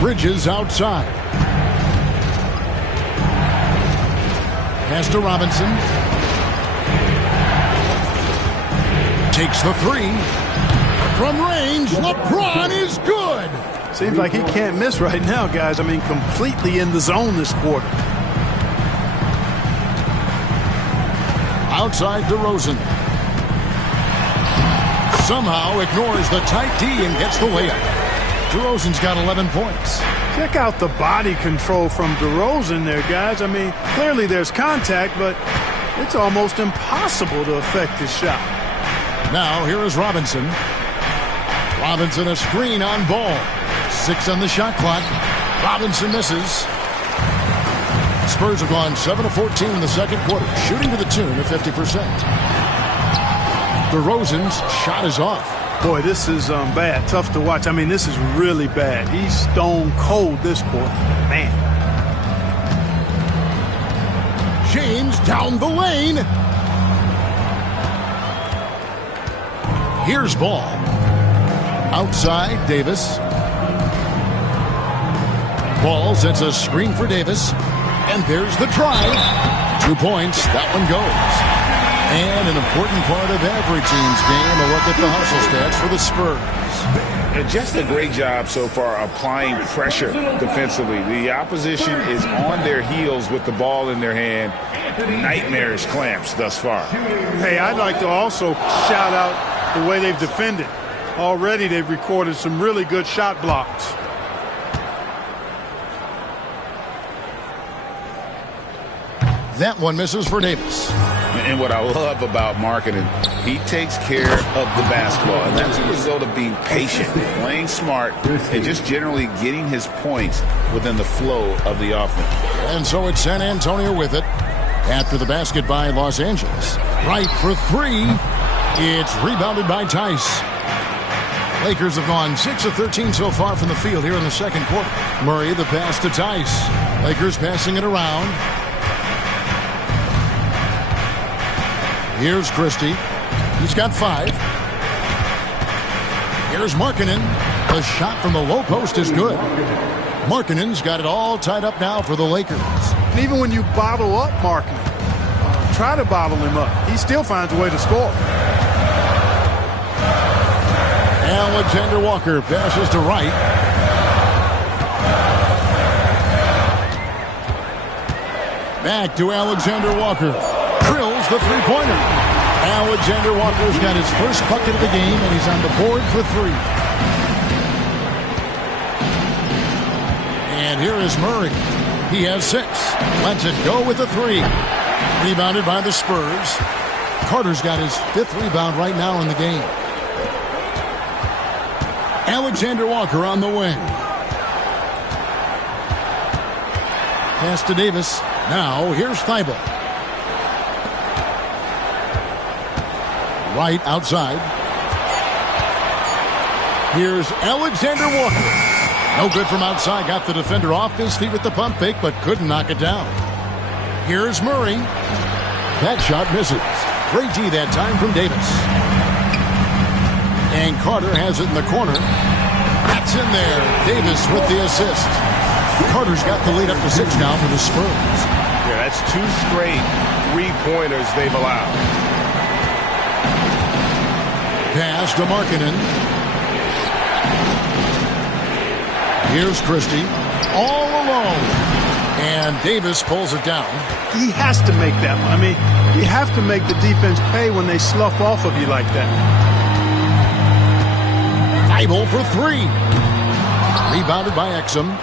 Bridges outside. Pass to Robinson. Takes the three. From range, LeBron is good. Seems like he can't miss right now, guys. I mean, completely in the zone this quarter. Outside DeRozan. Somehow ignores the tight D and gets the layup. DeRozan's got 11 points. Check out the body control from DeRozan there, guys. I mean, clearly there's contact, but it's almost impossible to affect his shot. Now here is Robinson. Robinson a screen on Ball. 6 on the shot clock. Robinson misses. Spurs have gone 7 of 14 in the second quarter, shooting to the tune of 50%. DeRozan's shot is off. Boy, this is bad. Tough to watch. I mean, this is really bad. He's stone cold this quarter. Man. James down the lane. Here's Ball. Outside, Davis. Ball sets a screen for Davis. And there's the drive. 2 points. That one goes. And an important part of every team's game, a look at the hustle stats for the Spurs. Just a great job so far applying pressure defensively. The opposition is on their heels with the ball in their hand. Nightmarish clamps thus far. Hey, I'd like to also shout out the way they've defended. Already they've recorded some really good shot blocks. That one misses for Davis. And what I love about Markkanen, he takes care of the basketball. And that's a result of being patient, playing smart, and just generally getting his points within the flow of the offense. And so it's San Antonio with it. After the basket by Los Angeles. Right for three. It's rebounded by Tice. Lakers have gone 6 of 13 so far from the field here in the second quarter. Murray the pass to Tice. Lakers passing it around. Here's Christie. He's got 5. Here's Markkanen. The shot from the low post is good. Markkanen's got it all tied up now for the Lakers. And even when you bottle up Markkanen, try to bottle him up, he still finds a way to score. Alexander Walker passes to Wright. Back to Alexander Walker. Drills the three-pointer. Alexander Walker's got his first bucket of the game, and he's on the board for 3. And here is Murray. He has 6. Lets it go with a 3. Rebounded by the Spurs. Carter's got his 5th rebound right now in the game. Alexander Walker on the wing. Pass to Davis. Now here's Thibault. Right outside. Here's Alexander Walker. No good from outside. Got the defender off his feet with the pump fake, but couldn't knock it down. Here's Murray. That shot misses. Great D that time from Davis. And Carter has it in the corner. That's in there. Davis with the assist. Carter's got the lead up to 6 now for the Spurs. Yeah, that's 2 straight three-pointers they've allowed. Pass to Markkanen. Here's Christie. All alone. And Davis pulls it down. He has to make that one. I mean, you have to make the defense pay when they slough off of you like that. Thibault for 3. Rebounded by Exum.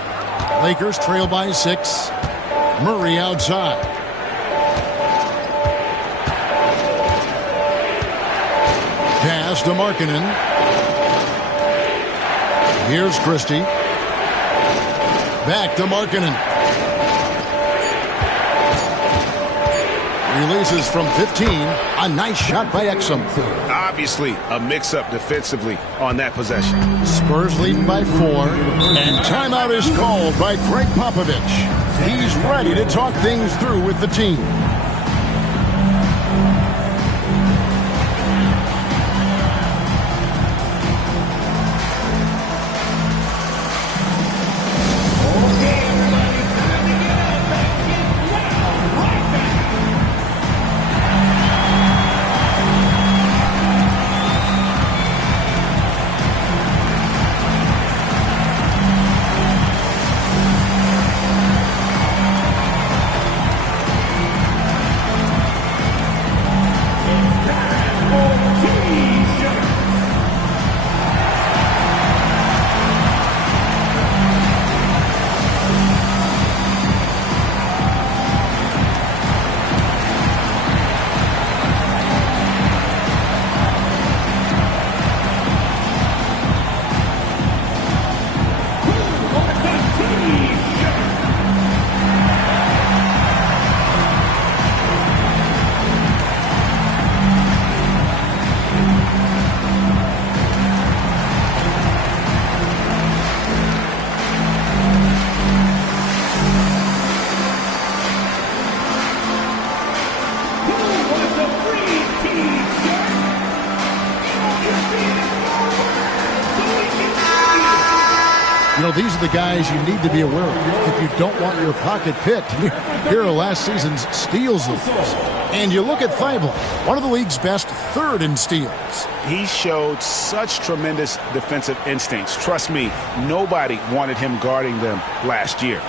Lakers trail by 6. Murray outside. Pass to Markkanen. Here's Christie. Back to Markkanen. Releases from 15. A nice shot by Exum. Obviously, a mix-up defensively on that possession. Spurs leading by 4. And timeout is called by Greg Popovich. He's ready to talk things through with the team. You know, these are the guys you need to be aware of if you don't want your pocket picked. Here are last season's steals leaders. And you look at Thibault, one of the league's best third in steals. He showed such tremendous defensive instincts. Trust me, nobody wanted him guarding them last year.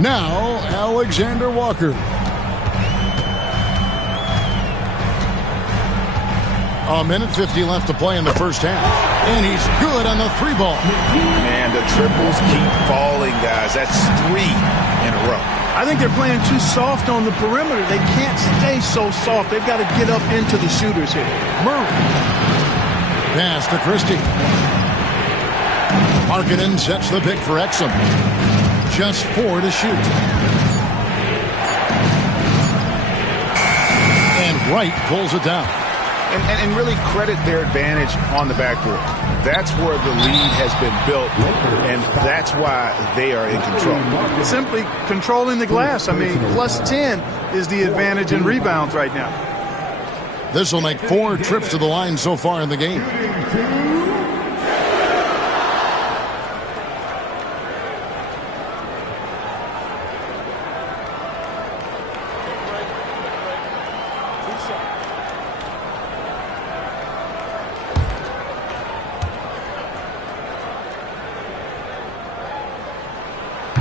Now, Alexander Walker. A minute 50 left to play in the first half. And he's good on the three ball. Man, the triples keep falling, guys. That's 3 in a row. I think they're playing too soft on the perimeter. They can't stay so soft. They've got to get up into the shooters here. Murray. Pass to Christie. Markkanen sets the pick for Exum. Just 4 to shoot. And Wright pulls it down. And really credit their advantage on the backboard. That's where the lead has been built, and that's why they are in control. Simply controlling the glass. I mean, plus 10 is the advantage in rebounds right now. This will make 4 trips to the line so far in the game.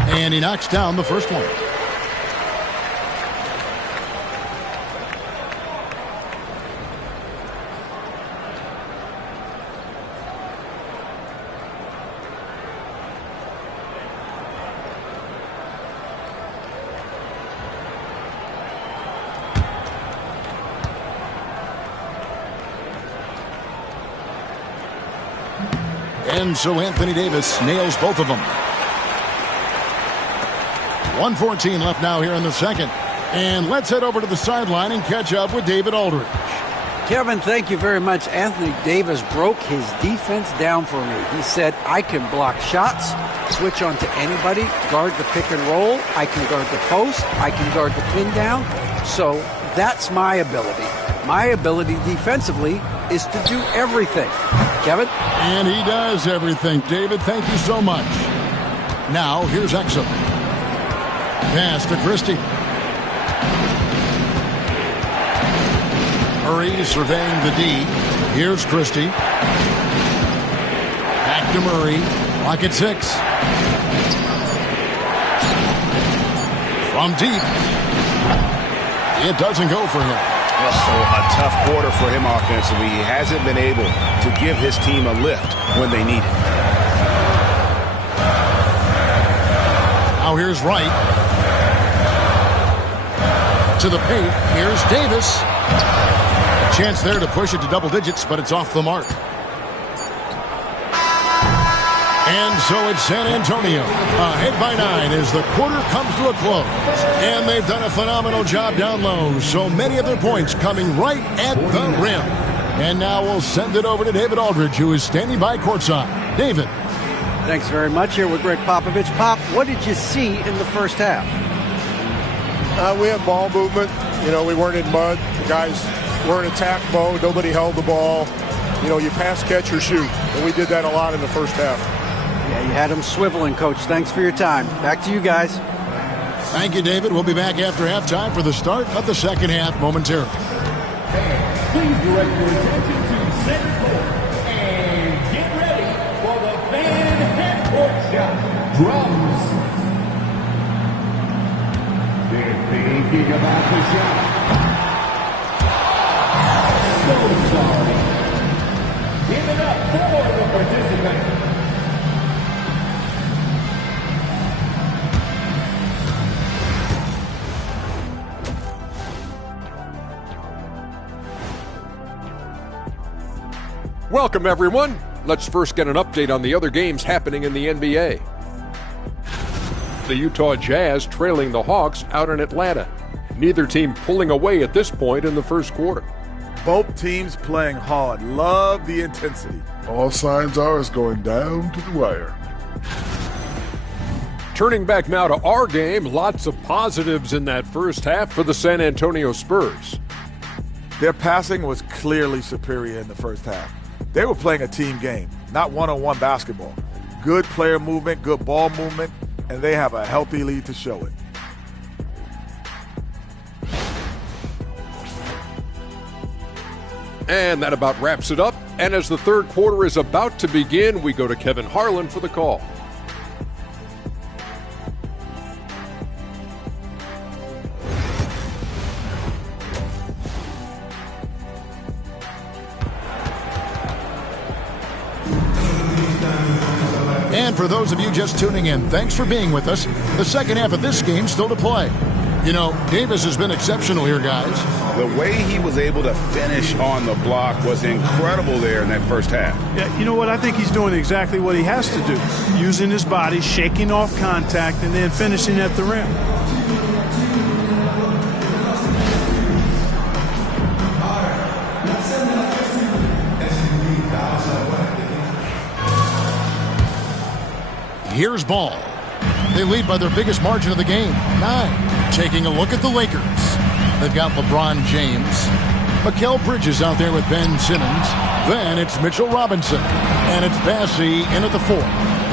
And he knocks down the first one. And so Anthony Davis nails both of them. 1:14 left now here in the second. And let's head over to the sideline and catch up with David Aldridge. Kevin, thank you very much. Anthony Davis broke his defense down for me. He said, I can block shots, switch on to anybody, guard the pick and roll, I can guard the post, I can guard the pin down. So that's my ability. My ability defensively is to do everything. Kevin? And he does everything. David, thank you so much. Now, here's Exum. Pass to Christie. Murray surveying the D. Here's Christie. Back to Murray. Clock at 6. From deep. It doesn't go for him. So a tough quarter for him offensively. He hasn't been able to give his team a lift when they need it. Now here's Wright. To the paint. Here's Davis. A chance there to push it to double digits, but it's off the mark. And so it's San Antonio ahead by 9 as the quarter comes to a close. And they've done a phenomenal job down low. So many of their points coming right at the rim. And now we'll send it over to David Aldridge, who is standing by courtside. David. Thanks very much. Here with Greg Popovich. Pop, what did you see in the first half? We had ball movement. You know, we weren't in mud. The guys were in attack mode. Nobody held the ball. You know, you pass, catch, or shoot. And we did that a lot in the first half. Yeah, you had them swiveling, Coach. Thanks for your time. Back to you guys. Thank you, David. We'll be back after halftime for the start of the second half momentarily. Please direct your attention to center court and get ready for the fan half-court shot. Drums. They're thinking about the shot. So sorry. Give it up for the participant. Welcome, everyone. Let's first get an update on the other games happening in the NBA. The Utah Jazz trailing the Hawks out in Atlanta. Neither team pulling away at this point in the first quarter. Both teams playing hard. Love the intensity. All signs are it's going down to the wire. Turning back now to our game, lots of positives in that first half for the San Antonio Spurs. Their passing was clearly superior in the first half. They were playing a team game, not one-on-one basketball. Good player movement, good ball movement, and they have a healthy lead to show it. And that about wraps it up. And as the third quarter is about to begin, we go to Kevin Harlan for the call. And for those of you just tuning in, thanks for being with us. The second half of this game still to play. You know, Davis has been exceptional here, guys. The way he was able to finish on the block was incredible there in that first half. Yeah, you know what? I think he's doing exactly what he has to do. Using his body, shaking off contact, and then finishing at the rim. Here's Ball. They lead by their biggest margin of the game, 9. Taking a look at the Lakers. They've got LeBron James. Mikal Bridges out there with Ben Simmons. Then it's Mitchell Robinson. And it's Bassey in at the 4.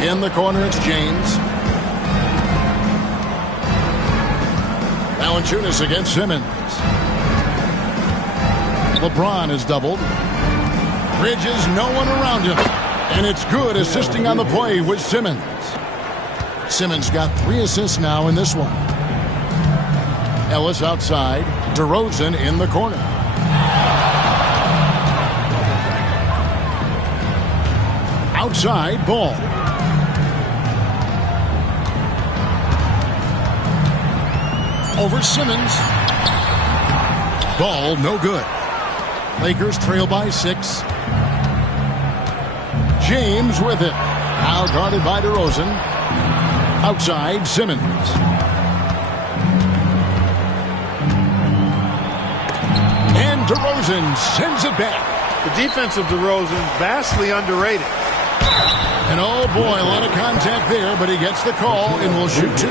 In the corner, it's James. Valanciunas against Simmons. LeBron is doubled. Bridges, no one around him. And it's good, assisting on the play with Simmons. Simmons got 3 assists now in this one. Ellis outside. DeRozan in the corner. Outside, Ball. Over Simmons. Ball, no good. Lakers trail by 6. James with it. Now guarded by DeRozan. Outside, Simmons. And DeRozan sends it back. The defense of DeRozan, vastly underrated. And oh boy, a lot of contact there, but he gets the call and will shoot 2.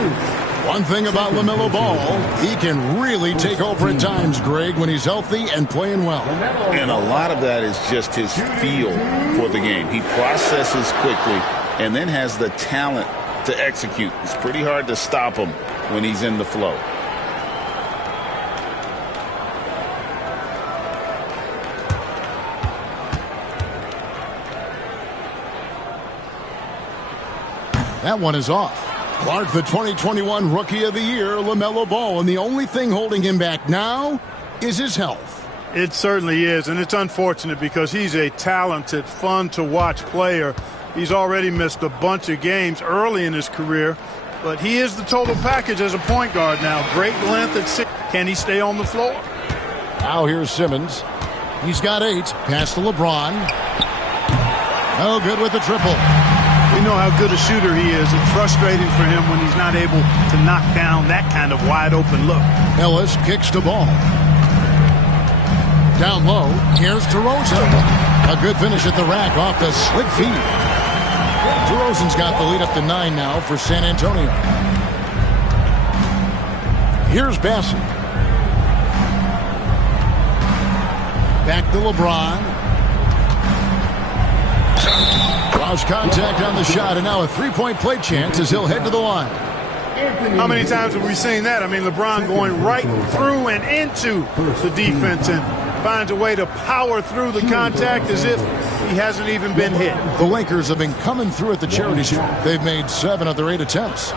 One thing about LaMelo Ball, he can really take over at times, Greg, when he's healthy and playing well. And a lot of that is just his feel for the game. He processes quickly and then has the talent to execute. It's pretty hard to stop him when he's in the flow. That one is off. Clark, the 2021 Rookie of the Year, LaMelo Ball, and the only thing holding him back now is his health. It certainly is, and it's unfortunate because he's a talented, fun-to-watch player. He's already missed a bunch of games early in his career, but he is the total package as a point guard now. Great length at 6. Can he stay on the floor? Now here's Simmons. He's got 8. Pass to LeBron. No good with the triple. We know how good a shooter he is. It's frustrating for him when he's not able to knock down that kind of wide-open look. Ellis kicks the ball. Down low, here's DeRozan. A good finish at the rack off the slick feed. DeRozan's got the lead up to 9 now for San Antonio. Here's Bassey. Back to LeBron. Lost contact on the shot, and now a 3-point play chance as he'll head to the line. How many times have we seen that? I mean, LeBron going right through and into the defense and finds a way to power through the contact as if he hasn't even been hit. The Lakers have been coming through at the charity stripe. They've made 7 of their 8 attempts.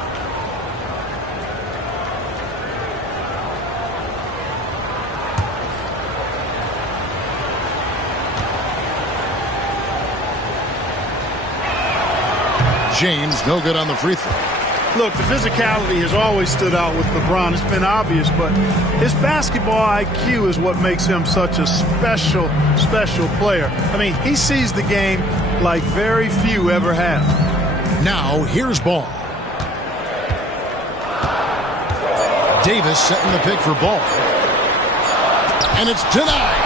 James, no good on the free throw. Look, the physicality has always stood out with LeBron. It's been obvious, but his basketball IQ is what makes him such a special, special player. I mean, he sees the game like very few ever have. Now, here's Ball. Davis setting the pick for Ball. And it's denied.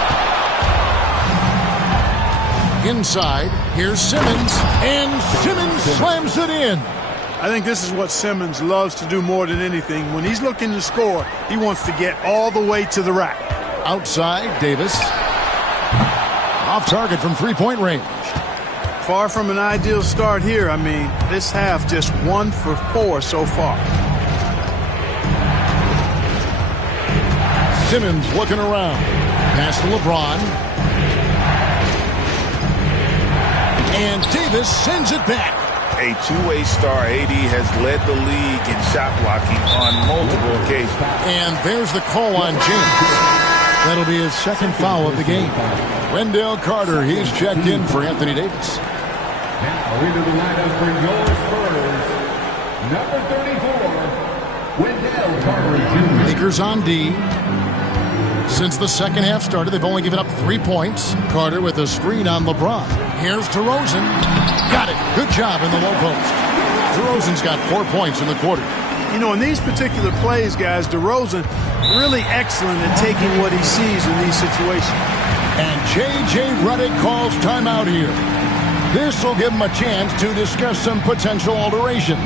Inside, here's Simmons, and Simmons slams it in. I think this is what Simmons loves to do more than anything. When he's looking to score, he wants to get all the way to the rack. Outside, Davis. Off target from three-point range. Far from an ideal start here. I mean, this half just 1 for 4 so far. Simmons looking around. Pass to LeBron. And Davis sends it back. A two-way star, AD has led the league in shot blocking on multiple occasions. And there's the call on James. That'll be his second foul of the game. Wendell Carter, he's checked in for Anthony Davis. Now into the lineup for your Spurs, number 34, Wendell Carter Jr. Lakers on D. Since the second half started, they've only given up 3 points. Carter with a screen on LeBron. Here's DeRozan. Got it. Good job in the low post. DeRozan's got 4 points in the quarter. You know, in these particular plays, guys, DeRozan really excellent at taking what he sees in these situations. And J.J. Redick calls timeout here. This will give him a chance to discuss some potential alterations.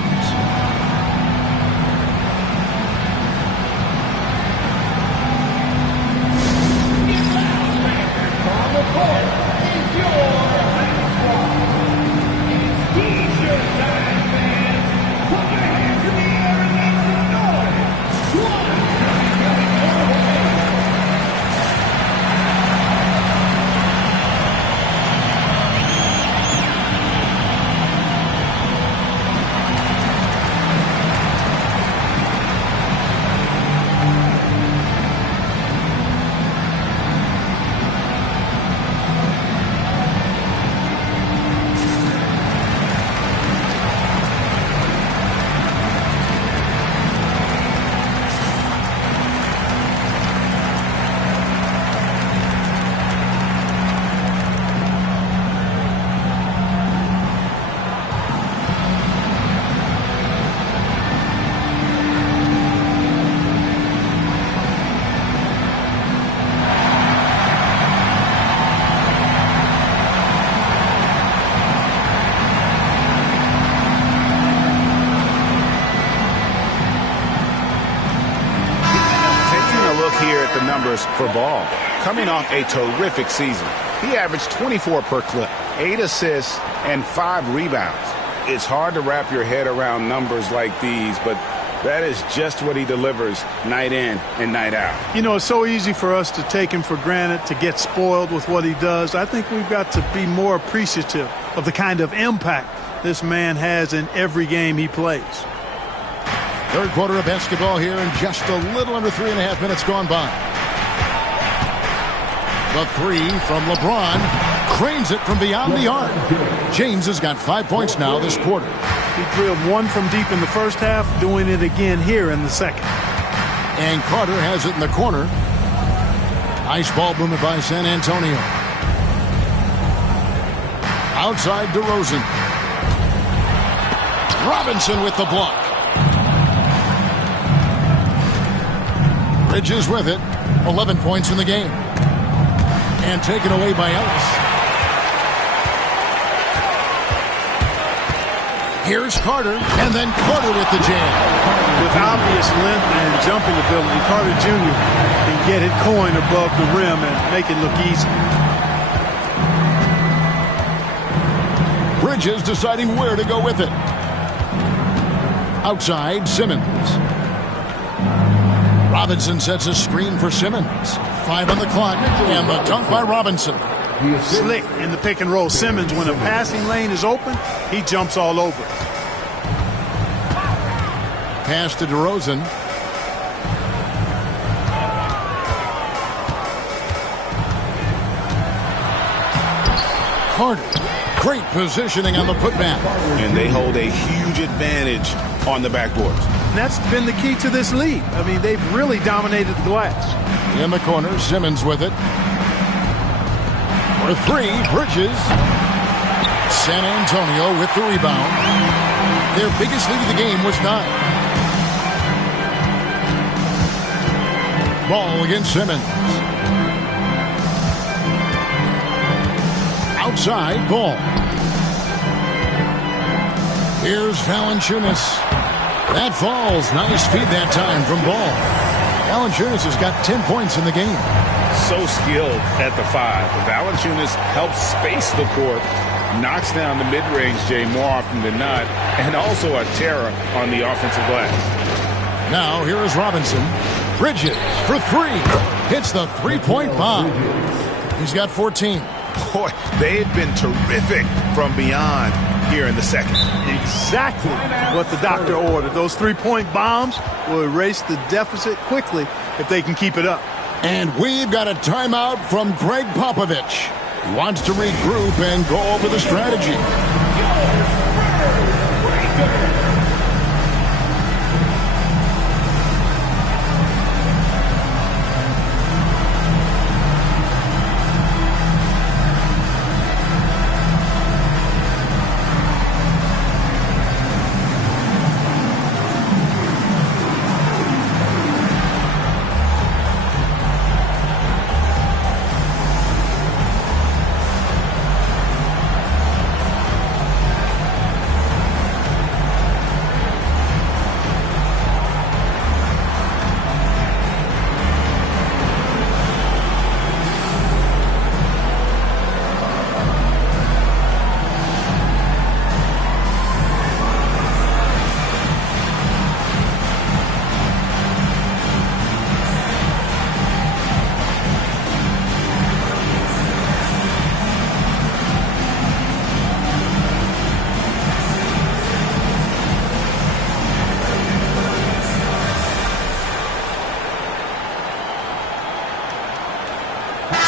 For Ball, coming off a terrific season. He averaged 24 per clip, 8 assists, and 5 rebounds. It's hard to wrap your head around numbers like these, but that is just what he delivers night in and night out. You know, it's so easy for us to take him for granted, to get spoiled with what he does. I think we've got to be more appreciative of the kind of impact this man has in every game he plays. Third quarter of basketball here, and just a little under 3.5 minutes gone by. The three from LeBron, cranes it from beyond the arc. James has got 5 points now this quarter. He drilled 1 from deep in the first half, doing it again here in the second. And Carter has it in the corner. Nice ball movement by San Antonio. Outside DeRozan. Robinson with the block. Bridges with it. 11 points in the game. And taken away by Ellis. Here's Carter, and then Carter with the jam. With obvious length and jumping ability, Carter Jr. can get it going above the rim and make it look easy. Bridges deciding where to go with it. Outside, Simmons. Robinson sets a screen for Simmons. 5 on the clock, and the dunk by Robinson. Slick in the pick and roll. Simmons, when a passing lane is open, he jumps all over it. Pass to DeRozan. Carter. Great positioning on the putback. And they hold a huge advantage on the backboards. And that's been the key to this lead. I mean, they've really dominated the glass. In the corner, Simmons with it. For 3, Bridges. San Antonio with the rebound. Their biggest lead of the game was 9. Ball against Simmons. Outside, Ball. Here's Valanciunas. That falls. Nice feed that time from Ball. Valanciunas has got 10 points in the game. So skilled at the 5. Valanciunas helps space the court, knocks down the mid-range, Jay, more often than not, and also a terror on the offensive glass. Now here is Robinson. Bridges for 3. Hits the three-point bomb. He's got 14. Boy, they've been terrific from beyond here in the second. Exactly what the doctor ordered. Those three-point bombs will erase the deficit quickly if they can keep it up. And we've got a timeout from Greg Popovich. He wants to regroup and go over the strategy.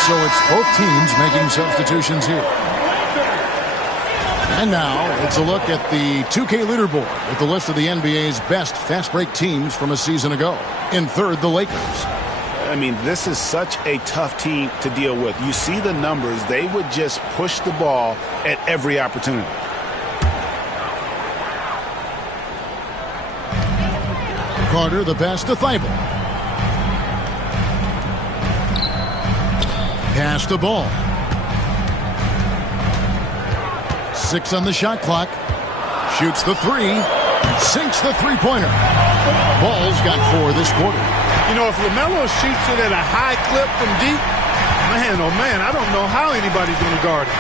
So it's both teams making substitutions here. And now it's a look at the 2K leaderboard with the list of the NBA's best fast break teams from a season ago. In third, the Lakers. I mean, this is such a tough team to deal with. You see the numbers. They would just push the ball at every opportunity. Carter, the pass to Thibault. Pass the ball. 6 on the shot clock. Shoots the 3. Sinks the three-pointer. Ball's got 4 this quarter. You know, if LaMelo shoots it at a high clip from deep, man, oh man, I don't know how anybody's going to guard it.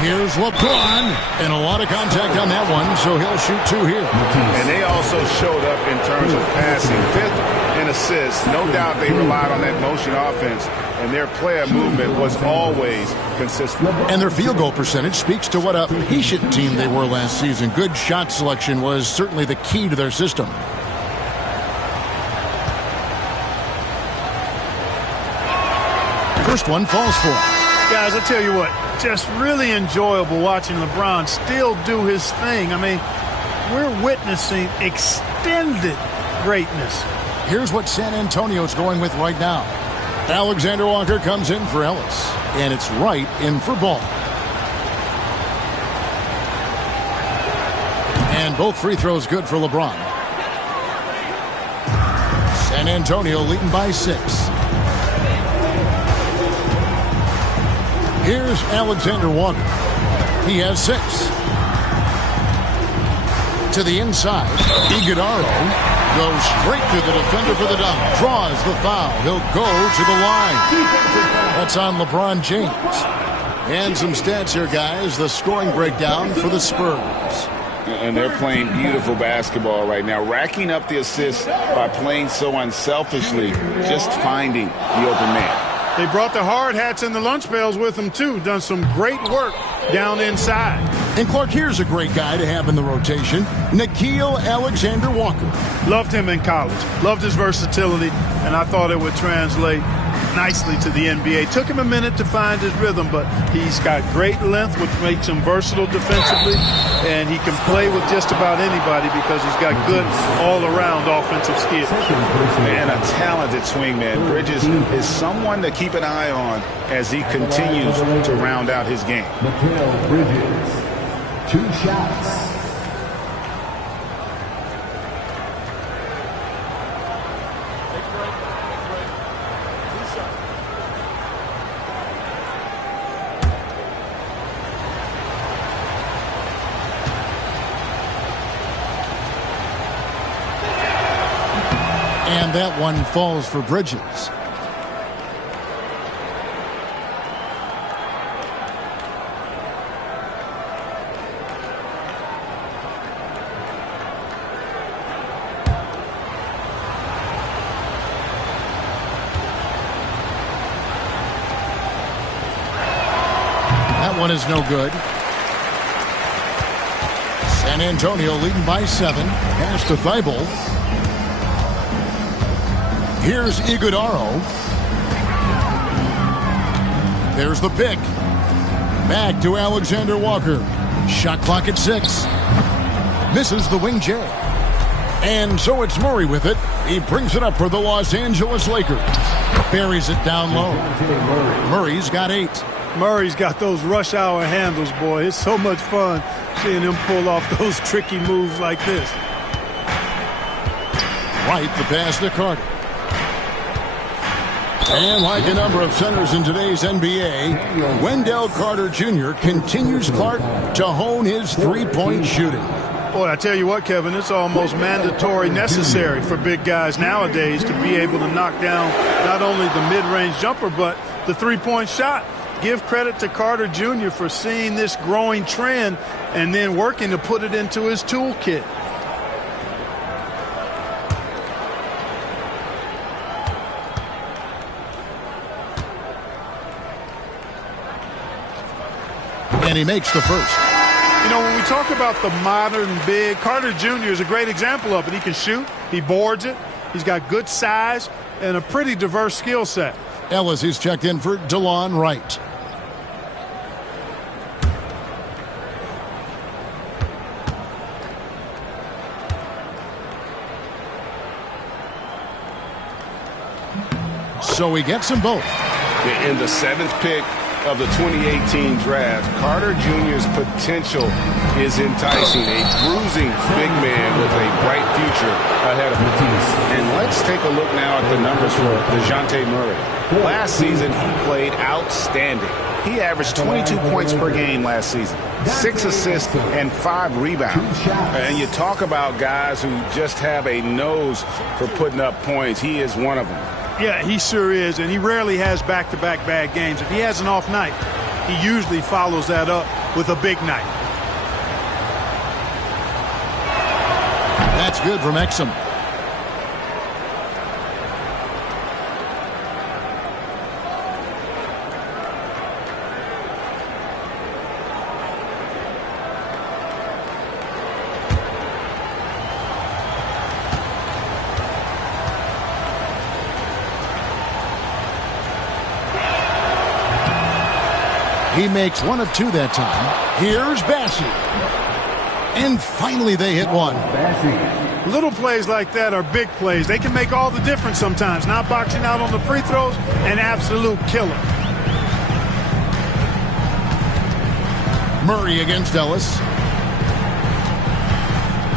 Here's LeBron, and a lot of contact on that one, so he'll shoot 2 here. And they also showed up in terms of passing. 5th in assists. No doubt they relied on that motion offense, and their player movement was always consistent. And their field goal percentage speaks to what a patient team they were last season. Good shot selection was certainly the key to their system. First one falls for him. Guys, I tell you what, just really enjoyable watching LeBron still do his thing. I mean, we're witnessing extended greatness. Here's what San Antonio's going with right now. Alexander Walker comes in for Ellis, and it's Wright in for Ball. And both free throws good for LeBron. San Antonio leading by 6. Here's Alexander Walker. He has 6. To the inside, Iguodala goes straight to the defender for the dunk. Draws the foul. He'll go to the line. That's on LeBron James. And some stats here, guys. The scoring breakdown for the Spurs. And they're playing beautiful basketball right now, racking up the assists by playing so unselfishly, just finding the open man. They brought the hard hats and the lunch pails with them, too. Done some great work down inside. And, Clark, here's a great guy to have in the rotation, Nickeil Alexander-Walker. Loved him in college. Loved his versatility, and I thought it would translate nicely to the NBA. Took him a minute to find his rhythm, but he's got great length, which makes him versatile defensively, and he can play with just about anybody because he's got good all-around offensive skills. Man, a talented swingman. Bridges is someone to keep an eye on as he continues to round out his game. Mikal Bridges, 2 shots. And that one falls for Bridges. That one is no good. San Antonio leading by 7. Pass to Thibault. Here's Iguodaro. There's the pick. Back to Alexander Walker. Shot clock at 6. Misses the wing J. And so it's Murray with it. He brings it up for the Los Angeles Lakers. Buries it down low. Murray's got 8. Murray's got those rush hour handles, boy. It's so much fun seeing him pull off those tricky moves like this. Right, the pass to Carter. And like a number of centers in today's NBA, Wendell Carter Jr. continues, Clark, to hone his three-point shooting. Boy, I tell you what, Kevin, it's almost mandatory necessary for big guys nowadays to be able to knock down not only the mid-range jumper, but the three-point shot. Give credit to Carter Jr. for seeing this growing trend and then working to put it into his toolkit. And he makes the first. You know, when we talk about the modern big, Carter Jr. is a great example of it. He can shoot, he boards it, he's got good size, and a pretty diverse skill set. Ellis is checked in for DeLon Wright. So he gets them both. In the 7th pick of the 2018 draft, Carter Jr.'s potential is enticing. A bruising big man with a bright future ahead of him. And let's take a look now at the numbers for DeJounte Murray. Last season, he played outstanding. He averaged 22 points per game last season, 6 assists and 5 rebounds. And you talk about guys who just have a nose for putting up points. He is one of them. Yeah, he sure is, and he rarely has back-to-back bad games. If he has an off night, he usually follows that up with a big night. That's good from Exum. He makes 1 of 2 that time. Here's Bassey. And finally they hit one. Little plays like that are big plays. They can make all the difference sometimes. Not boxing out on the free throws, an absolute killer. Murray against Ellis.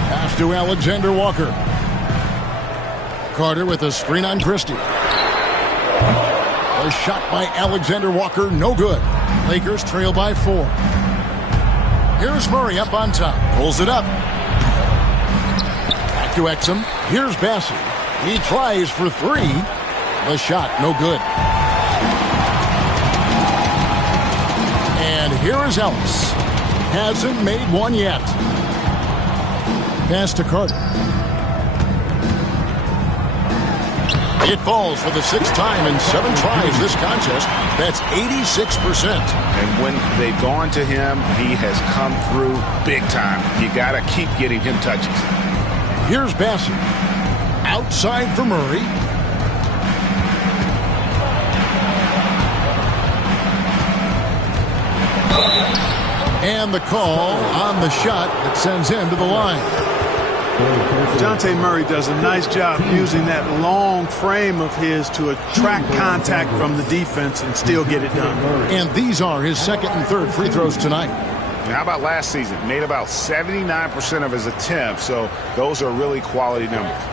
Pass to Alexander Walker. Carter with a screen on Christie. A shot by Alexander Walker, no good. Lakers trail by 4. Here's Murray up on top. Pulls it up. Back to Exum. Here's Bassey. He tries for 3. The shot, no good. And here is Ellis. Hasn't made one yet. Pass to Carter. It falls for the 6th time in 7 tries this contest. That's 86%. And when they've gone to him, he has come through big time. You got to keep getting him touches. Here's Bassey. Outside for Murray. And the call on the shot that sends him to the line. DeJounte Murray does a nice job using that long frame of his to attract contact from the defense and still get it done. And these are his 2nd and 3rd free throws tonight. How about last season? Made about 79% of his attempts, so those are really quality numbers.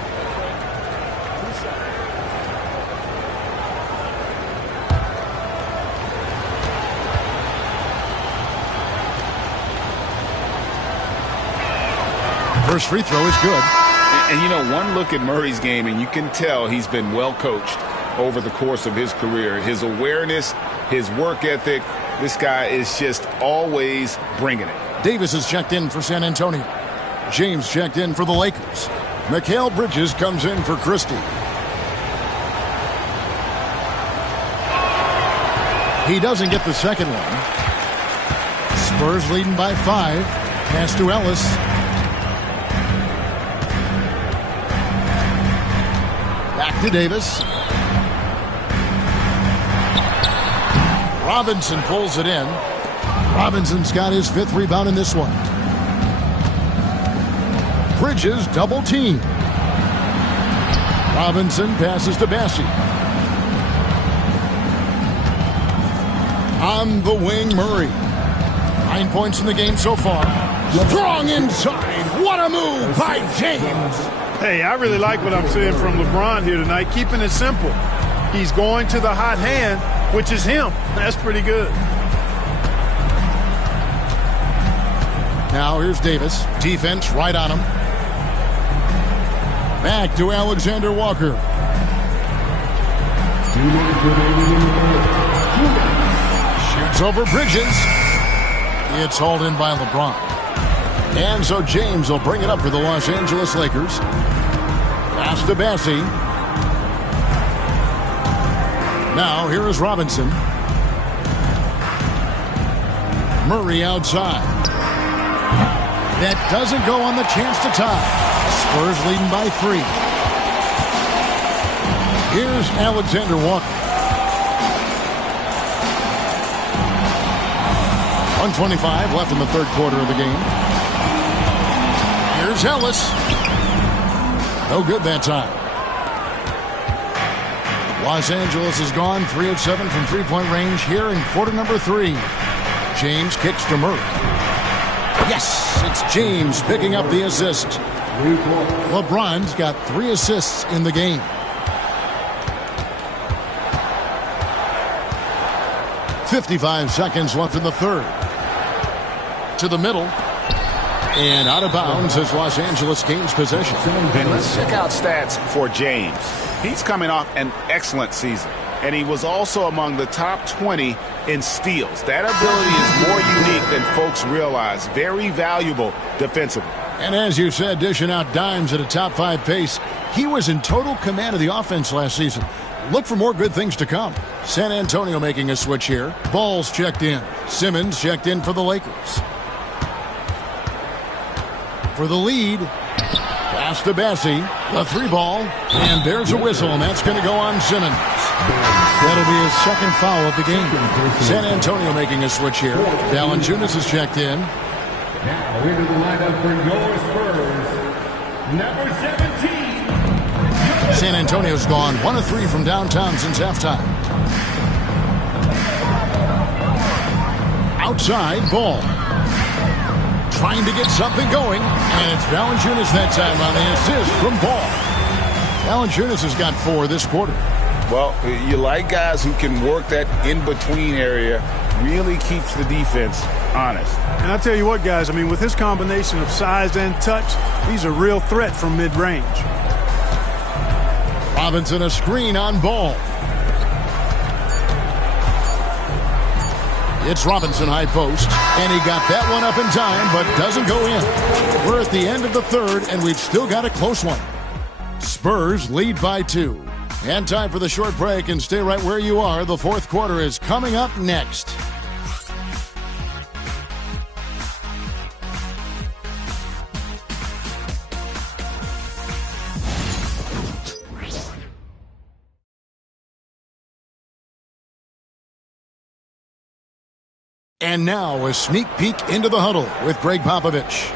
First free throw is good. And, you know, one look at Murray's game, and you can tell he's been well coached over the course of his career. His awareness, his work ethic, this guy is just always bringing it. Davis is checked in for San Antonio. James checked in for the Lakers. Mikal Bridges comes in for Christie. He doesn't get the second one. Spurs leading by 5. Pass to Ellis. Back to Davis. Robinson pulls it in. Robinson's got his 5th rebound in this one. Bridges double team. Robinson passes to Bassey. On the wing, Murray. 9 points in the game so far. Strong inside. What a move by James. Hey, I really like what I'm seeing from LeBron here tonight, keeping it simple. He's going to the hot hand, which is him. That's pretty good. Now here's Davis. Defense right on him. Back to Alexander Walker. Shoots over Bridges. It's hauled in by LeBron. And so James will bring it up for the Los Angeles Lakers. Pass to Bassey. Now here is Robinson. Murray outside. That doesn't go on the chance to tie. Spurs leading by 3. Here's Alexander Walker. 1:25 left in the 3rd quarter of the game. Here's Ellis. No good that time. Los Angeles has gone 3 of 7 from three-point range here in quarter number 3. James kicks to Murray. Yes, it's James picking up the assist. LeBron's got 3 assists in the game. .55 seconds left in the 3rd. To the middle. And out of bounds as Los Angeles gains possession. And let's check out stats for James. He's coming off an excellent season. And he was also among the top 20 in steals. That ability is more unique than folks realize. Very valuable defensively. And as you said, dishing out dimes at a top 5 pace. He was in total command of the offense last season. Look for more good things to come. San Antonio making a switch here. Ball's checked in. Simmons checked in for the Lakers. For the lead. Pass to Bassey. The 3 ball. And there's a whistle, and that's going to go on Simmons. That'll be his 2nd foul of the game. San Antonio making a switch here. Valanciunas is checked in. Now into the lineup for your Spurs, number 17. San Antonio's gone 1 of 3 from downtown since halftime. Outside ball. Trying to get something going, and it's Valanciunas that time on the assist from Ball. Valanciunas has got 4 this quarter. Well, you like guys who can work that in-between area, really keeps the defense honest. And I tell you what, guys, I mean, with his combination of size and touch, he's a real threat from mid-range. Robinson a screen on Ball. It's Robinson high post, and he got that one up in time, but doesn't go in. We're at the end of the 3rd, and we've still got a close one. Spurs lead by 2. And time for the short break, and stay right where you are. The 4th quarter is coming up next. And now a sneak peek into the huddle with Greg Popovich.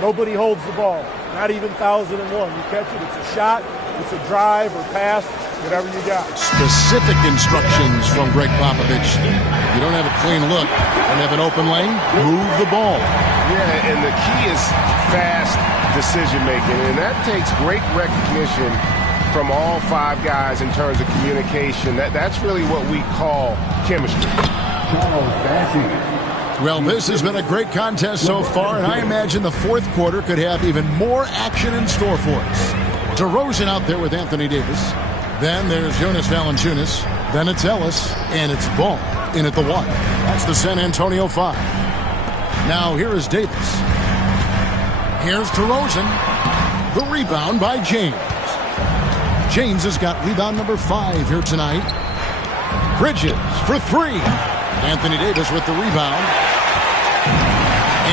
Nobody holds the ball, not even 1001. You catch it, it's a shot, it's a drive or pass, whatever you got. Specific instructions from Greg Popovich. You don't have a clean look, don't have an open lane, move the ball. Yeah, and the key is fast decision-making, and that takes great recognition from all 5 guys in terms of communication. That's really what we call chemistry. Well, this has been a great contest so far, and I imagine the 4th quarter could have even more action in store for us. DeRozan out there with Anthony Davis. Then there's Jonas Valanciunas. Then it's Ellis, and it's Ball in at the 1. That's the San Antonio 5. Now here is Davis. Here's DeRozan. The rebound by James. James has got rebound number 5 here tonight. Bridges for 3. Anthony Davis with the rebound.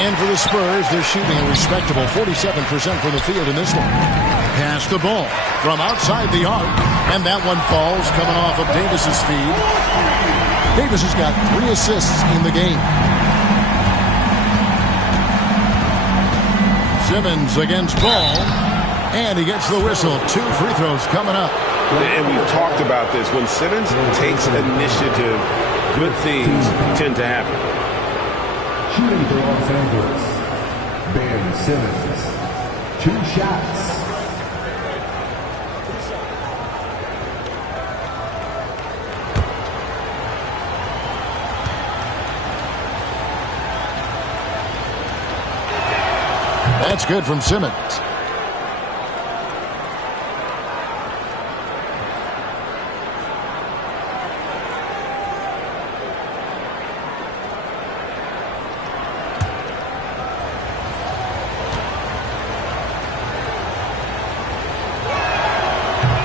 And for the Spurs, they're shooting a respectable 47% from the field in this one. Pass the ball from outside the arc. And that one falls coming off of Davis's feed. Davis has got 3 assists in the game. Simmons against Ball. And he gets the whistle. 2 free throws coming up. And we've talked about this. When Simmons takes initiative, good things tend to happen. Shooting for Los Angeles, Ben Simmons. 2 shots. That's good from Simmons.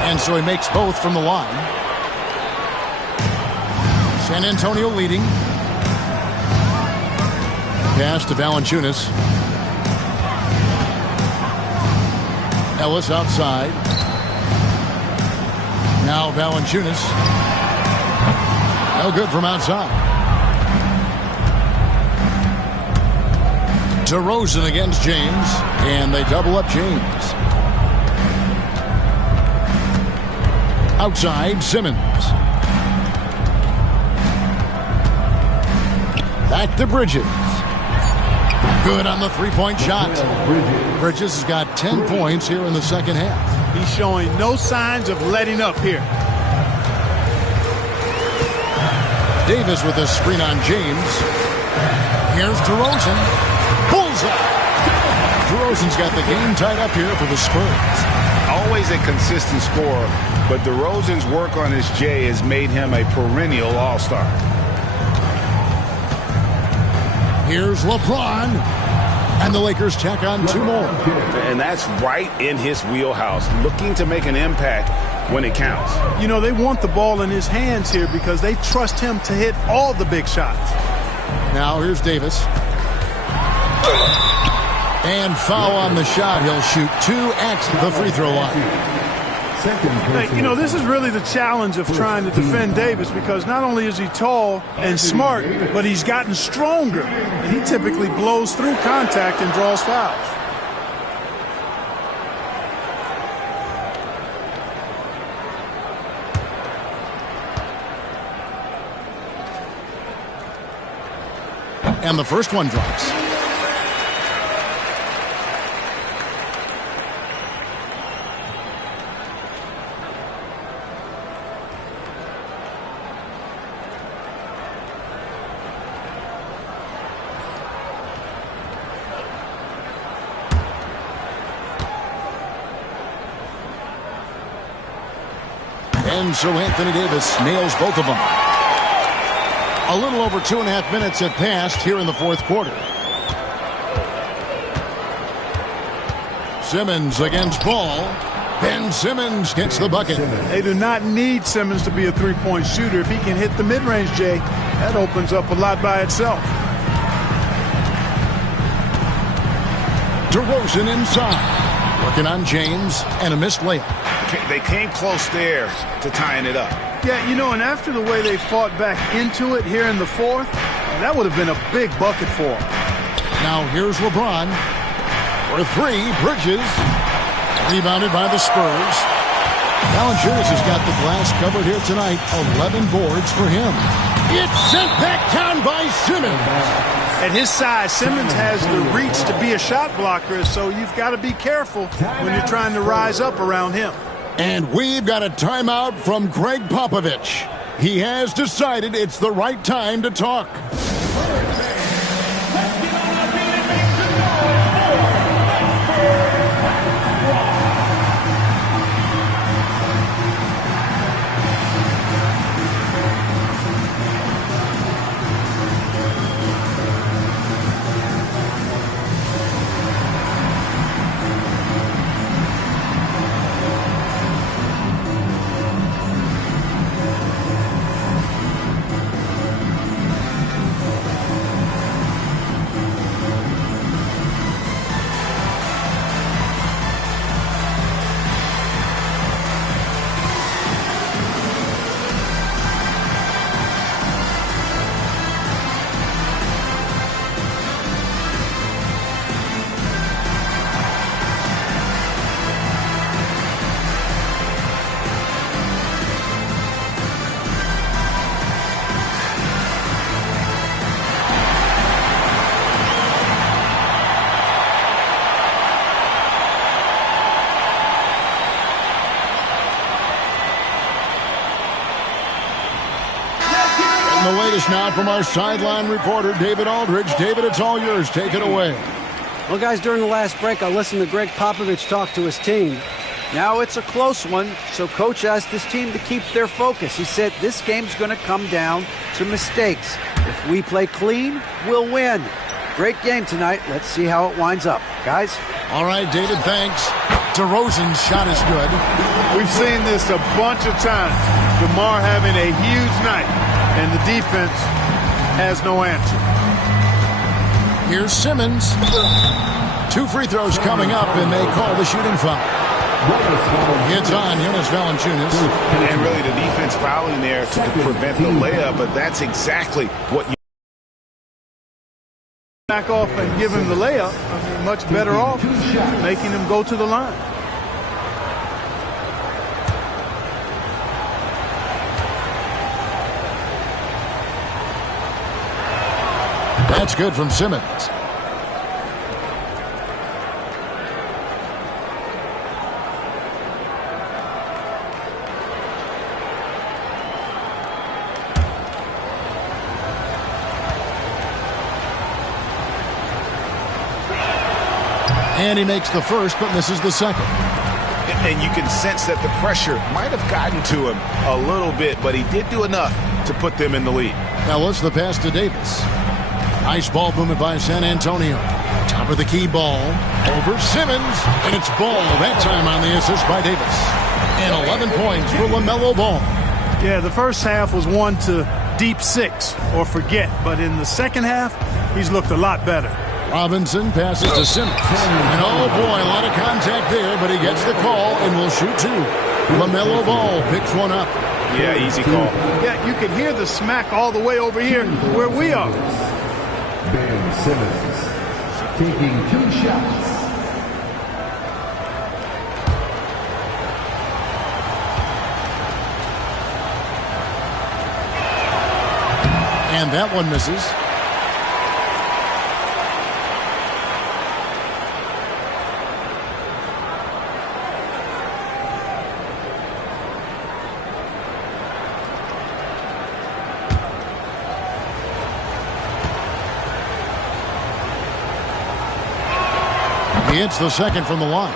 And so he makes both from the line. San Antonio leading. Pass to Valanciunas. Ellis outside. Now Valanciunas. No good from outside. DeRozan against James. And they double up James. Outside, Simmons. Back to Bridges. Good on the three-point shot. Bridges has got 10 points here in the second half. He's showing no signs of letting up here. Davis with a screen on James. Here's DeRozan. Bullseye. DeRozan's got the game tied up here for the Spurs. Always a consistent scorer, but DeRozan's work on his J has made him a perennial all-star. Here's LeBron. And the Lakers tack on 2 more. And that's right in his wheelhouse, looking to make an impact when it counts. You know, they want the ball in his hands here because they trust him to hit all the big shots. Now here's Davis. And foul on the shot. He'll shoot 2 at the free throw line. Hey, you know, this is really the challenge of trying to defend Davis because not only is he tall and smart, but he's gotten stronger. And he typically blows through contact and draws fouls. And the first one drops. And so Anthony Davis nails both of them. A little over 2.5 minutes had passed here in the fourth quarter. Simmons against Ball. Ben Simmons gets the bucket. They do not need Simmons to be a three-point shooter. If he can hit the mid-range, Jay, that opens up a lot by itself. DeRozan inside. Working on James and a missed layup. They came close there to tying it up. Yeah, you know, and after the way they fought back into it here in the fourth, that would have been a big bucket for them. Now here's LeBron. For 3, Bridges. Rebounded by the Spurs. Valanciunas has got the glass covered here tonight. 11 boards for him. It's sent back down by Simmons. At his size, Simmons has the reach to be a shot blocker, so you've got to be careful when you're trying to rise up around him. And we've got a timeout from Greg Popovich. He has decided it's the right time to talk. Getting the latest now from our sideline reporter, David Aldridge. David, it's all yours. Take it away. Well, guys, during the last break, I listened to Greg Popovich talk to his team. Now it's a close one, so Coach asked his team to keep their focus. He said this game's going to come down to mistakes. If we play clean, we'll win. Great game tonight. Let's see how it winds up. Guys? All right, David, thanks. DeRozan's shot is good. We've seen this a bunch of times. DeMar having a huge night, and the defense has no answer. Here's Simmons. 2 free throws coming up, and they call the shooting foul. It's on Jonas Valanciunas. And really the defense fouling there to prevent the layup, but that's exactly what you back off and give him the layup. I mean, much better off making him go to the line. That's good from Simmons. And he makes the first, but misses the second. And you can sense that the pressure might have gotten to him a little bit, but he did do enough to put them in the lead. Ellis, the pass to Davis. Nice ball movement by San Antonio. Top of the key ball. Over Simmons. And it's Ball that time on the assist by Davis. And 11 points for LaMelo Ball. Yeah, the first half was one to deep 6 or forget. But in the second half, he's looked a lot better. Robinson passes to Simmons. And oh boy, a lot of contact there, but he gets the call and will shoot 2. LaMelo Ball picks one up. Yeah, easy call. Yeah, you can hear the smack all the way over here where we are. Ben Simmons taking 2 shots. And that one misses. He hits the second from the line.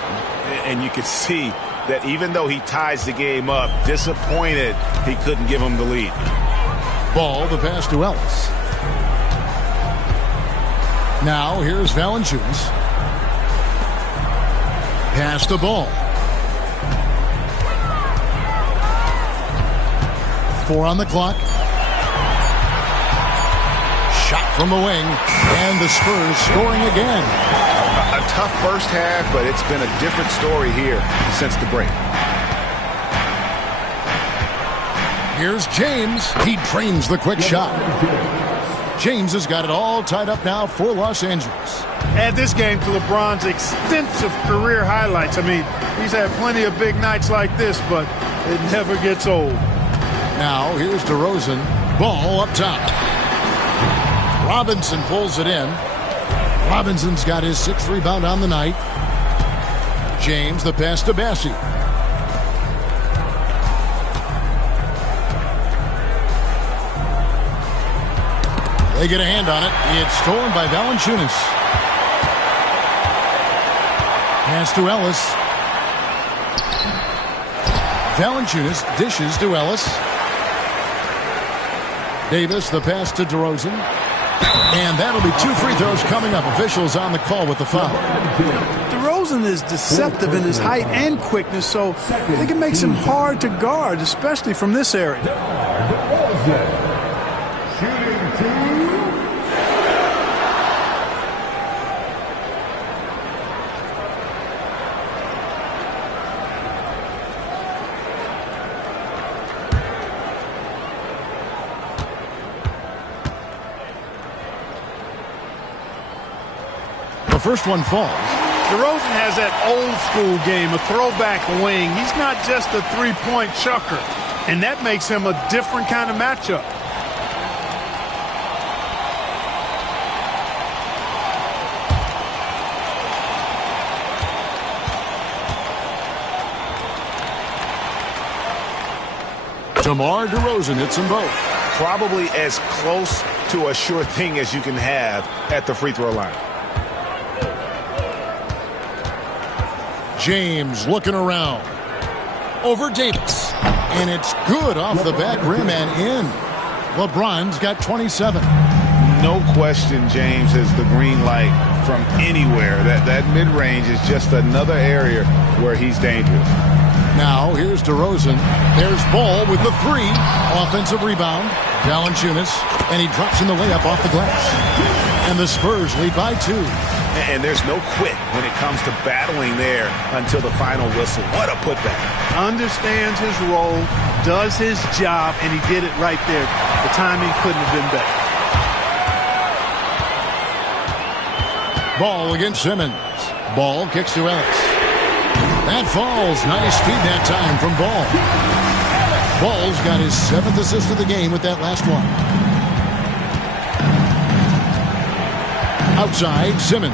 And you can see that even though he ties the game up, disappointed he couldn't give him the lead. Ball, the pass to Ellis. Now here's Valanciunas. Pass to Ball. 4 on the clock. Shot from the wing. And the Spurs scoring again. A tough first half, but it's been a different story here since the break. Here's James. He drains the quick shot. James has got it all tied up now for Los Angeles. Add this game to LeBron's extensive career highlights. I mean, he's had plenty of big nights like this, but it never gets old. Now here's DeRozan. Ball up top. Robinson pulls it in. Robinson's got his 6th rebound on the night. James, the pass to Bassi. They get a hand on it. It's stolen by Valanciunas. Pass to Ellis. Valanciunas dishes to Ellis. Davis, the pass to DeRozan. And that'll be 2 free throws coming up. Officials on the call with the foul. DeRozan is deceptive in his height and quickness, so I think it makes him hard to guard, especially from this area. The first one falls. DeRozan has that old school game, a throwback wing. He's not just a three-point chucker, and that makes him a different kind of matchup. DeMar DeRozan hits them both. probably as close to a sure thing as you can have at the free throw line. James looking around. Over Davis. And it's good off the back rim and in. LeBron's got 27. No question James has the green light from anywhere. That mid-range is just another area where he's dangerous. Now here's DeRozan. There's Ball with the three. Offensive rebound. Valanciunas. And he drops in the layup off the glass. And the Spurs lead by 2. And there's no quit when it comes to battling there until the final whistle. What a putback. Understands his role, does his job, and he did it right there. The timing couldn't have been better. Ball against Simmons. Ball kicks to Ellis. That falls. Nice feed that time from Ball. Ball's got his 7th assist of the game with that last one. Outside, Simmons.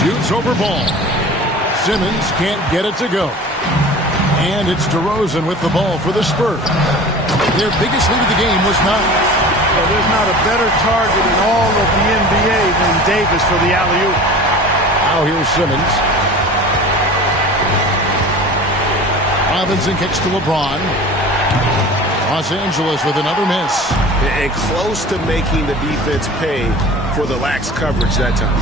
Shoots over Ball. Simmons can't get it to go. And it's DeRozan with the ball for the Spurs. Their biggest lead of the game was 9. Well, there's not a better target in all of the NBA than Davis for the alley-oop. Now here's Simmons. Robinson kicks to LeBron. Los Angeles with another miss. And close to making the defense pay for the lax coverage that time.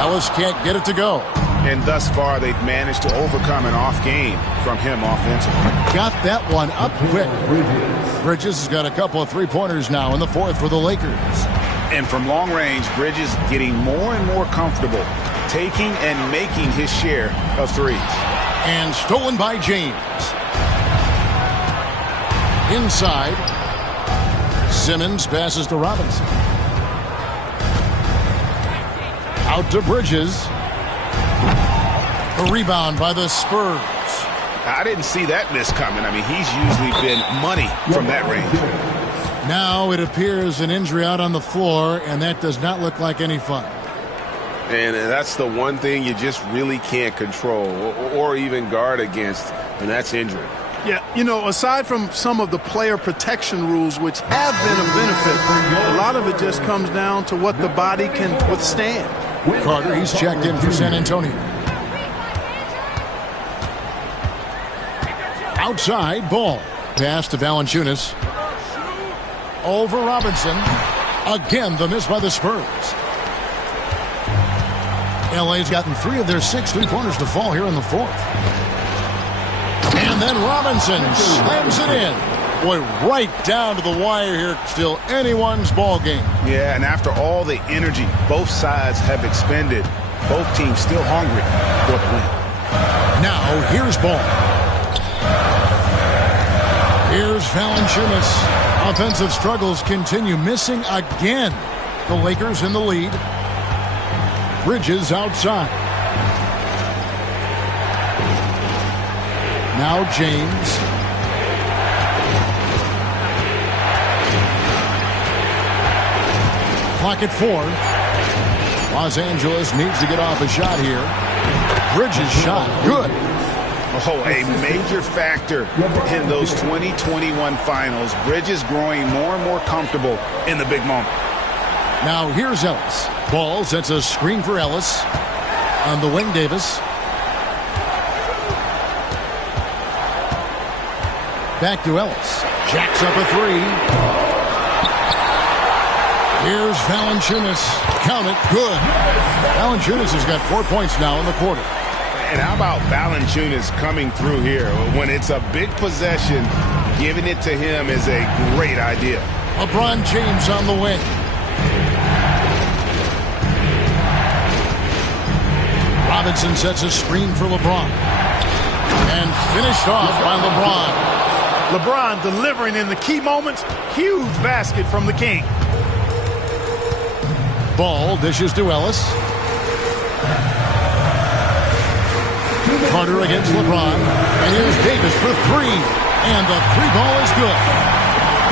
Ellis can't get it to go. And thus far, they've managed to overcome an off game from him offensively. Got that one up quick. Bridges has got a couple of three-pointers now in the 4th for the Lakers. And from long range, Bridges getting more and more comfortable taking and making his share of threes. And stolen by James. Inside. Simmons passes to Robinson. Out to Bridges. A rebound by the Spurs. I didn't see that miss coming. I mean, he's usually been money from that range. Now it appears an injury out on the floor, and that does not look like any fun. And that's the one thing you just really can't control or even guard against, and that's injury. Yeah, you know, aside from some of the player protection rules, which have been a benefit, a lot of it just comes down to what the body can withstand. Carter, he's checked in for San Antonio. Outside, Ball. Pass to Valanciunas. Over Robinson. Again, the miss by the Spurs. LA's gotten 3 of their 6 three-pointers to fall here in the 4th. And then Robinson slams it in. Boy, right down to the wire here. Still anyone's ball game. Yeah, and after all the energy both sides have expended, both teams still hungry for the win. Now, here's Ball. Here's Valanciunas. Offensive struggles continue, missing again. The Lakers in the lead. Bridges outside. Now James. Clock at 4. Los Angeles needs to get off a shot here. Bridges shot. Good. Oh, a major factor in those 2021 finals. Bridges growing more and more comfortable in the big moment. Now here's Ellis. Ball sets a screen for Ellis. On the wing, Davis. Back to Ellis. Jacks up a 3. Here's Valanciunas. Count it. Good. Valanciunas has got 4 points now in the quarter. And how about Valanciunas coming through here? When it's a big possession, giving it to him is a great idea. LeBron James on the wing. Robinson sets a screen for LeBron. And finished off by LeBron. LeBron delivering in the key moments. Huge basket from the King. Ball dishes to Ellis. Carter against LeBron. And here's Davis for 3. And the 3 ball is good.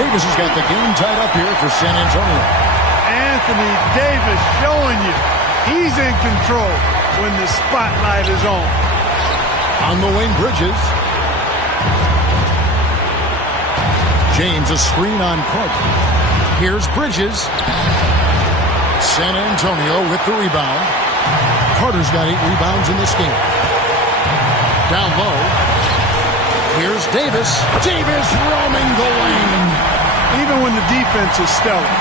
Davis has got the game tied up here for San Antonio. Anthony Davis showing you he's in control when the spotlight is on. On the wing, Bridges. James, a screen on Carter. Here's Bridges. San Antonio with the rebound. Carter's got 8 rebounds in this game. Down low. Here's Davis. Davis roaming the lane. Even when the defense is stellar,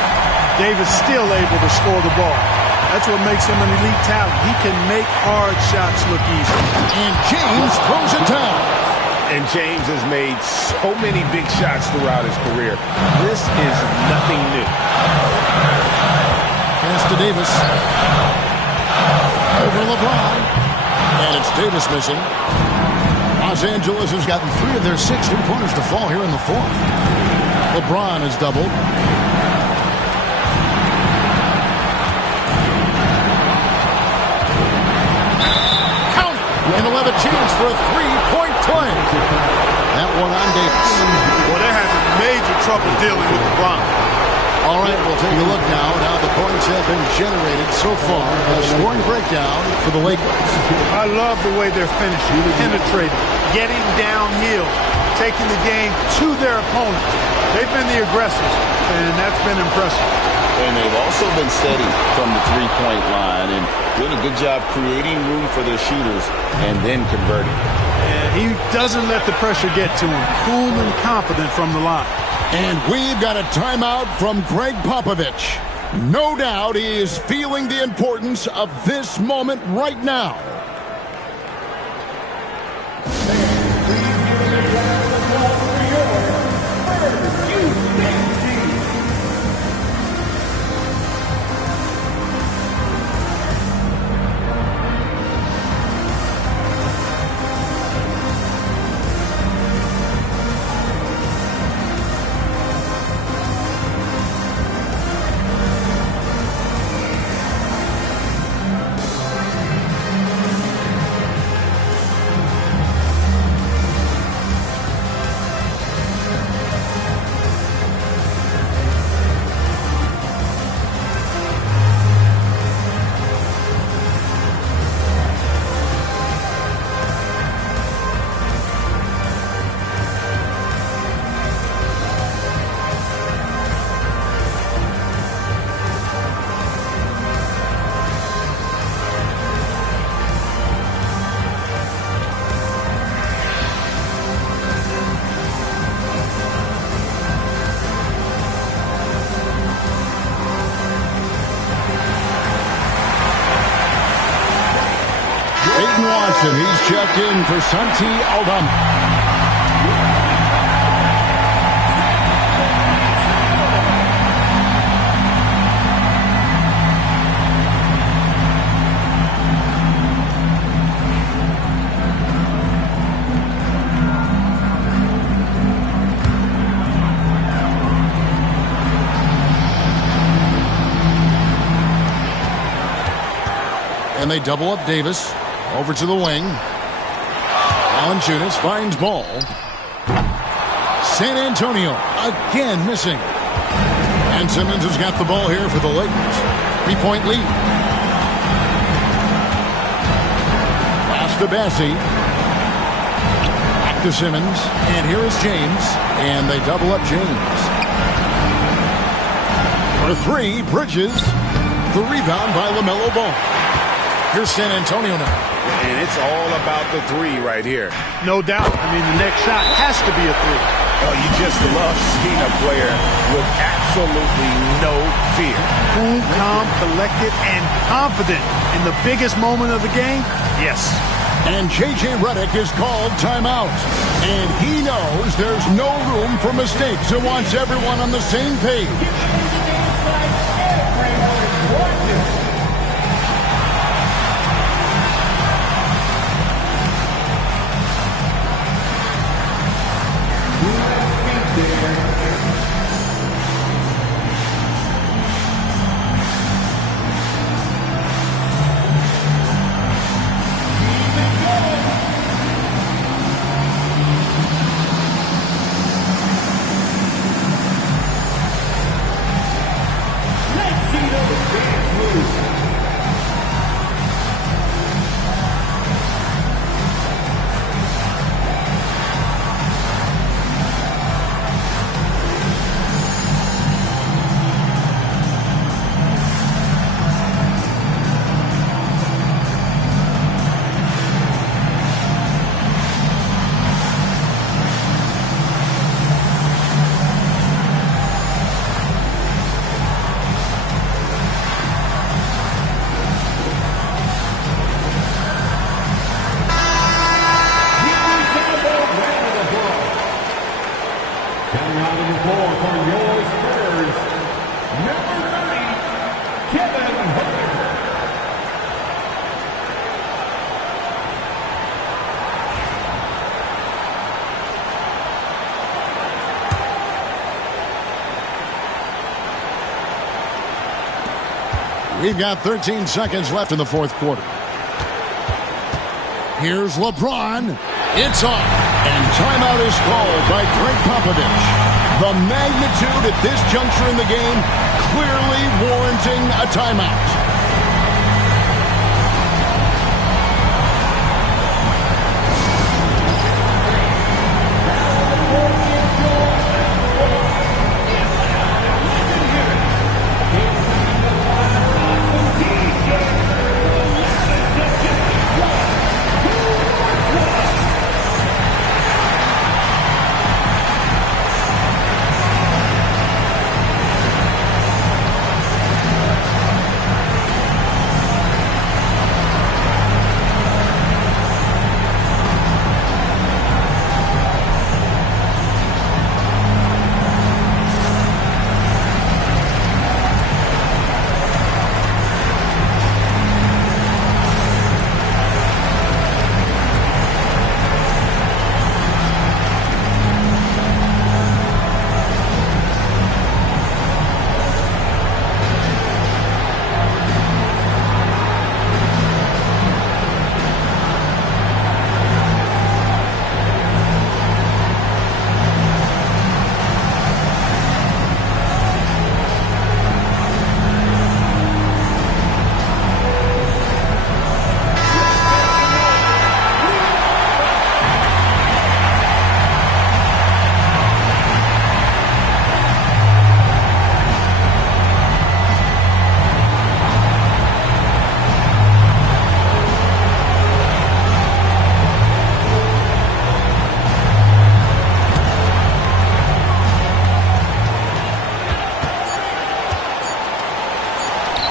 Davis still able to score the ball. That's what makes him an elite talent. He can make hard shots look easy. And James throws it down. And James has made so many big shots throughout his career. This is nothing new. Pass to Davis. Over LeBron. And it's Davis missing. Los Angeles has gotten 3 of their 6 3-pointers to fall here in the 4th. LeBron has doubled. Count it! And he'll have a chance for a 3-point play. That one on Davis. Well, they're having major trouble dealing with LeBron. All right, we'll take a look now at how the points have been generated so far. A scoring breakdown for the Lakers. I love the way they're finishing, penetrating, getting downhill, taking the game to their opponents. They've been the aggressors, and that's been impressive. And they've also been steady from the three-point line and doing a good job creating room for their shooters and then converting. And he doesn't let the pressure get to him. Cool and confident from the line. And we've got a timeout from Greg Popovich. No doubt he is feeling the importance of this moment right now. Watson, he's checked in for Santi Aldama. And they double up Davis. Over to the wing. Valanciunas finds ball. San Antonio again missing. And Simmons has got the ball here for the Lakers. 3-point lead. Pass to Bassie. Back to Simmons. And here is James. And they double up James. For 3, Bridges. The rebound by LaMelo Ball. Here's San Antonio now. And it's all about the 3 right here. No doubt. I mean, the next shot has to be a 3. Oh, you just love seeing a player with absolutely no fear. Cool, calm, collected, and confident in the biggest moment of the game? Yes. And J.J. Redick is called timeout. And he knows there's no room for mistakes and wants everyone on the same page. We've got 13 seconds left in the fourth quarter. Here's LeBron. It's off. And timeout is called by Greg Popovich. The magnitude at this juncture in the game clearly warranting a timeout.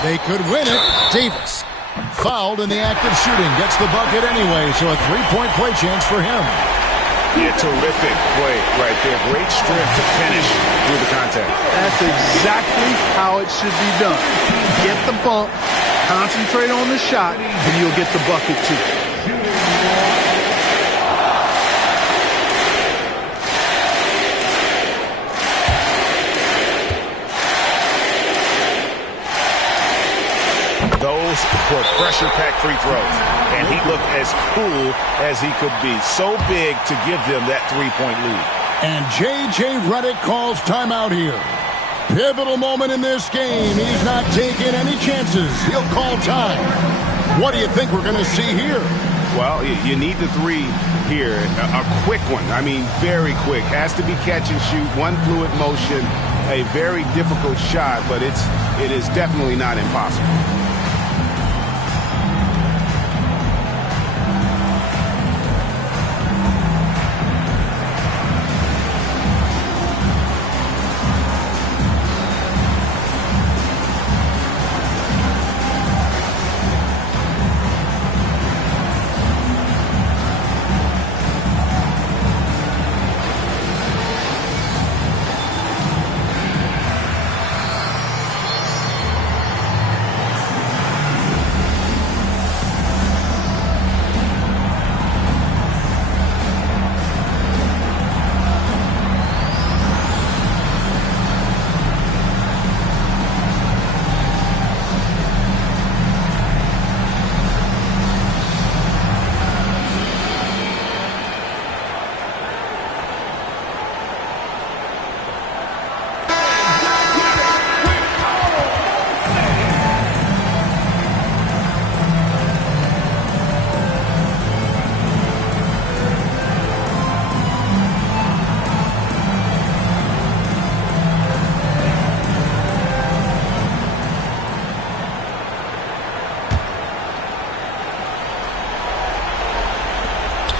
They could win it. Davis, fouled in the act of shooting, gets the bucket anyway, so a three-point play chance for him. Yeah, terrific play right there. Great strength to finish through the contact. That's exactly how it should be done. Get the bump, concentrate on the shot, and you'll get the bucket too. Those were pressure-packed free throws, and he looked as cool as he could be. So big to give them that three-point lead. And J.J. Redick calls timeout here. Pivotal moment in this game. He's not taking any chances. He'll call time. What do you think we're going to see here? Well, you need the three here. A quick one. I mean, very quick. Has to be catch and shoot. One fluid motion. A very difficult shot, but it is definitely not impossible.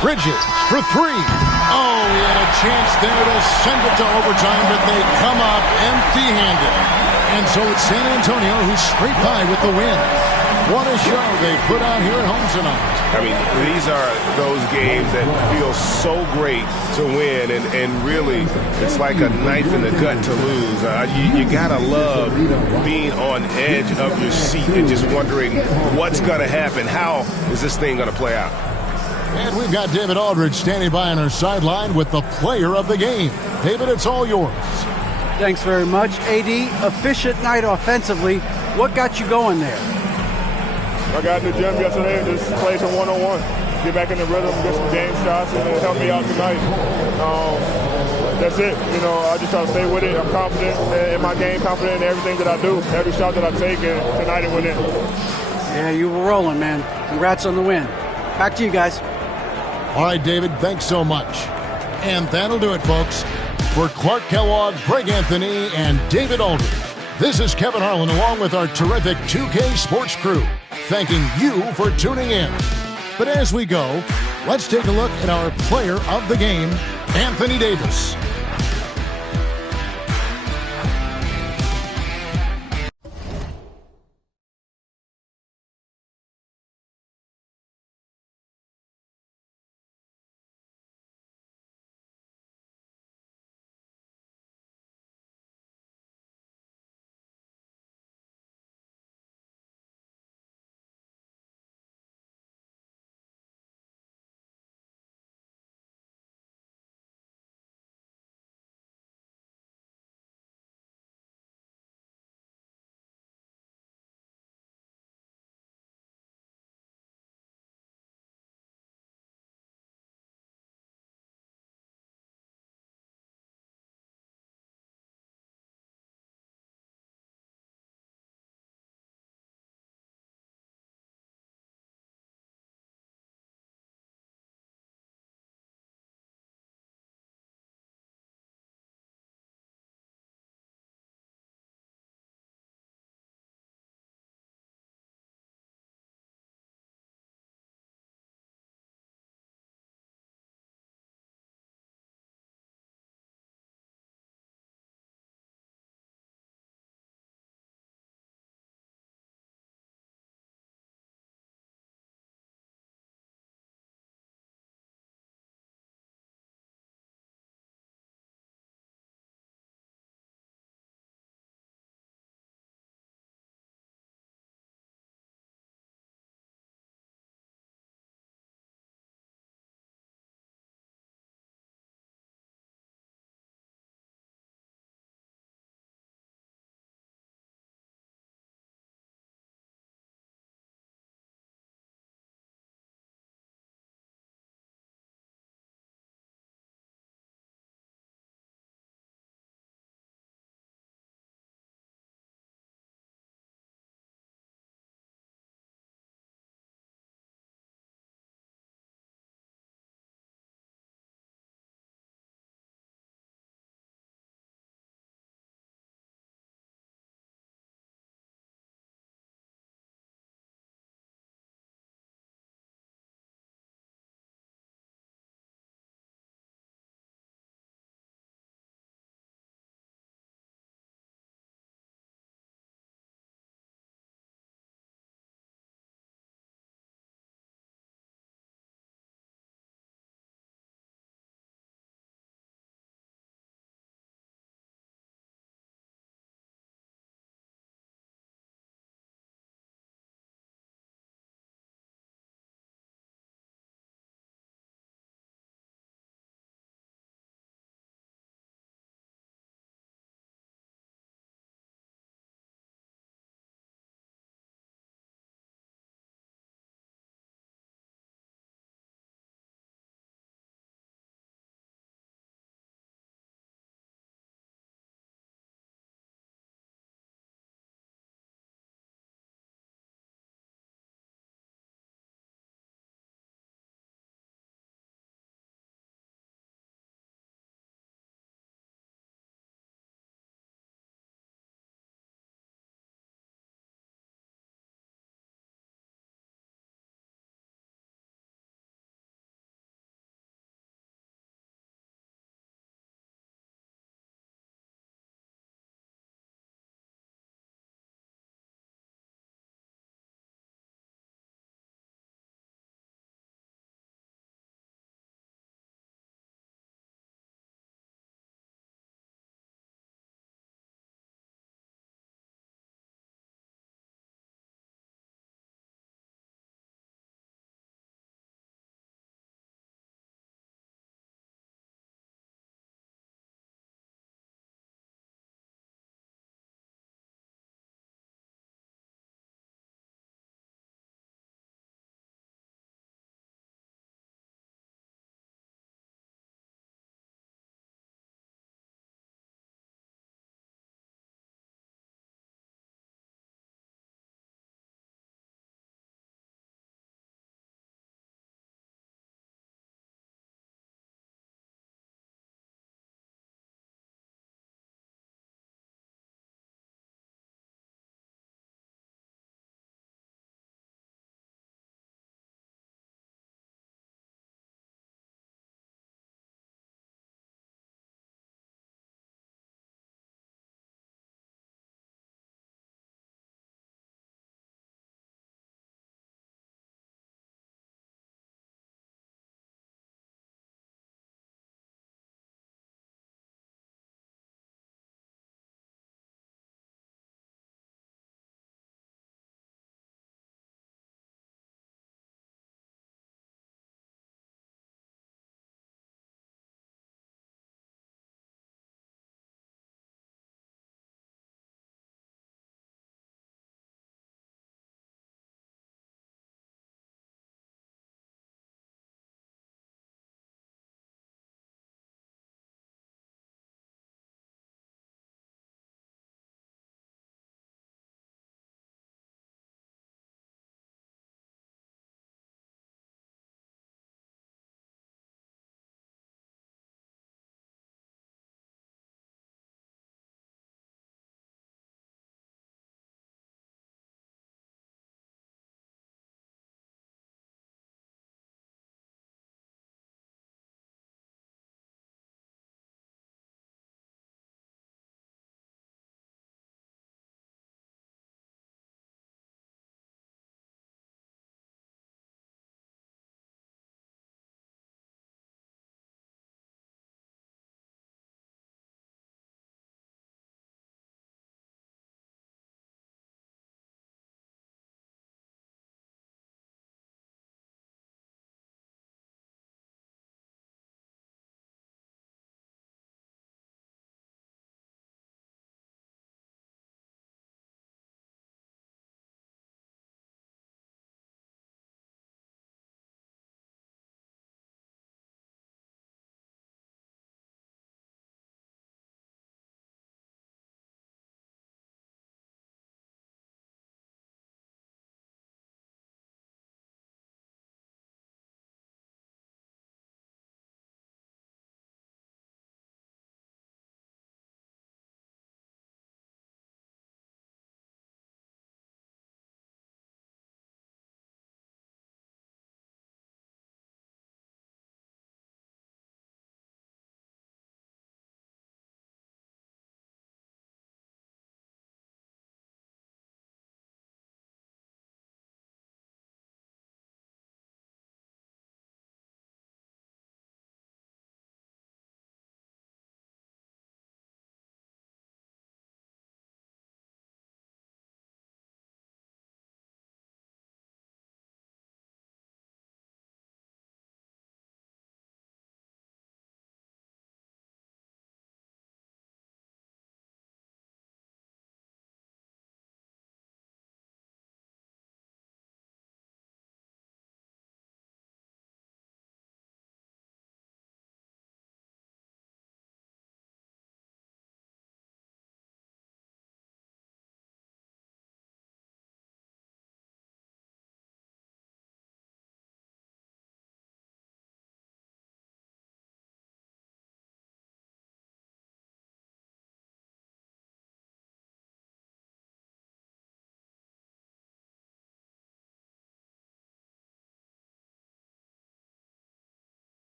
Bridges for three. Oh, he had a chance there to send it to overtime, but they come up empty-handed. And so it's San Antonio who's straight by with the win. What a show they put on here at home tonight. I mean, these are those games that feel so great to win, and really, it's like a knife in the gut to lose. You gotta love being on edge of your seat and just wondering what's gonna happen. How is this thing gonna play out? And we've got David Aldridge standing by on our sideline with the player of the game. David, it's all yours. Thanks very much, AD. Efficient night offensively. What got you going there? I got in the gym yesterday and just played some one-on-one. Get back in the rhythm, get some game shots, and it helped me out tonight. That's it. You know, I just try to stay with it. I'm confident in my game, confident in everything that I do, every shot that I take, and tonight it went in. Yeah, you were rolling, man. Congrats on the win. Back to you guys. All right, David, thanks so much. And that'll do it, folks. For Clark Kellogg, Greg Anthony, and David Aldridge, this is Kevin Harlan along with our terrific 2K Sports crew, thanking you for tuning in. But as we go, let's take a look at our player of the game, Anthony Davis.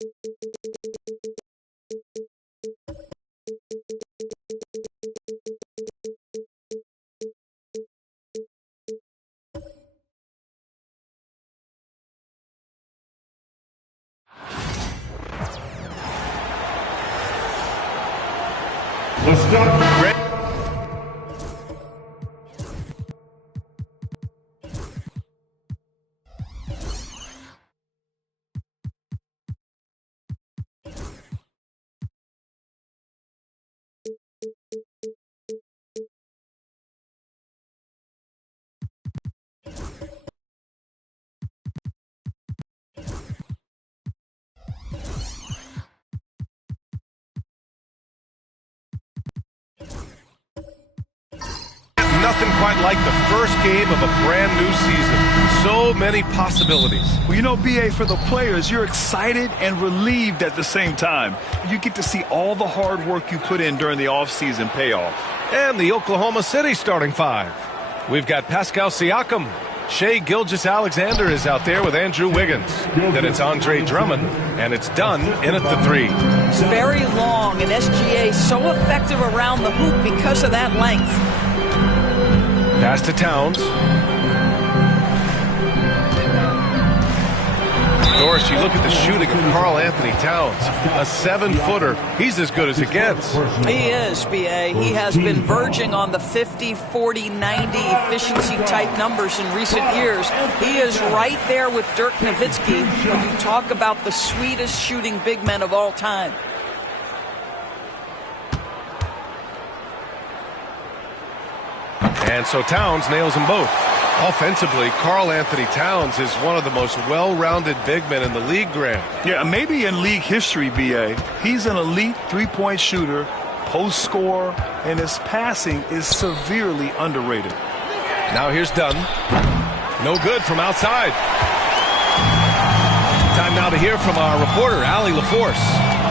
Let's start. Nothing quite like the first game of a brand new season. So many possibilities. Well, you know, BA, for the players, you're excited and relieved at the same time. You get to see all the hard work you put in during the offseason pay off. And the Oklahoma City starting five. We've got Pascal Siakam. Shai Gilgeous-Alexander is out there with Andrew Wiggins. Then it's Andre Drummond, and it's Dunn in at the three. It's very long, and SGA so effective around the hoop because of that length. Pass to Towns. Doris, you look at the shooting of Karl Anthony Towns. A 7-footer. He's as good as it gets. He is, BA. He has been verging on the 50, 40, 90 efficiency type numbers in recent years. He is right there with Dirk Nowitzki when you talk about the sweetest shooting big men of all time. And so Towns nails them both. Offensively, Karl Anthony Towns is one of the most well-rounded big men in the league, Graham. Yeah, maybe in league history, BA. He's an elite three-point shooter, post scorer, and his passing is severely underrated. Now here's Dunn. No good from outside. Time now to hear from our reporter, Allie LaForce.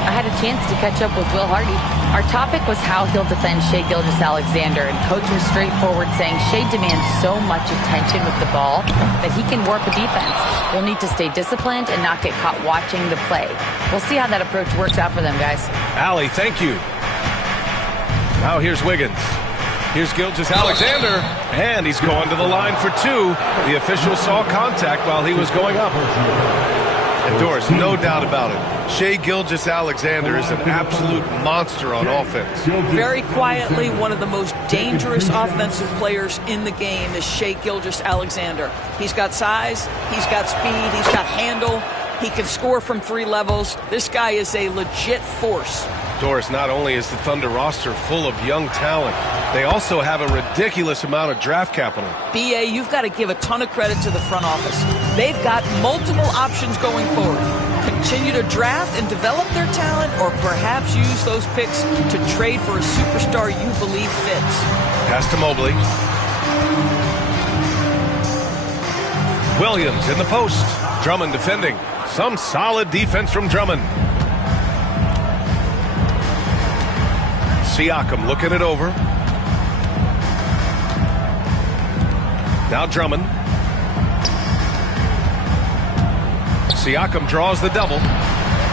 I had a chance to catch up with Will Hardy. Our topic was how he'll defend Shai Gilgeous-Alexander, and Coach was straightforward, saying Shai demands so much attention with the ball that he can work a defense. We'll need to stay disciplined and not get caught watching the play. We'll see how that approach works out for them, guys. Allie, thank you. Now here's Wiggins. Here's Gilgeous-Alexander, and he's going to the line for two. The official saw contact while he was going up. And Doris, no doubt about it, Shai Gilgeous-Alexander is an absolute monster on offense. Very quietly, one of the most dangerous offensive players in the game is Shai Gilgeous-Alexander. He's got size, he's got speed, he's got handle, he can score from three levels. This guy is a legit force. Doris, not only is the Thunder roster full of young talent, they also have a ridiculous amount of draft capital. BA, you've got to give a ton of credit to the front office. They've got multiple options going forward. Continue to draft and develop their talent, or perhaps use those picks to trade for a superstar you believe fits. Pass to Mobley. Williams in the post. Drummond defending. Some solid defense from Drummond. Siakam looking it over. Now Drummond. Siakam draws the double.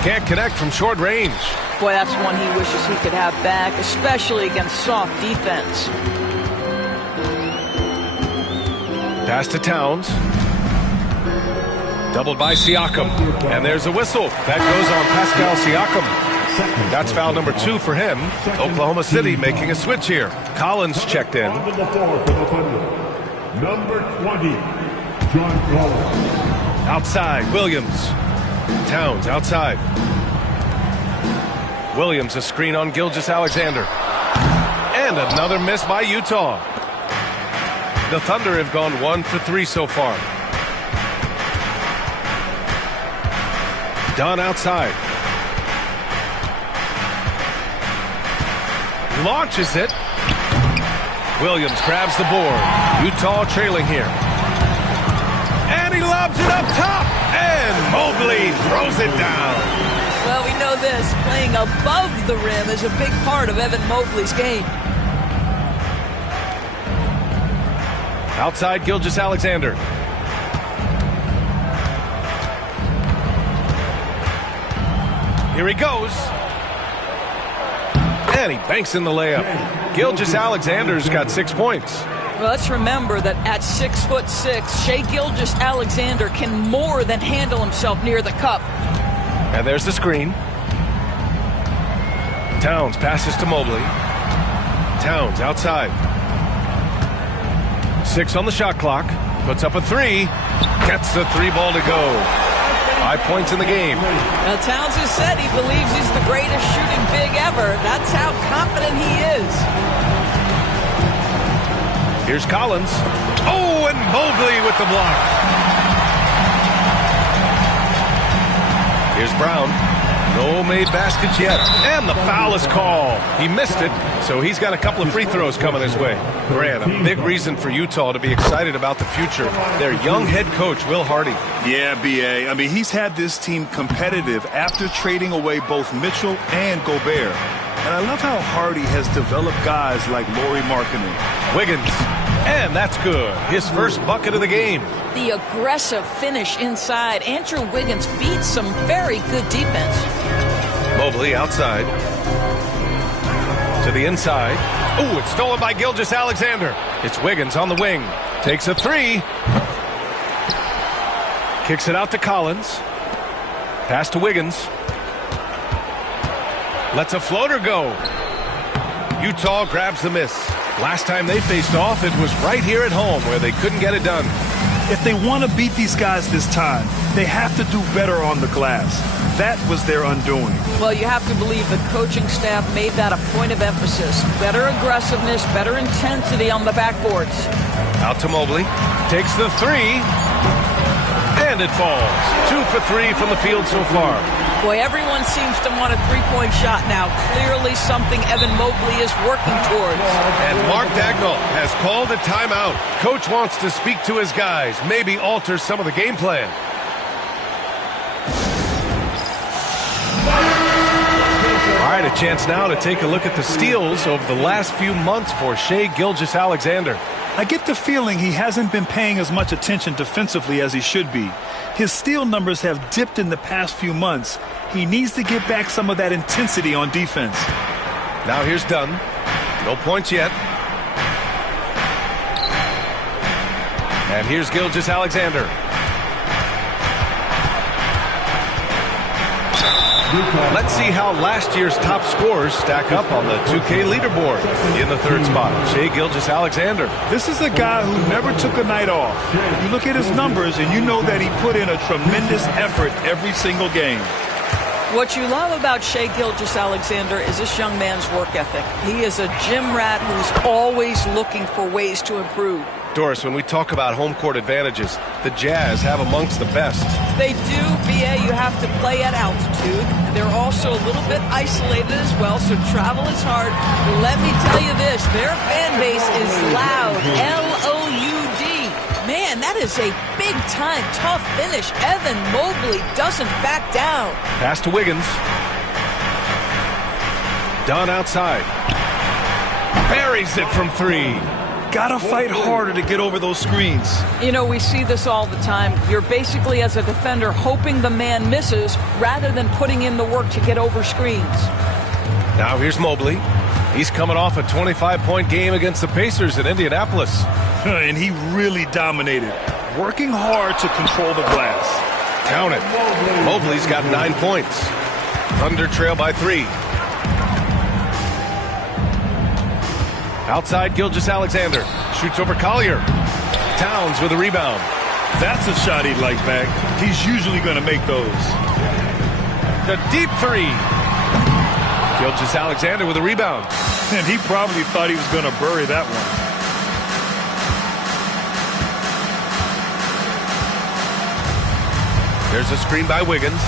Can't connect from short range. Boy, that's one he wishes he could have back, especially against soft defense. Pass to Towns. Doubled by Siakam. And there's a whistle. That goes on Pascal Siakam. That's foul number 2 for him. Oklahoma City making a switch here. Collins checked in. Number 20, John Collins. Outside, Williams. Towns outside. Williams a screen on Gilgeous-Alexander. And another miss by Utah. The Thunder have gone 1 for 3 so far. Dunn outside. Launches it. Williams grabs the board. Utah trailing here. And he lobs it up top. And Mobley throws it down. Well, we know this. Playing above the rim is a big part of Evan Mobley's game. Outside Here he goes. And he banks in the layup. Gilgeous-Alexander's got 6 points. Well, let's remember that at 6'6", Shai Gilgeous-Alexander can more than handle himself near the cup. And there's the screen. Towns passes to Mobley. Towns outside. 6 on the shot clock. Puts up a 3. Gets the 3 ball to go. 5 points in the game. Now, Towns has said he believes he's the greatest shooting big ever. That's how confident he is. Here's Collins. Oh, and Mobley with the block. Here's Brown. No made baskets yet. And the foul is called. He missed it, so he's got a couple of free throws coming his way. Grant, a big reason for Utah to be excited about the future. Their young head coach, Will Hardy. Yeah, B.A. I mean, he's had this team competitive after trading away both Mitchell and Gobert. And I love how Hardy has developed guys like Lauri Markkanen. Wiggins. And that's good. His first bucket of the game. The aggressive finish inside. Andrew Wiggins beats some very good defense. Mobley outside. To the inside. Oh, it's stolen by Gilgeous-Alexander. It's Wiggins on the wing. Takes a 3. Kicks it out to Collins. Pass to Wiggins. Lets a floater go. Utah grabs the miss. Last time they faced off, it was right here at home where they couldn't get it done. If they want to beat these guys this time, they have to do better on the glass. That was their undoing. Well, you have to believe the coaching staff made that a point of emphasis. Better aggressiveness, better intensity on the backboards. Out to Mobley. Takes the 3. And it falls. 2 for 3 from the field so far. Boy, everyone seems to want a three-point shot now. Clearly something Evan Mobley is working towards. And Mark Daigneault has called a timeout. Coach wants to speak to his guys, maybe alter some of the game plan. All right, a chance now to take a look at the steals over the last few months for Shai Gilgeous-Alexander. I get the feeling he hasn't been paying as much attention defensively as he should be. His steal numbers have dipped in the past few months. He needs to get back some of that intensity on defense. Now here's Dunn. No points yet. And here's Gilgeous-Alexander. Let's see how last year's top scorers stack up on the 2K leaderboard. In the third spot, Shai Gilgeous-Alexander. This is a guy who never took a night off. You look at his numbers and you know that he put in a tremendous effort every single game. What you love about Shai Gilgeous-Alexander is this young man's work ethic. He is a gym rat who's always looking for ways to improve. Doris, when we talk about home court advantages, the Jazz have amongst the best. They do, B.A. You have to play at altitude. They're also a little bit isolated as well, so travel is hard. Let me tell you this, their fan base is loud, L-O-U-D. Man, that is a big-time, tough finish. Evan Mobley doesn't back down. Pass to Wiggins. Dunn outside. Buries it from 3. Gotta fight harder to get over those screens. You know, we see this all the time. You're basically, as a defender, hoping the man misses rather than putting in the work to get over screens. Now here's Mobley. He's coming off a 25-point game against the Pacers in Indianapolis. And he really dominated, working hard to control the glass. Count it. Mobley's got 9 points. Thunder trail by 3. Outside Gilgeous-Alexander. Shoots over Collier. Towns with a rebound. That's a shot he'd like back. He's usually going to make those. The deep 3. Gilgeous-Alexander with a rebound. And he probably thought he was going to bury that one. There's a screen by Wiggins.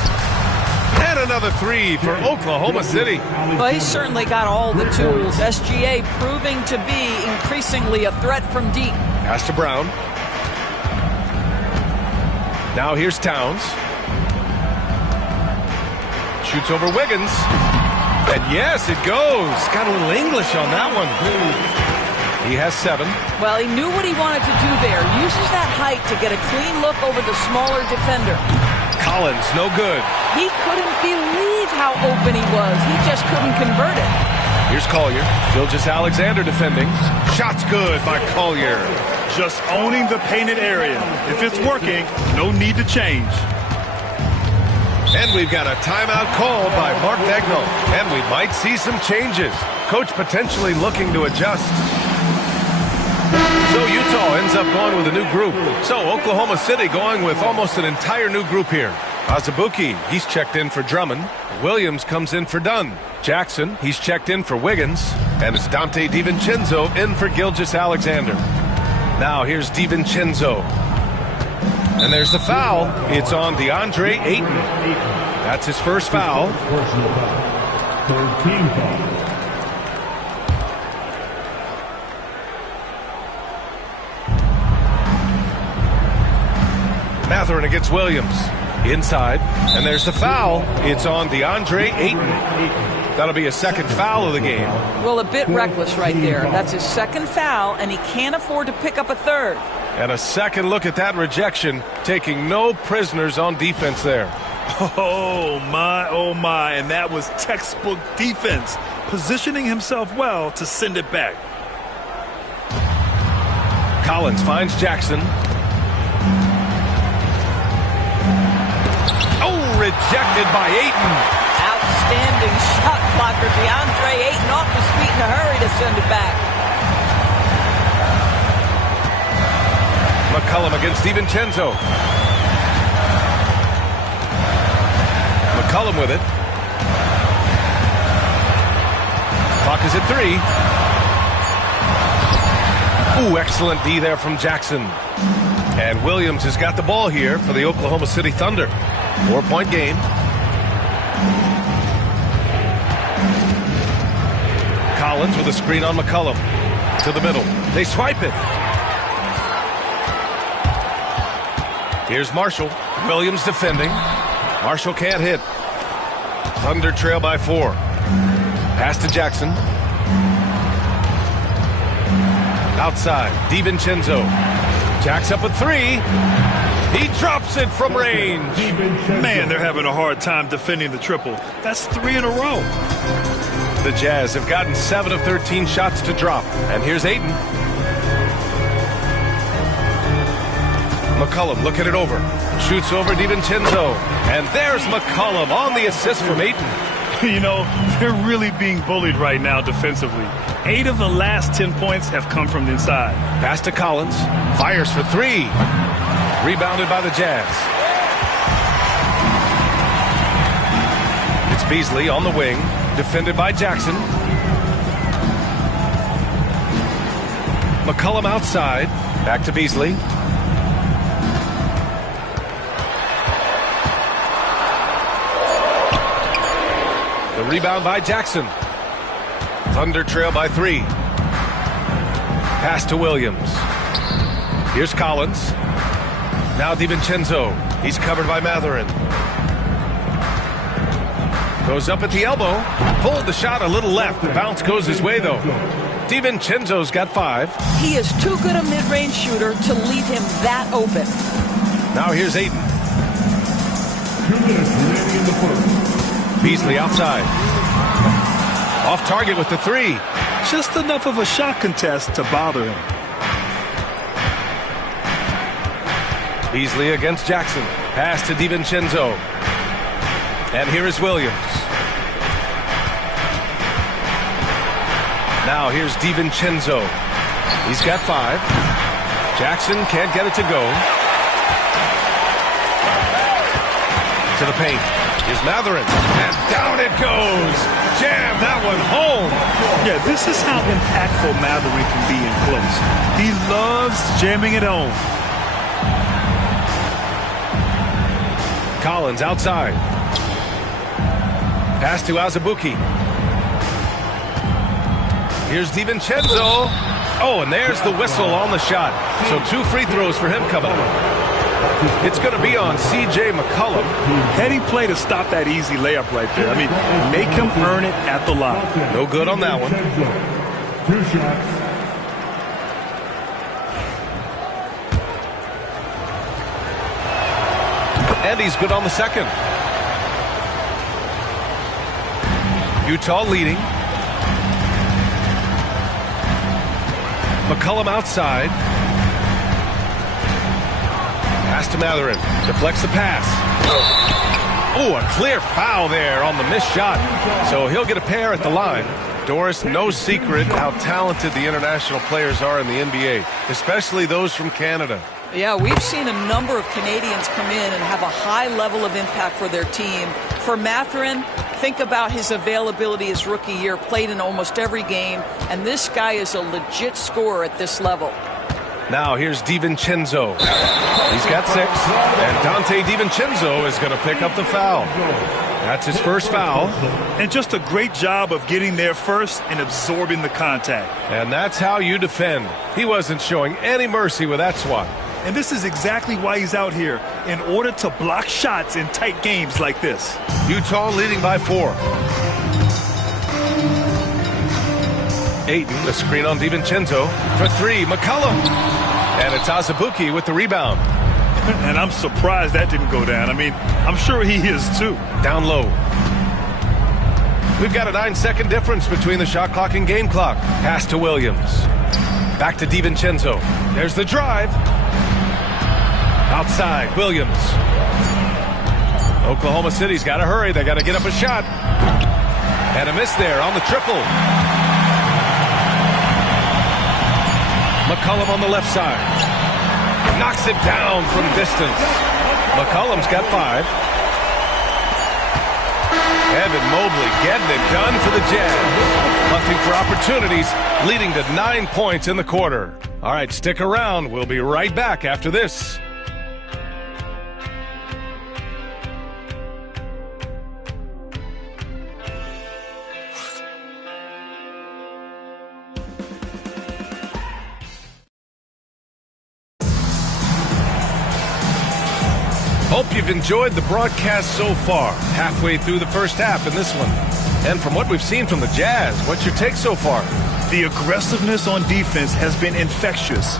And another 3 for Oklahoma City. Well, he's certainly got all the tools. SGA proving to be increasingly a threat from deep. Pass to Brown. Now here's Towns. Shoots over Wiggins. And yes, it goes. Got a little English on that one. He has 7. Well, he knew what he wanted to do there. Uses that height to get a clean look over the smaller defender. Collins, no good. He couldn't believe how open he was. He just couldn't convert it. Here's Collier. Gilgeous-Alexander defending. Shot's good by Collier. Just owning the painted area. If it's working, no need to change. And we've got a timeout called by Mark Daigneault. And we might see some changes. Coach potentially looking to adjust. So Utah ends up going with a new group. So Oklahoma City going with almost an entire new group here. Azubuike, he's checked in for Drummond. Williams comes in for Dunn. Jackson, he's checked in for Wiggins. And it's Donte DiVincenzo in for Gilgeous-Alexander. Now here's DiVincenzo. And there's the foul. It's on DeAndre Ayton. That's his first foul. Personal foul. Third team foul. Mathurin against Williams. Inside. And there's the foul. It's on DeAndre Ayton. That'll be a second foul of the game. Well, a bit reckless right there. That's his second foul, and he can't afford to pick up a third. And a second look at that rejection, taking no prisoners on defense there. Oh, my. And that was textbook defense, positioning himself well to send it back. Collins finds Jackson. Oh, rejected by Ayton. Outstanding shot blocker. DeAndre Ayton off his feet in a hurry to send it back. McCollum against DiVincenzo. McCollum with it. Clock is at 3. Ooh, excellent D there from Jackson. And Williams has got the ball here for the Oklahoma City Thunder. 4-point game. Collins with a screen on McCollum. To the middle. They swipe it. Here's Marshall. Williams defending. Marshall can't hit. Thunder trail by 4. Pass to Jackson. Outside. DiVincenzo. Jacks up at 3. He drops it from range. Man, they're having a hard time defending the triple. That's 3 in a row. The Jazz have gotten 7 of 13 shots to drop. And here's Ayton. McCollum looking it over. Shoots over DiVincenzo. And there's McCollum on the assist from Ayton. You know, they're really being bullied right now defensively. 8 of the last 10 points have come from the inside. Pass to Collins. Fires for 3. Rebounded by the Jazz. It's Beasley on the wing. Defended by Jackson. McCollum outside. Back to Beasley. The rebound by Jackson. Thunder trail by 3. Pass to Williams. Here's Collins. Now DiVincenzo. He's covered by Mathurin. Goes up at the elbow. Pulled the shot a little left. The bounce goes his way, though. DiVincenzo's got 5. He is too good a mid-range shooter to leave him that open. Now here's Ayton. 2 minutes remaining in the first. Beasley outside. Off target with the 3. Just enough of a shot contest to bother him. Beasley against Jackson. Pass to DiVincenzo. And here is Williams. Now here's DiVincenzo. He's got 5. Jackson can't get it to go. To the paint. Here's Mathurin. And down it goes. Jam that one home. Yeah, this is how impactful Mathurin can be in close. He loves jamming it home. Collins outside. Pass to Azubuike. Here's DiVincenzo. Oh, and there's the whistle on the shot. So 2 free throws for him coming up. It's going to be on C.J. McCollum. Heady play to stop that easy layup right there. I mean, make him earn it at the line. No good on that one. 2 shots. And he's good on the second. Utah leading. McCollum outside. Pass to Mathurin. Deflects the pass. Oh, a clear foul there on the missed shot. So he'll get a pair at the line. Doris, no secret how talented the international players are in the NBA, especially those from Canada. Yeah, we've seen a number of Canadians come in and have a high level of impact for their team. For Mathurin, think about his availability his rookie year, played in almost every game, and this guy is a legit scorer at this level. Now here's DiVincenzo. He's got 6, and Dante DiVincenzo is going to pick up the foul. That's his first foul. And just a great job of getting there first and absorbing the contact. And that's how you defend. He wasn't showing any mercy with that swat. And this is exactly why he's out here, in order to block shots in tight games like this. Utah leading by 4. Ayton, the screen on DiVincenzo for 3. McCollum. And it's Azubuike with the rebound. And I'm surprised that didn't go down. I mean, I'm sure he is too. Down low. We've got a 9-second difference between the shot clock and game clock. Pass to Williams. Back to DiVincenzo. There's the drive. Outside, Williams. Oklahoma City's got to hurry. They got to get up a shot. And a miss there on the triple. McCollum on the left side. Knocks it down from distance. McCollum's got 5. Evan Mobley getting it done for the Jazz. Hunting for opportunities, leading to 9 points in the quarter. All right, stick around. We'll be right back after this. Hope you've enjoyed the broadcast so far. Halfway through the first half in this one. And from what we've seen from the Jazz, what's your take so far? The aggressiveness on defense has been infectious.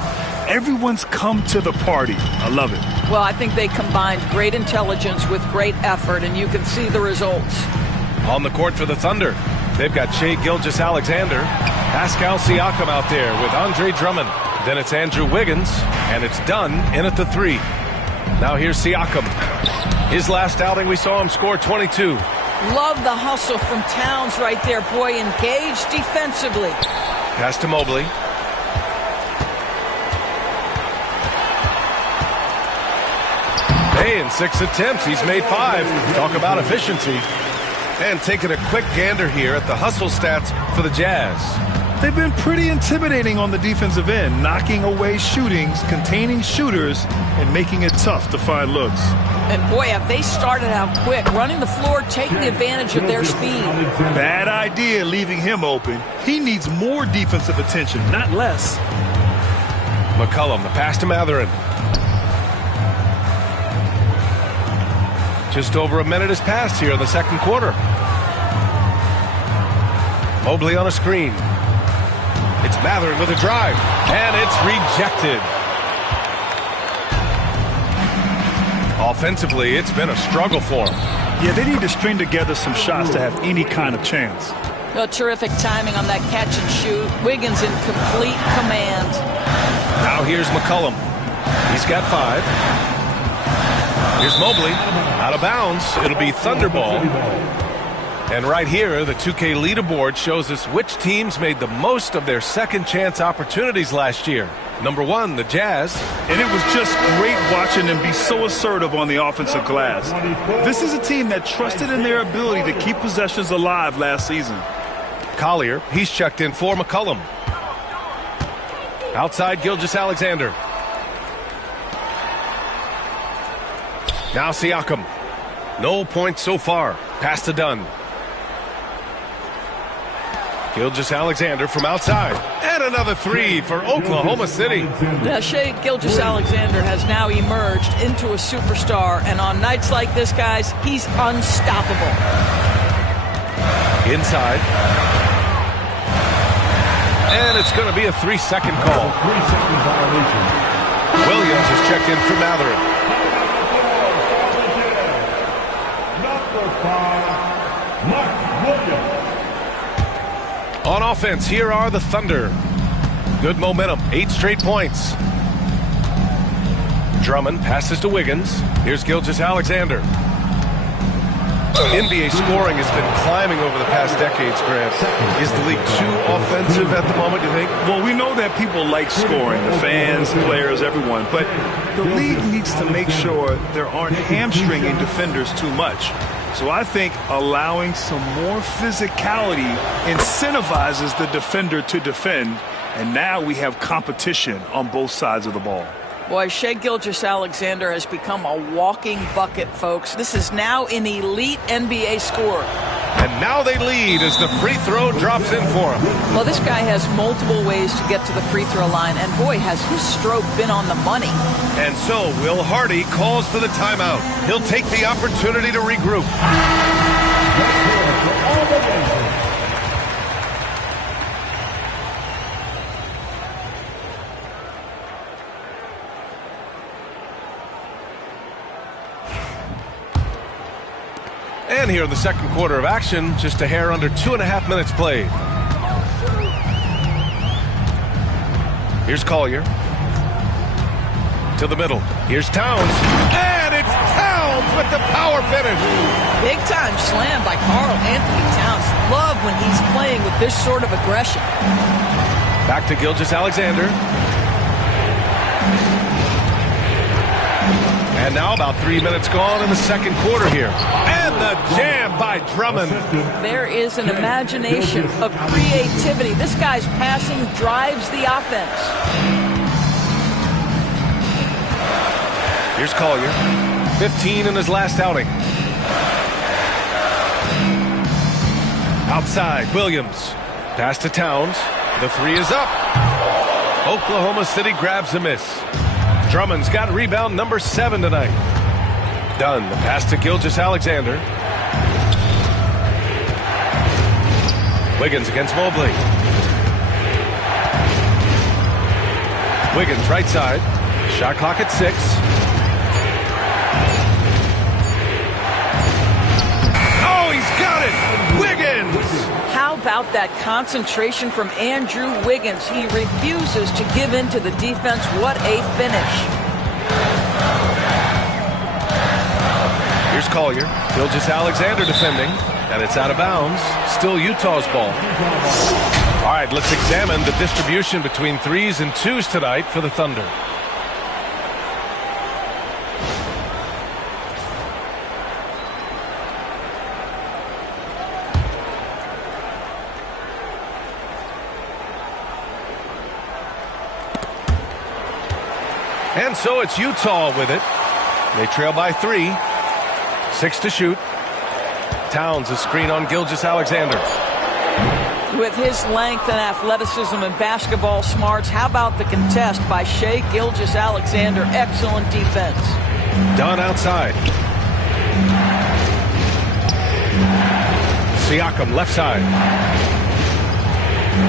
Everyone's come to the party. I love it. Well, I think they combined great intelligence with great effort, and you can see the results. On the court for the Thunder, they've got Shai Gilgeous-Alexander, Pascal Siakam out there with Andre Drummond. Then it's Andrew Wiggins, and it's Dunn in at the 3. Now here's Siakam. His last outing, we saw him score 22. Love the hustle from Towns right there. Boy, engaged defensively. Pass to Mobley. Hey, in 6 attempts, he's made 5. Talk about efficiency. And taking a quick gander here at the hustle stats for the Jazz. They've been pretty intimidating on the defensive end, knocking away shootings, containing shooters, and making it tough to find looks. And boy, have they started out quick, running the floor, taking advantage of their speed. Bad idea leaving him open. He needs more defensive attention, not less. McCollum, the pass to Mathurin. Just over a minute has passed here in the second quarter. Mobley on a screen. It's Mathurin with a drive, and it's rejected. Offensively, it's been a struggle for him. Yeah, they need to string together some shots to have any kind of chance. Oh, terrific timing on that catch and shoot. Wiggins in complete command. Now here's McCollum. He's got 5. Here's Mobley. Out of bounds. It'll be Thunder ball. And right here, the 2K leaderboard shows us which teams made the most of their second chance opportunities last year. Number 1, the Jazz. And it was just great watching them be so assertive on the offensive glass. This is a team that trusted in their ability to keep possessions alive last season. Collier, he's checked in for McCollum. Outside, Gilgeous-Alexander. Now Siakam. No points so far. Pass to Dunn. Gilgeous-Alexander from outside. And another 3 for Oklahoma City. Now, Shai Gilgeous-Alexander has now emerged into a superstar. And on nights like this, guys, he's unstoppable. Inside. And it's going to be a 3-second call. 3-second violation. Williams is checked in for Mathurin. Number 5, Mark Williams. On offense, here are the Thunder. Good momentum, 8 straight points. Drummond passes to Wiggins. Here's Gilgeous-Alexander. NBA scoring has been climbing over the past decades, Grant. Is the league too offensive at the moment, do you think? Well, we know that people like scoring, the fans, players, everyone, but the league needs to make sure there aren't hamstringing defenders too much. So I think allowing some more physicality incentivizes the defender to defend, and now we have competition on both sides of the ball. Boy, Shai Gilgeous-Alexander has become a walking bucket, folks. This is now an elite NBA scorer. And now they lead as the free throw drops in for him. Well, this guy has multiple ways to get to the free throw line, and boy, has his stroke been on the money. And so Will Hardy calls for the timeout. He'll take the opportunity to regroup. And here in the second quarter of action, just a hair under 2.5 minutes played. Here's Collier. To the middle. Here's Towns. And it's Towns with the power finish. Big time slam by Karl Anthony Towns. Love when he's playing with this sort of aggression. Back to Gilgeous-Alexander. And now about 3 minutes gone in the second quarter here. And the jam by Drummond. There is an imagination of creativity. This guy's passing drives the offense. Here's Collier. 15 in his last outing. Outside, Williams. Pass to Towns. The three is up. Oklahoma City grabs a miss. Drummond's got rebound number 7 tonight. Dunn, the pass to Gilgeous-Alexander. Wiggins against Mobley. Wiggins right side. Shot clock at 6. Oh, he's got it! Wiggins! How about that concentration from Andrew Wiggins? He refuses to give in to the defense. What a finish. Here's Collier. Gilgeous-Alexander defending. And it's out of bounds. Still Utah's ball. All right, let's examine the distribution between 3s and 2s tonight for the Thunder. And so it's Utah with it. They trail by 3. 6 to shoot. Towns a screen on Gilgeous-Alexander. With his length and athleticism and basketball smarts, how about the contest by Shai Gilgeous-Alexander? Excellent defense. Dunn outside. Siakam left side.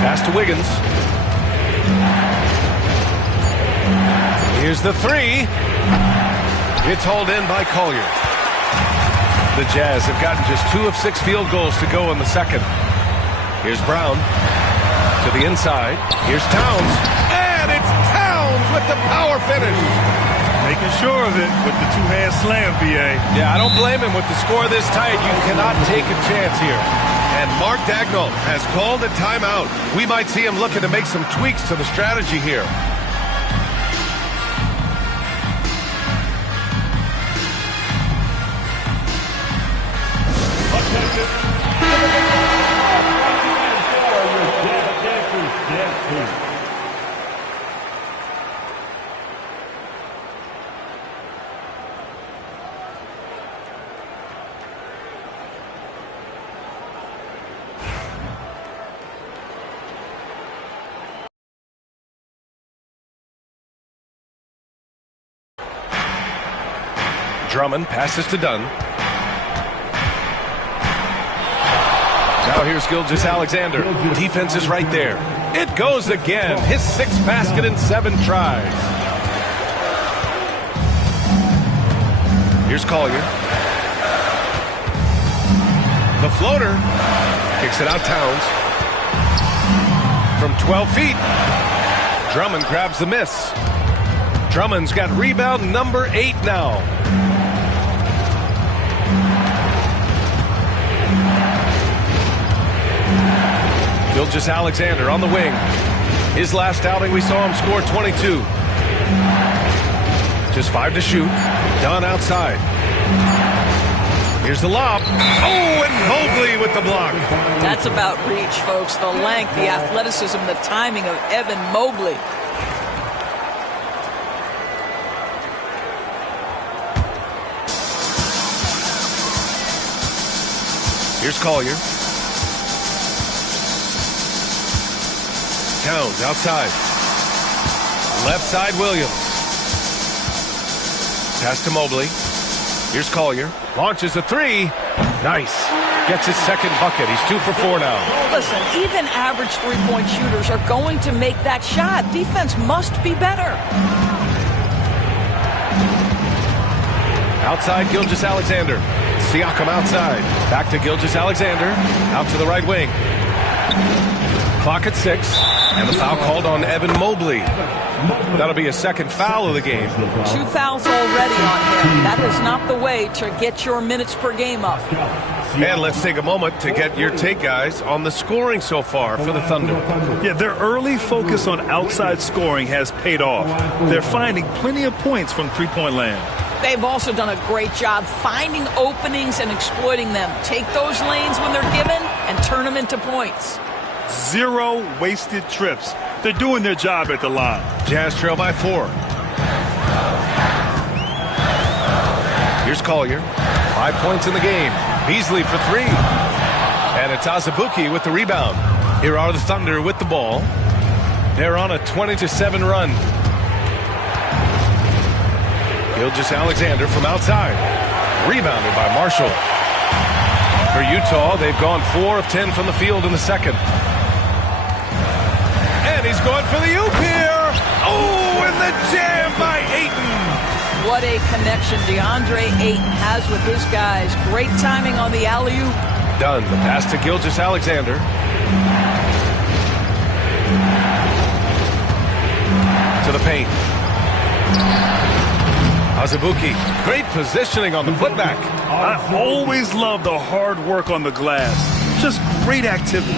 Pass to Wiggins. Here's the 3. It's hauled in by Collier. The Jazz have gotten just 2 of 6 field goals to go in the second. Here's Brown to the inside. Here's Towns. And it's Towns with the power finish. Making sure of it with the two-hand slam, B.A. Yeah, I don't blame him. With the score this tight, you cannot take a chance here. And Mark Daigneault has called a timeout. We might see him looking to make some tweaks to the strategy here. Drummond passes to Dunn. Now here's Gilgeous-Alexander. Defense is right there. It goes again. His 6th basket in 7 tries. Here's Collier. The floater. Kicks it out Towns. from 12 feet. Drummond grabs the miss. Drummond's got rebound number 8 now. Gilgeous-Alexander on the wing. His last outing, we saw him score 22. Just 5 to shoot. Dunn outside. Here's the lob. Oh, and Mobley with the block. That's about reach, folks. The length, the athleticism, the timing of Evan Mobley. Here's Collier. Towns outside. Left side, Williams. Pass to Mobley. Here's Collier. Launches a 3. Nice. Gets his second bucket. He's 2 for 4 now. Listen, even average three-point shooters are going to make that shot. Defense must be better. Outside, Gilgeous-Alexander. Siakam outside. Back to Gilgeous-Alexander. Out to the right wing. Clock at 6. And the foul called on Evan Mobley. That'll be a second foul of the game. 2 fouls already on him. That is not the way to get your minutes per game up. And let's take a moment to get your take, guys, on the scoring so far for the Thunder. Yeah, their early focus on outside scoring has paid off. They're finding plenty of points from three-point land. They've also done a great job finding openings and exploiting them. Take those lanes when they're given and turn them into points. 0 wasted trips. They're doing their job at the line. Jazz trail by 4. Here's Collier. 5 points in the game. Beasley for 3. And it's Azubuike with the rebound. Here are the Thunder with the ball. They're on a 20-7 run. Gilgeous-Alexander from outside. Rebounded by Marshall. For Utah, they've gone 4 of 10 from the field in the second. And he's going for the oop here. Oh, and the jam by Ayton. What a connection DeAndre Ayton has with his guys. Great timing on the alley-oop. Done. The pass to Gilgeous-Alexander. To the paint. Azubuike. Great positioning on the putback. I always love the hard work on the glass. Just great activity.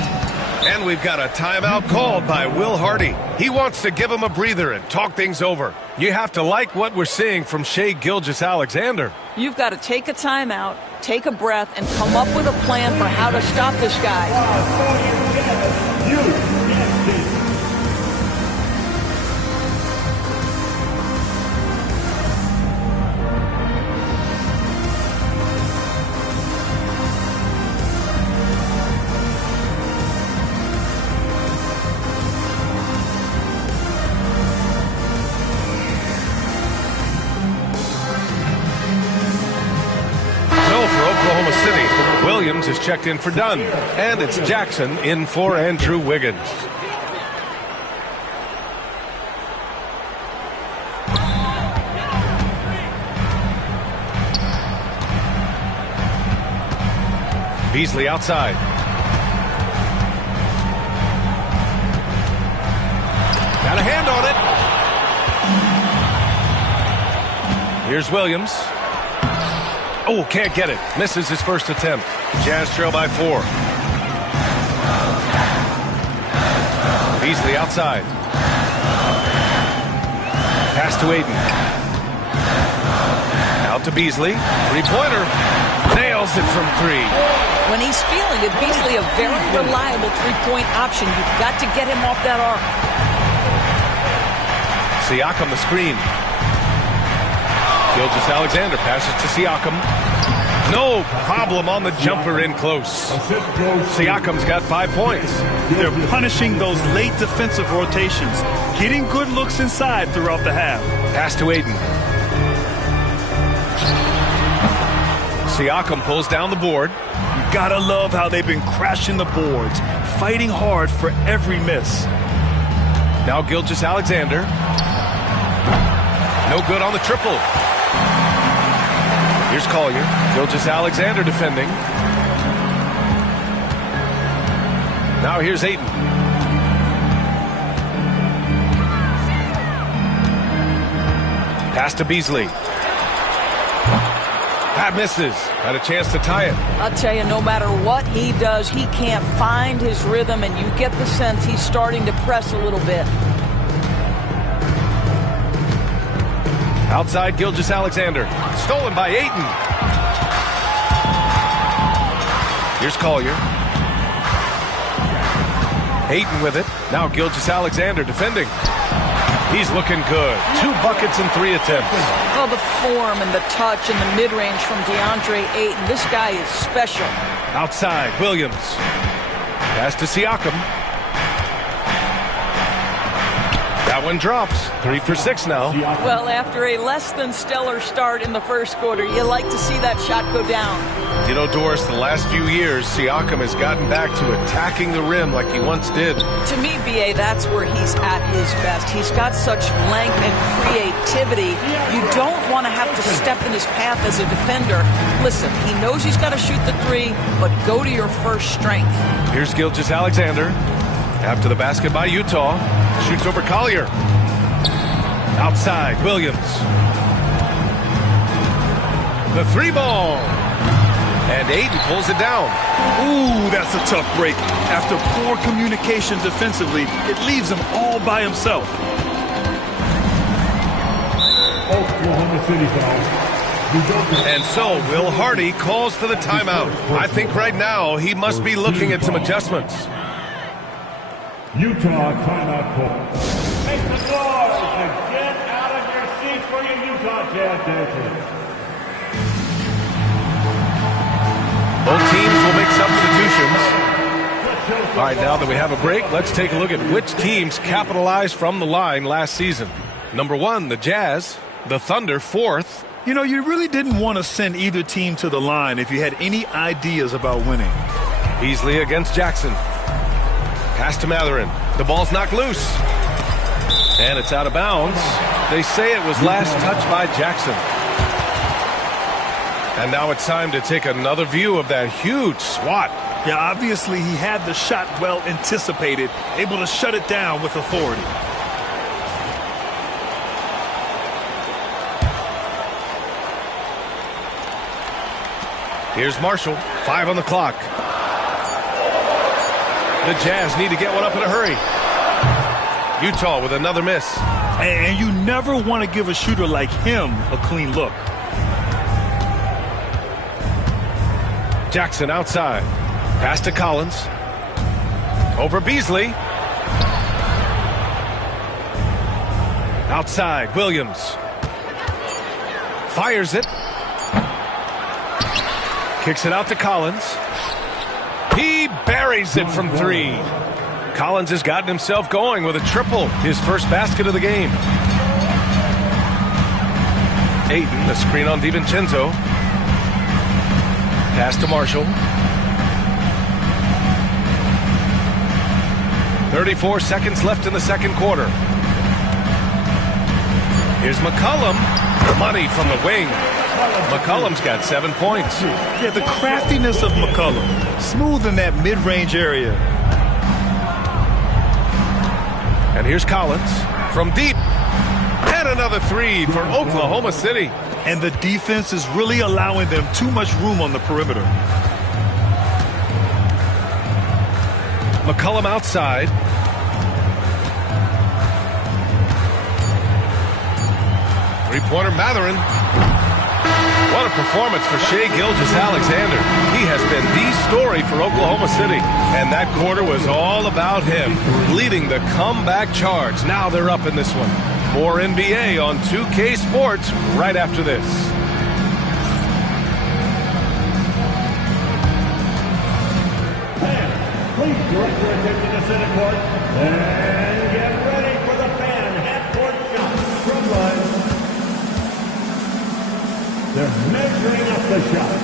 And we've got a timeout called by Will Hardy. He wants to give him a breather and talk things over. You have to like what we're seeing from Shai Gilgeous-Alexander. You've got to take a timeout, take a breath, and come up with a plan for how to stop this guy. Williams is checked in for Dunn. And it's Jackson in for Andrew Wiggins. Beasley outside. Got a hand on it. Here's Williams. Oh, can't get it. Misses his first attempt. Jazz trail by 4. Beasley outside. Pass to Ayton. Out to Beasley. Three-pointer. Nails it from 3. When he's feeling it, Beasley a very reliable three-point option. You've got to get him off that arc. Siakam the screen. Gilgeous-Alexander passes to Siakam. No problem on the jumper in close. Siakam's got 5 points. They're punishing those late defensive rotations, getting good looks inside throughout the half. Pass to Ayton. Siakam pulls down the board. You gotta love how they've been crashing the boards, fighting hard for every miss. Now Gilgeous-Alexander. No good on the triple. Here's Collier. Gilgeous-Alexander defending. Now here's Ayton. Pass to Beasley. That misses. Had a chance to tie it. I'll tell you, no matter what he does, he can't find his rhythm, and you get the sense he's starting to press a little bit. Outside, Gilgeous-Alexander. Stolen by Ayton. Here's Collier. Ayton with it. Now Gilgeous-Alexander defending. He's looking good. 2 buckets in 3 attempts. Oh, the form and the touch and the mid-range from DeAndre Ayton. This guy is special. Outside, Williams. Pass to Siakam. That one drops. 3 for 6 now. Well, after a less than stellar start in the first quarter, you like to see that shot go down. You know, Doris, the last few years, Siakam has gotten back to attacking the rim like he once did. To me, B.A., that's where he's at his best. He's got such length and creativity. You don't want to have to step in his path as a defender. Listen, he knows he's got to shoot the 3, but go to your first strength. Here's Gilgeous-Alexander. After the basket by Utah. Shoots over Collier. Outside, Williams. The 3-ball. And Ayton pulls it down. Ooh, that's a tough break. After poor communication defensively, it leaves him all by himself. Oklahoma City foul. And so Will Hardy calls for the timeout. I think right now he must be looking at some adjustments. Utah timeout call. Make the noise and get out of your seats for your Utah Jazz dancers. Both teams will make substitutions. All right, now that we have a break, let's take a look at which teams capitalized from the line last season. Number 1, the Jazz. The Thunder, 4th. You know, you really didn't want to send either team to the line if you had any ideas about winning. Beasley against Jackson. Pass to Mathurin. The ball's knocked loose. And it's out of bounds. They say it was last touched by Jackson. And now it's time to take another view of that huge swat. Yeah, obviously he had the shot well anticipated, able to shut it down with authority. Here's Marshall. 5 on the clock. The Jazz need to get one up in a hurry. Utah with another miss. And you never want to give a shooter like him a clean look. Jackson outside. Pass to Collins. Over Beasley. Outside, Williams. Fires it. Kicks it out to Collins. He buries it from 3. Collins has gotten himself going with a triple, his first basket of the game. Ayton, the screen on DiVincenzo. Pass to Marshall. 34 seconds left in the second quarter. Here's McCollum. Money from the wing. McCollum's got 7 points. Yeah, the craftiness of McCollum. Smooth in that mid-range area. And here's Collins from deep. And another 3 for Oklahoma City. And the defense is really allowing them too much room on the perimeter. McCollum outside. Three-pointer Mathurin. What a performance for Shai Gilgeous-Alexander. He has been the story for Oklahoma City. And that quarter was all about him, leading the comeback charge. Now they're up in this one. More NBA on 2K Sports right after this. And please direct your attention to center court and get ready for the fan half-court shot from line. They're measuring up the shot.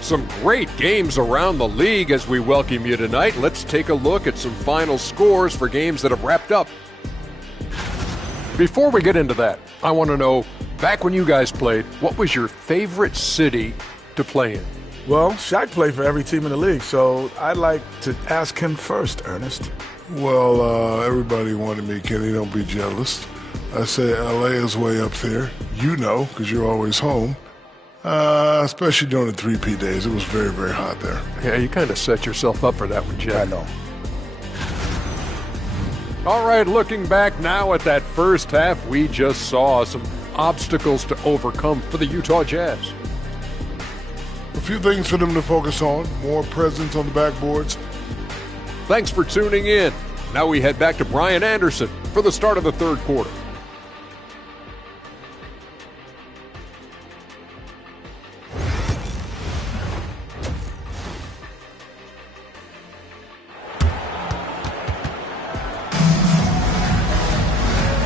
Some great games around the league as we welcome you tonight. Let's take a look at some final scores for games that have wrapped up. Before we get into that, I want to know, back when you guys played, what was your favorite city to play in? Well, Shaq played for every team in the league, so I'd like to ask him first, Ernest. Well, everybody wanted me, Kenny. Don't be jealous. I say L.A. is way up there. You know, because you're always home. Especially during the 3P days. It was very, very hot there. Yeah, you kind of set yourself up for that one, Jeff. I know. All right, looking back now at that first half, we just saw some obstacles to overcome for the Utah Jazz. A few things for them to focus on. More presence on the backboards. Thanks for tuning in. Now we head back to Brian Anderson for the start of the third quarter.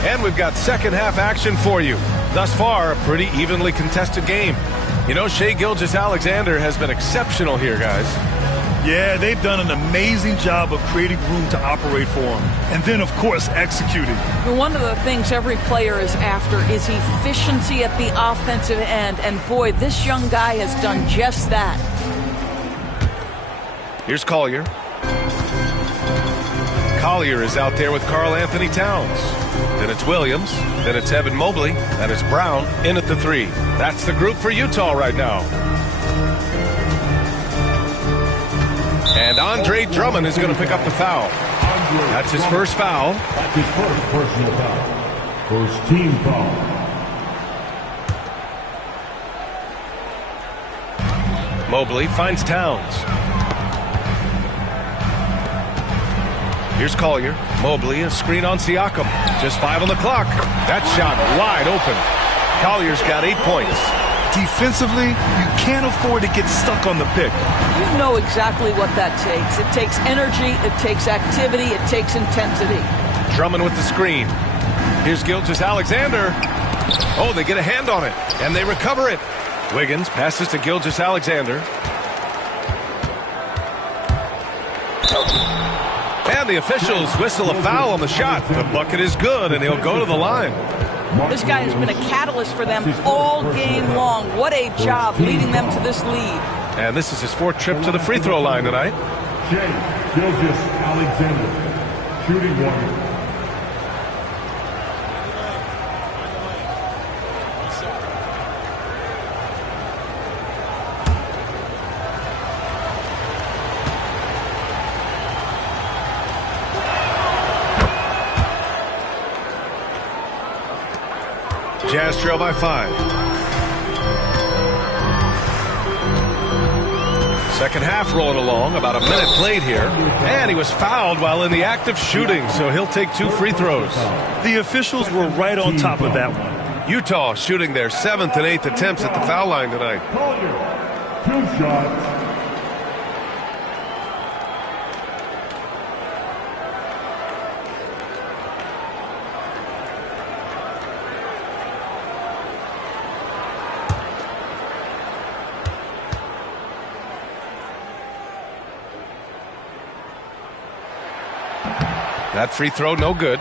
And we've got second half action for you. Thus far, a pretty evenly contested game. You know, Shai Gilgeous-Alexander has been exceptional here, guys. Yeah, they've done an amazing job of creating room to operate for him. And then, of course, executing. One of the things every player is after is efficiency at the offensive end. And boy, this young guy has done just that. Here's Collier. Collier is out there with Karl Anthony Towns. Then it's Williams. Then it's Evan Mobley. And it's Brown in at the 3. That's the group for Utah right now. And Andre Drummond is going to pick up the foul. That's his first foul. That's his first personal foul. First team foul. Mobley finds Towns. Here's Collier. Mobley, a screen on Siakam. Just 5 on the clock. That shot wide open. Collier's got 8 points. Defensively, you can't afford to get stuck on the pick. You know exactly what that takes. It takes energy, it takes activity, it takes intensity. Drummond with the screen. Here's Gilgeous-Alexander. Oh, they get a hand on it, and they recover it. Wiggins passes to Gilgeous-Alexander. And the officials whistle a foul on the shot. The bucket is good, and he'll go to the line. This guy has been a catalyst for them all game long. What a job leading them to this lead. And this is his 4th trip to the free throw line tonight. Shai Gilgeous-Alexander, shooting 1. Jazz trail by 5. Second half rolling along, about a minute played here. And he was fouled while in the act of shooting, so he'll take 2 free throws. The officials were right on top of that one. Utah shooting their 7th and 8th attempts at the foul line tonight. 2 shots. That free throw, no good.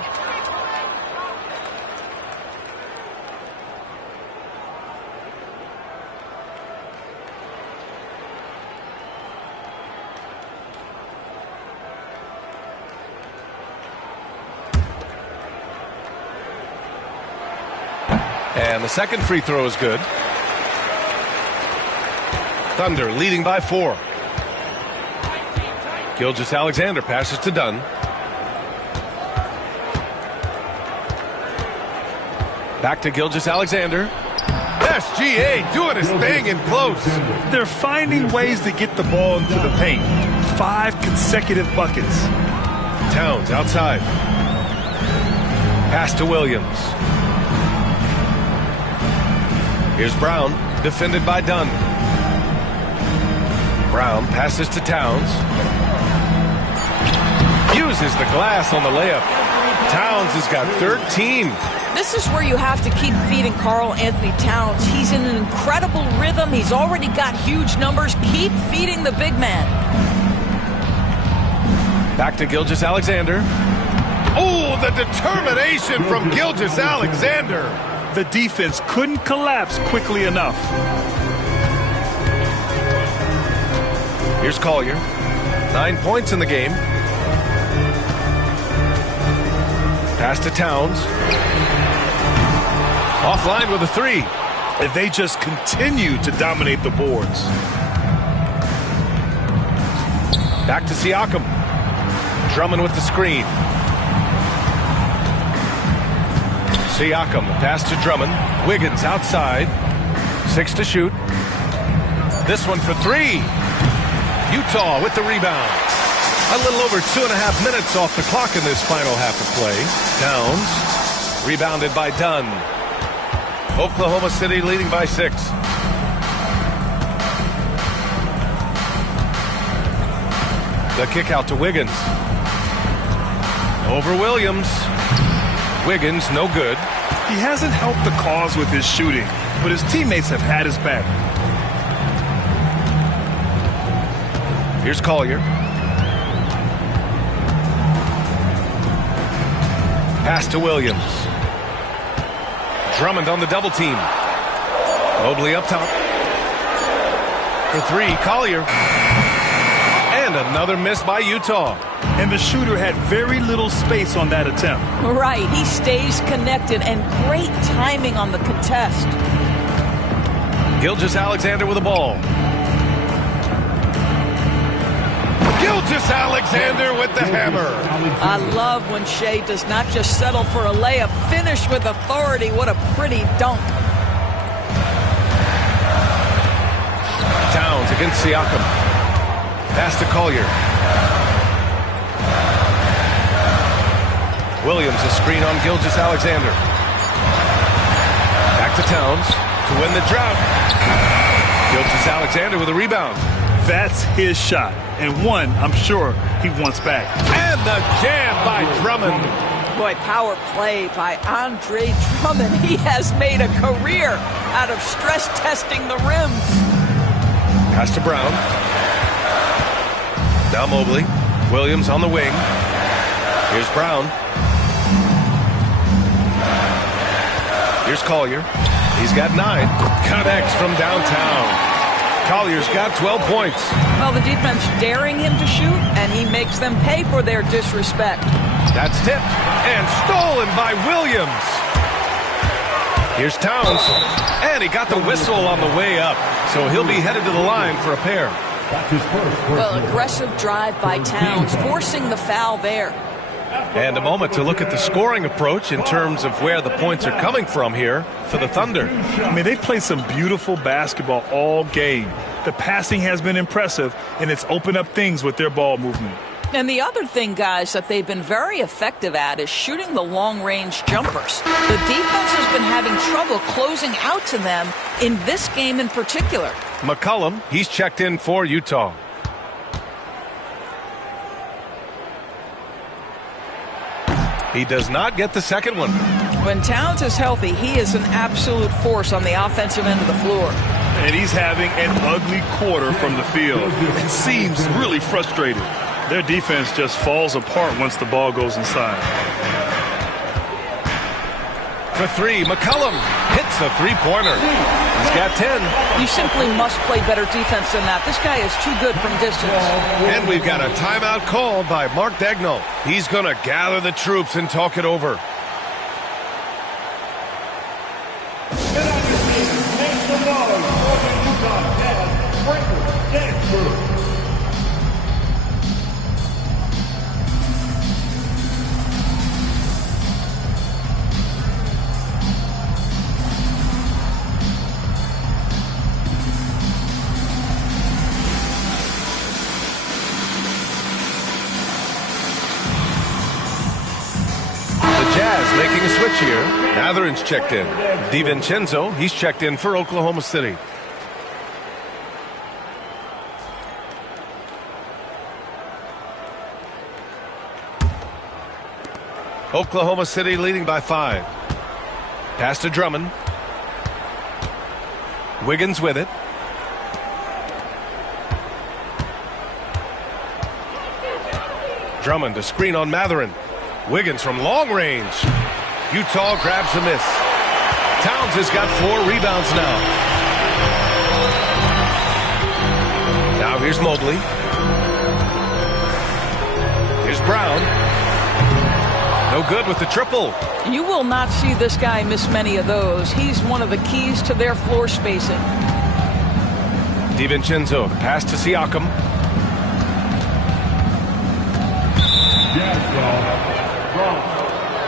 And the second free throw is good. Thunder leading by 4. Gilgeous-Alexander passes to Dunn. Back to Gilgeous-Alexander. SGA doing his thing in close. They're finding ways to get the ball into the paint. 5 consecutive buckets. Towns outside. Pass to Williams. Here's Brown, defended by Dunn. Brown passes to Towns. Uses the glass on the layup. Towns has got 13. This is where you have to keep feeding Karl Anthony Towns. He's in an incredible rhythm. He's already got huge numbers. Keep feeding the big man. Back to Gilgeous-Alexander. Oh, the determination from Gilgeous-Alexander. The defense couldn't collapse quickly enough. Here's Collier. 9 points in the game. Pass to Towns. Offline with a 3. If they just continue to dominate the boards. Back to Siakam. Drummond with the screen. Siakam, pass to Drummond. Wiggins outside. 6 to shoot. This one for 3. Utah with the rebound. A little over 2.5 minutes off the clock in this final half of play. Towns, rebounded by Dunn. Oklahoma City leading by 6. The kick out to Wiggins. Over Williams. Wiggins, no good. He hasn't helped the cause with his shooting, but his teammates have had his back. Here's Collier. Pass to Williams. Drummond on the double team. Mobley up top. For 3, Collier. And another miss by Utah. And the shooter had very little space on that attempt. Right, he stays connected, and great timing on the contest. Gilgeous-Alexander with the ball. Gilgeous-Alexander with the hammer. I love when Shea does not just settle for a layup, finish with authority. What a pretty dunk. Towns against Siakam. Pass to Collier. Williams a screen on Gilgeous-Alexander. Back to Towns to win the drought. Gilgeous-Alexander with a rebound. That's his shot, and one I'm sure he wants back. And the jam by Drummond. Boy, power play by Andre Drummond. He has made a career out of stress testing the rims. Pass to Brown. Now Mobley. Williams on the wing. Here's Brown. Here's Collier. He's got 9. Connects from downtown. Collier's got 12 points. Well, the defense daring him to shoot, and he makes them pay for their disrespect. That's tipped and stolen by Williams. Here's Towns, and he got the whistle on the way up, so he'll be headed to the line for a pair. Well, aggressive drive by Towns, forcing the foul there. And a moment to look at the scoring approach in terms of where the points are coming from here for the Thunder. I mean, they've played some beautiful basketball all game. The passing has been impressive, and it's opened up things with their ball movement. And the other thing, guys, that they've been very effective at is shooting the long-range jumpers. The defense has been having trouble closing out to them in this game in particular. McCollum, he's checked in for Utah. He does not get the second one. When Towns is healthy, he is an absolute force on the offensive end of the floor. And he's having an ugly quarter from the field. It seems really frustrated. Their defense just falls apart once the ball goes inside. For 3, McCollum hits a three-pointer. He's got 10. You simply must play better defense than that. This guy is too good from distance. And we've got a timeout called by Mark Daigneault. He's going to gather the troops and talk it over. Jazz making a switch here. Mathurin's checked in. DiVincenzo, he's checked in for Oklahoma City. Oklahoma City leading by 5. Pass to Drummond. Wiggins with it. Drummond, a screen on Mathurin. Wiggins from long range. Utah grabs the miss. Towns has got 4 rebounds now. Now here's Mobley. Here's Brown. No good with the triple. You will not see this guy miss many of those. He's one of the keys to their floor spacing. DiVincenzo, the pass to Siakam.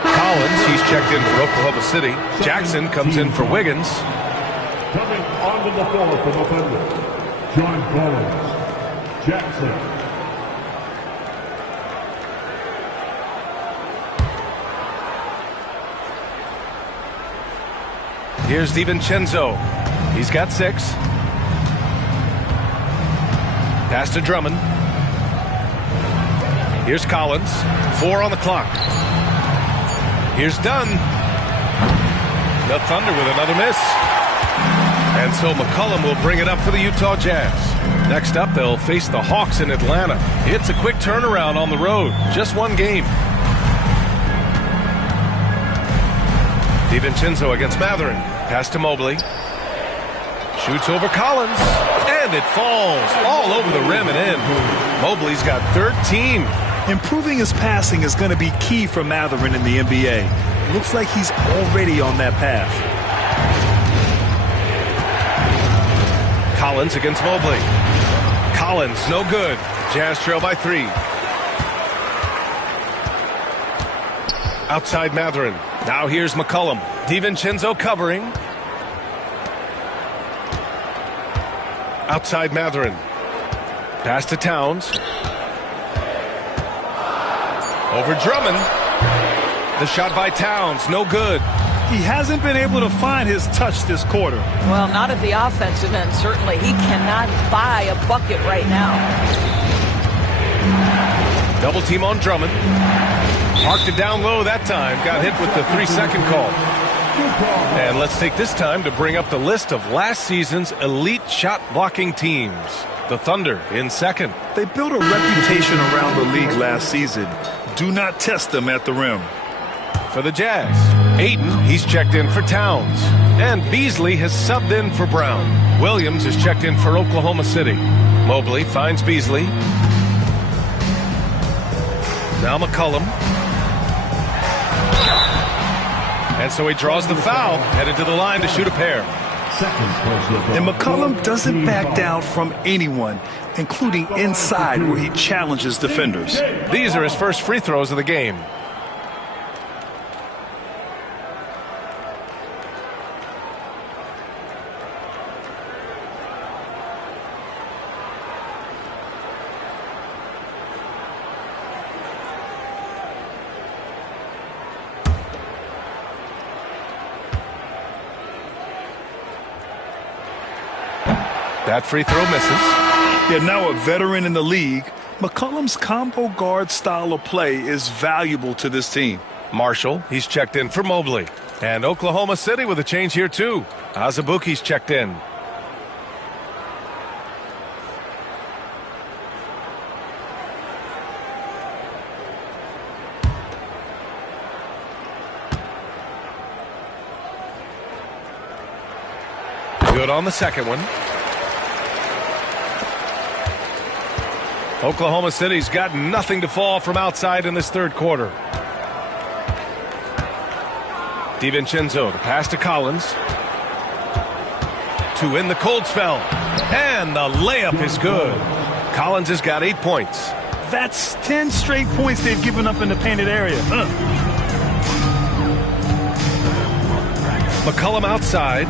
Collins, he's checked in for Oklahoma City. Jackson comes in for Wiggins. Coming onto the floor from the Thunder, John Collins, Jackson. Here's DiVincenzo. He's got 6. Pass to Drummond. Here's Collins. 4 on the clock. Here's Dunn. The Thunder with another miss. And so McCollum will bring it up for the Utah Jazz. Next up, they'll face the Hawks in Atlanta. It's a quick turnaround on the road. Just one game. DiVincenzo against Mathurin. Pass to Mobley. Shoots over Collins. And it falls all over the rim and in. Mobley's got 13. Improving his passing is going to be key for Mathurin in the NBA. Looks like he's already on that path. Collins against Mobley. Collins, no good. Jazz trail by 3. Outside Mathurin. Now here's McCollum. DiVincenzo covering. Outside Mathurin. Pass to Towns. Over Drummond. The shot by Towns, no good. He hasn't been able to find his touch this quarter. Well, not at the offensive end, certainly. He cannot buy a bucket right now. Double team on Drummond. Marked it down low that time. Got hit with the 3-second call. And let's take this time to bring up the list of last season's elite shot blocking teams. The Thunder in second. They built a reputation around the league last season. Do not test them at the rim. For the Jazz, Ayton, he's checked in for Towns. And Beasley has subbed in for Brown. Williams is checked in for Oklahoma City. Mobley finds Beasley. Now McCollum. And so he draws the foul, headed to the line to shoot a pair. And McCollum doesn't back down from anyone, including inside where he challenges defenders. These are his first free throws of the game. That free throw misses. Yeah, now a veteran in the league, McCollum's combo guard style of play is valuable to this team. Marshall, he's checked in for Mobley. And Oklahoma City with a change here too. Azubuike's checked in. Good on the second one. Oklahoma City's got nothing to fall from outside in this third quarter. DiVincenzo, the pass to Collins. To end the cold spell. And the layup is good. Collins has got 8 points. That's 10 straight points they've given up in the painted area. McCollum outside.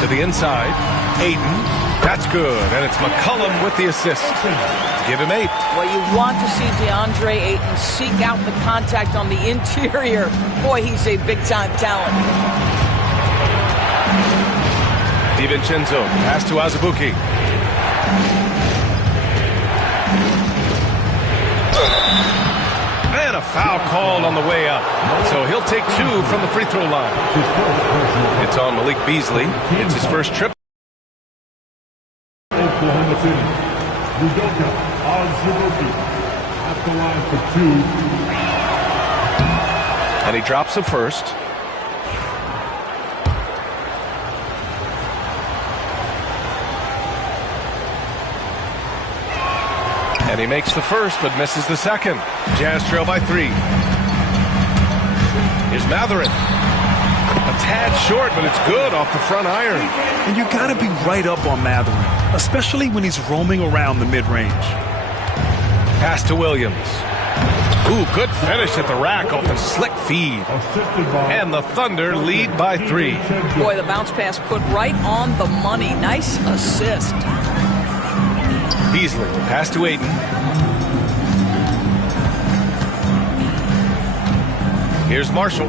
To the inside. Ayton. That's good, and it's McCollum with the assist. Give him 8. Well, you want to see DeAndre Ayton seek out the contact on the interior. Boy, he's a big-time talent. DiVincenzo, pass to Azubuike. And a foul called on the way up. So he'll take 2 from the free throw line. It's on Malik Beasley. It's his first trip. Oklahoma City, Udoka Azubuike at the line for 2. And he drops the first. And he makes the first, but misses the second. Jazz trail by 3. Here's Mathurin. A tad short, but it's good off the front iron. And you got to be right up on Mathurin, especially when he's roaming around the mid-range. Pass to Williams. Ooh, good finish at the rack off the slick feed. And the Thunder lead by 3. Boy, the bounce pass put right on the money. Nice assist. Beasley, pass to Ayton. Here's Marshall.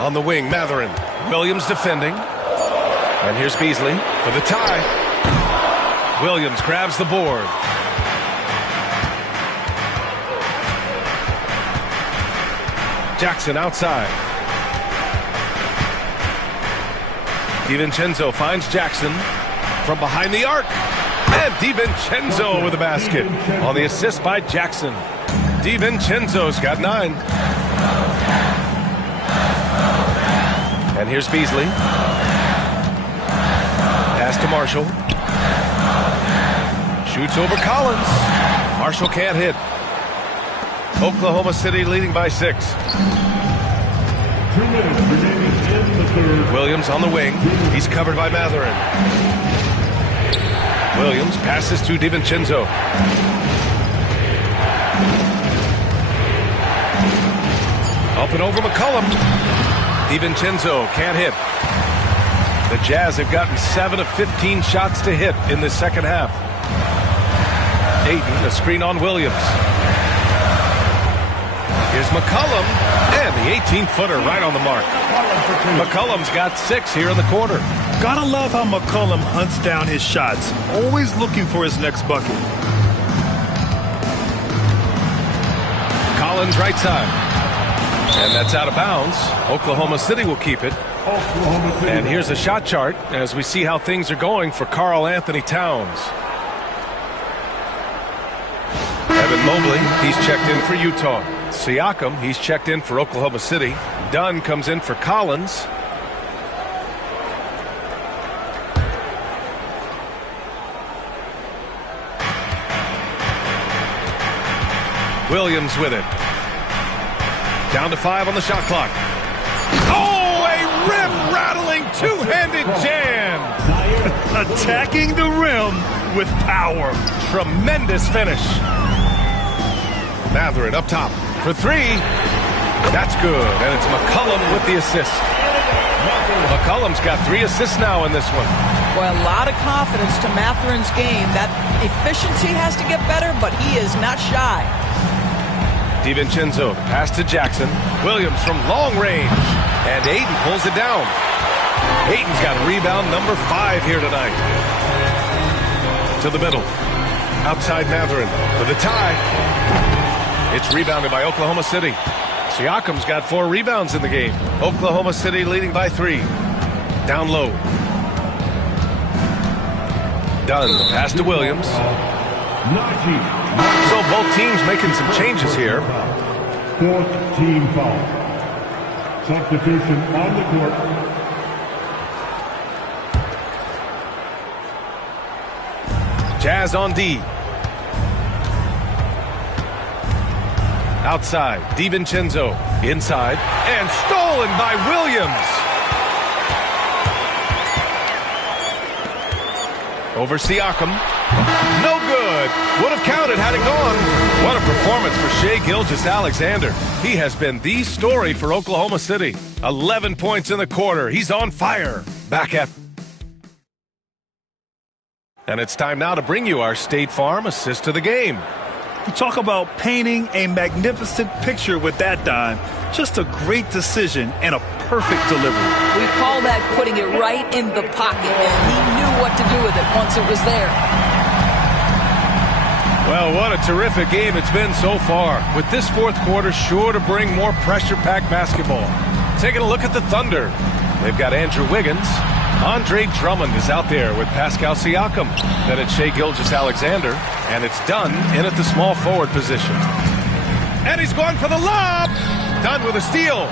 On the wing, Mathurin. Williams defending. And here's Beasley for the tie. Williams grabs the board. Jackson outside. DiVincenzo finds Jackson from behind the arc. And DiVincenzo with a basket on the assist by Jackson. DiVincenzo's got 9. And here's Beasley. Pass to Marshall. Shoots over Collins. Marshall can't hit. Oklahoma City leading by 6. 2 minutes remaining in the third. Williams on the wing. He's covered by Mathurin. Williams passes to DiVincenzo. Up and over McCollum. DiVincenzo can't hit. The Jazz have gotten 7 of 15 shots to hit in the second half. Ayton, a screen on Williams. Here's McCollum, and the 18-footer right on the mark. McCollum's got 6 here in the quarter. Gotta love how McCollum hunts down his shots, always looking for his next bucket. Collins right side. And that's out of bounds. Oklahoma City will keep it. And here's a shot chart as we see how things are going for Karl Anthony Towns. Evan Mobley, he's checked in for Utah. Siakam, he's checked in for Oklahoma City. Dunn comes in for Collins. Williams with it. Down to 5 on the shot clock. Oh, a rim-rattling two-handed jam. Attacking the rim with power. Tremendous finish. Mathurin up top for 3. That's good, and it's McCollum with the assist. McCollum's got 3 assists now in this one. Well, a lot of confidence to Mathurin's game. That efficiency has to get better, but he is not shy. DiVincenzo, pass to Jackson. Williams from long range, and Ayton pulls it down. Ayton's got rebound number 5 here tonight. To the middle. Outside Mathurin for the tie. It's rebounded by Oklahoma City. Siakam's got 4 rebounds in the game. Oklahoma City leading by 3. Down low. Dunn, pass to Williams. So both teams making some changes here. 4th team foul. Substitution on the court. Jazz on D. Outside, DiVincenzo. Inside, and stolen by Williams. Over Siakam. No good. Would have counted had it gone. What a performance for Shai Gilgeous-Alexander. He has been the story for Oklahoma City. 11 points in the quarter. He's on fire. Back at... And it's time now to bring you our State Farm assist to the game. You talk about painting a magnificent picture with that dime. Just a great decision and a perfect delivery. We call that putting it right in the pocket, and he knew what to do with it once it was there. Well, what a terrific game it's been so far, with this fourth quarter sure to bring more pressure-packed basketball. Taking a look at the Thunder. They've got Andrew Wiggins. Andre Drummond is out there with Pascal Siakam. Then it's Shai Gilgeous-Alexander, and it's Dunn in at the small forward position. And he's going for the lob! Dunn with a steal.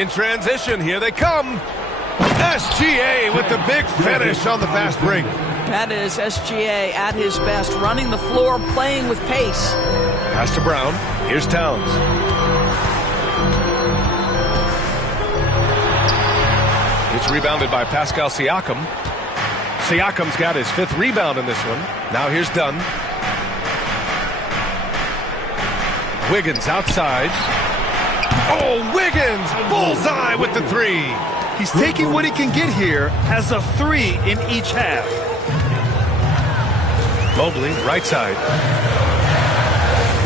In transition, here they come. SGA with the big finish on the fast break. That is SGA at his best, running the floor, playing with pace. Pass to Brown. Here's Towns. It's rebounded by Pascal Siakam. Siakam's got his 5th rebound in this one. Now here's Dunn. Wiggins outside. Oh, Wiggins! Bullseye with the 3. He's taking what he can get here as a 3 in each half. Mobley, right side.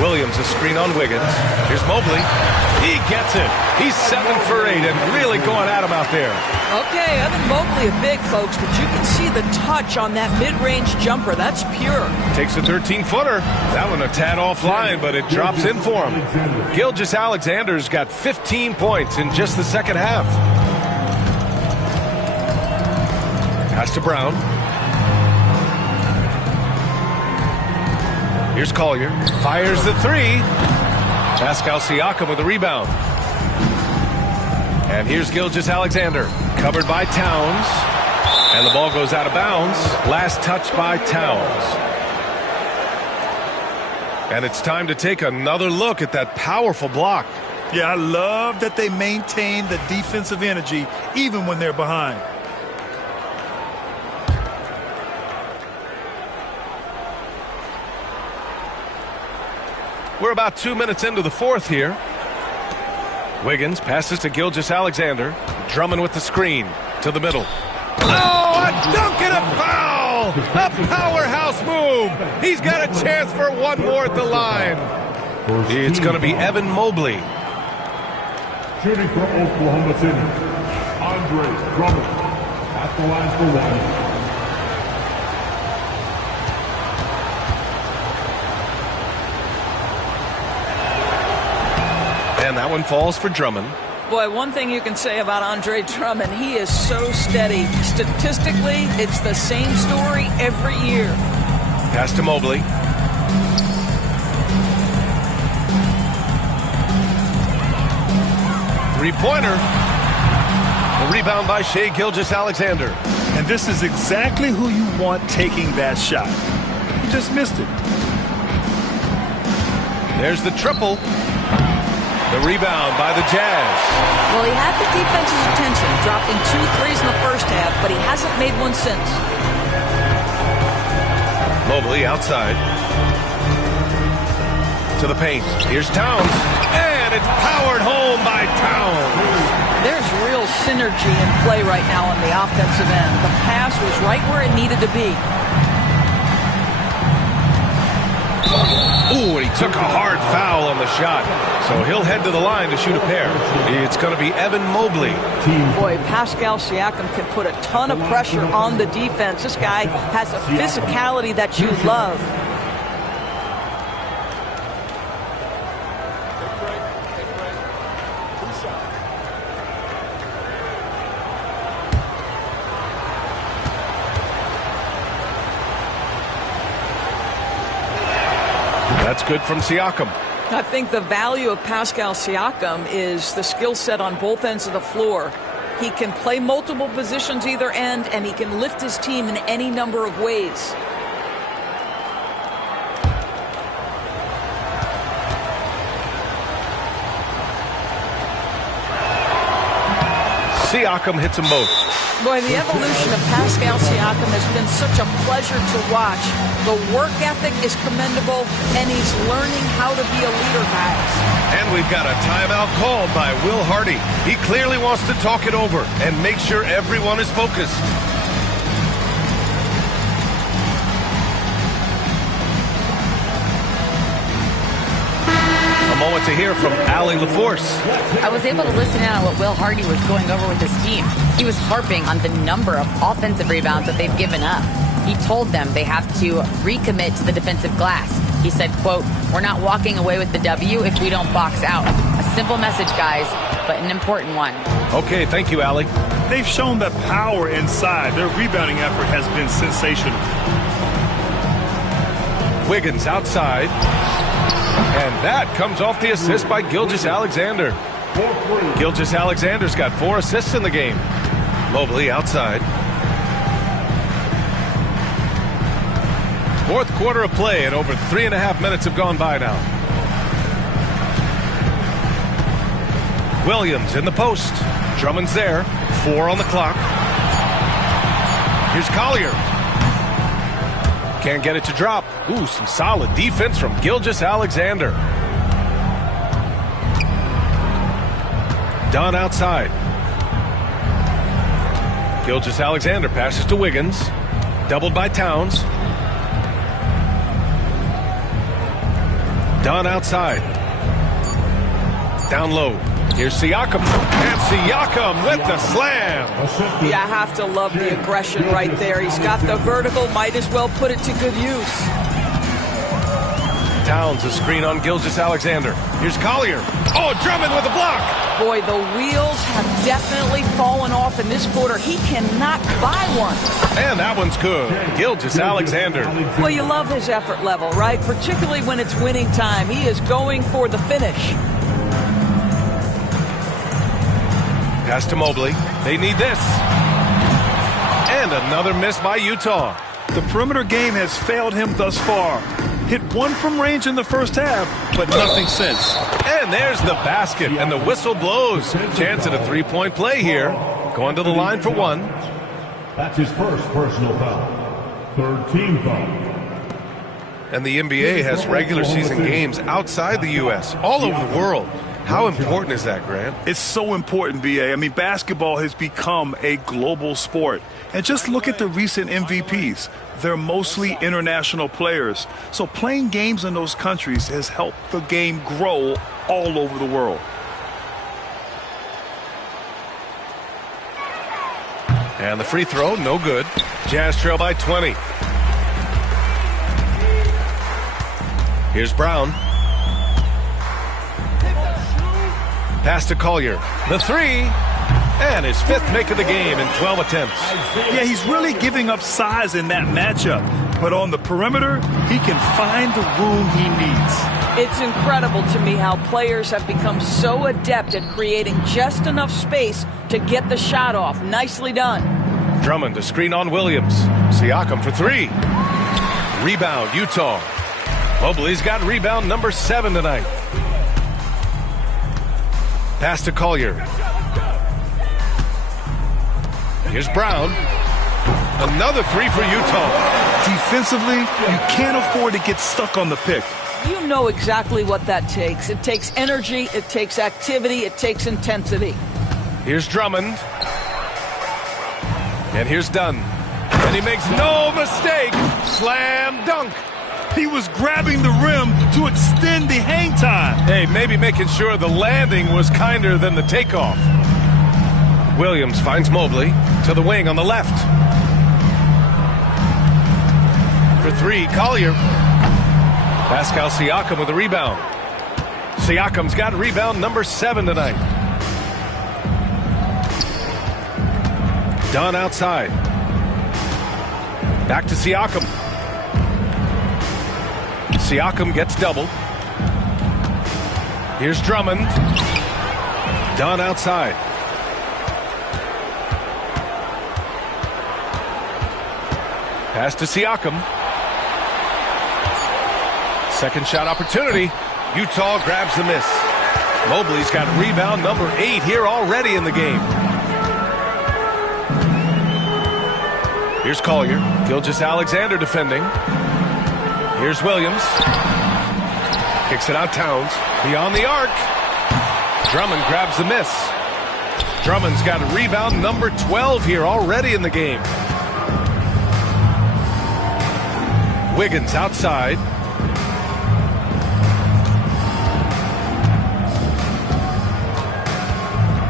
Williams, a screen on Wiggins. Here's Mobley. He gets it. He's 7 for 8 and really going at him out there. Okay, Evan Mobley a big, folks, but you can see the touch on that mid-range jumper. That's pure. Takes a 13-footer. That one a tad offline, but it drops in for him. Gilgeous-Alexander's got 15 points in just the second half. Pass to Brown. Here's Collier. Fires the 3. Pascal Siakam with the rebound. And here's Gilgeous-Alexander. Covered by Towns. And the ball goes out of bounds. Last touch by Towns. And it's time to take another look at that powerful block. Yeah, I love that they maintain the defensive energy even when they're behind. We're about 2 minutes into the fourth here. Wiggins passes to Gilgeous-Alexander. Drummond with the screen to the middle. Oh, a dunk and a foul! A powerhouse move! He's got a chance for one more at the line. It's going to be Evan Mobley. Shooting for Oklahoma City, Andre Drummond at the line for 1. And that one falls for Drummond. Boy, one thing you can say about Andre Drummond, he is so steady. Statistically, it's the same story every year. Pass to Mobley. Three-pointer. The rebound by Shai Gilgeous-Alexander. And this is exactly who you want taking that shot. He just missed it. There's the triple. The rebound by the Jazz. Well, he had the defense's attention, dropping 2 threes in the first half, but he hasn't made one since. Mobley outside. To the paint. Here's Towns. And it's powered home by Towns. There's real synergy in play right now on the offensive end. The pass was right where it needed to be. Ooh, and he took a hard foul on the shot. So he'll head to the line to shoot a pair. It's going to be Evan Mobley. Boy, Pascal Siakam can put a ton of pressure on the defense. This guy has a physicality that you love. That's good from Siakam. I think the value of Pascal Siakam is the skill set on both ends of the floor. He can play multiple positions either end, and he can lift his team in any number of ways. Siakam hits them both. Boy, the evolution of Pascal Siakam has been such a pleasure to watch. The work ethic is commendable, and he's learning how to be a leader, guys. And we've got a timeout called by Will Hardy. He clearly wants to talk it over and make sure everyone is focused. Moment to hear from Allie LaForce. I was able to listen in on what Will Hardy was going over with his team. He was harping on the number of offensive rebounds that they've given up. He told them they have to recommit to the defensive glass. He said, quote, "We're not walking away with the W if we don't box out." A simple message, guys, but an important one. Okay, thank you, Allie. They've shown the power inside. Their rebounding effort has been sensational. Wiggins outside. And that comes off the assist by Gilgeous-Alexander. Gilgeous-Alexander's got 4 assists in the game. Mobley outside. Fourth quarter of play, and over 3.5 minutes have gone by now. Williams in the post. Drummond's there. 4 on the clock. Here's Collier. Can't get it to drop. Ooh, some solid defense from Gilgeous-Alexander. Dunn outside. Gilgeous-Alexander passes to Wiggins. Doubled by Towns. Dunn outside. Down low. Here's Siakam. And Siakam with the slam. Yeah, I have to love the aggression right there. He's got the vertical. Might as well put it to good use. Towns a screen on Gilgeous-Alexander. Here's Collier. Oh, Drummond with a block. Boy, the wheels have definitely fallen off in this quarter. He cannot buy one. And that one's good. Gilgeous-Alexander. Well, you love his effort level, right? Particularly when it's winning time. He is going for the finish. Pass to Mobley. They need this. And another miss by Utah. The perimeter game has failed him thus far. Hit one from range in the first half, but nothing since. And there's the basket, and the whistle blows. Chance at a three-point play here. Going to the line for one. That's his first personal foul. Third team foul. And the NBA has regular season games outside the U.S., all over the world. How important is that, Grant? It's so important, B.A. I mean, basketball has become a global sport. And just look at the recent MVPs. They're mostly international players. So playing games in those countries has helped the game grow all over the world. And the free throw, no good. Jazz trail by 20. Here's Brown. Pass to Collier. The three. And his fifth make of the game in 12 attempts. Yeah, he's really giving up size in that matchup. But on the perimeter, he can find the room he needs. It's incredible to me how players have become so adept at creating just enough space to get the shot off. Nicely done. Drummond to screen on Williams. Siakam for three. Rebound, Utah. Mobley's got rebound number 7 tonight. Pass to Collier. Here's Brown. Another three for Utah. Defensively, you can't afford to get stuck on the pick. You know exactly what that takes. It takes energy, it takes activity, it takes intensity. Here's Drummond. And here's Dunn. And he makes no mistake. Slam dunk. He was grabbing the rim to extend the hang time. Hey, maybe making sure the landing was kinder than the takeoff. Williams finds Mobley to the wing on the left. For three, Collier. Pascal Siakam with a rebound. Siakam's got rebound number 7 tonight. Dunn outside. Back to Siakam. Siakam gets doubled. Here's Drummond. Dunn outside. Pass to Siakam. Second shot opportunity. Utah grabs the miss. Mobley's got rebound number 8 here already in the game. Here's Collier. Gilgeous-Alexander defending. Here's Williams. Kicks it out Towns. Beyond the arc. Drummond grabs the miss. Drummond's got a rebound number 12 here already in the game. Wiggins outside.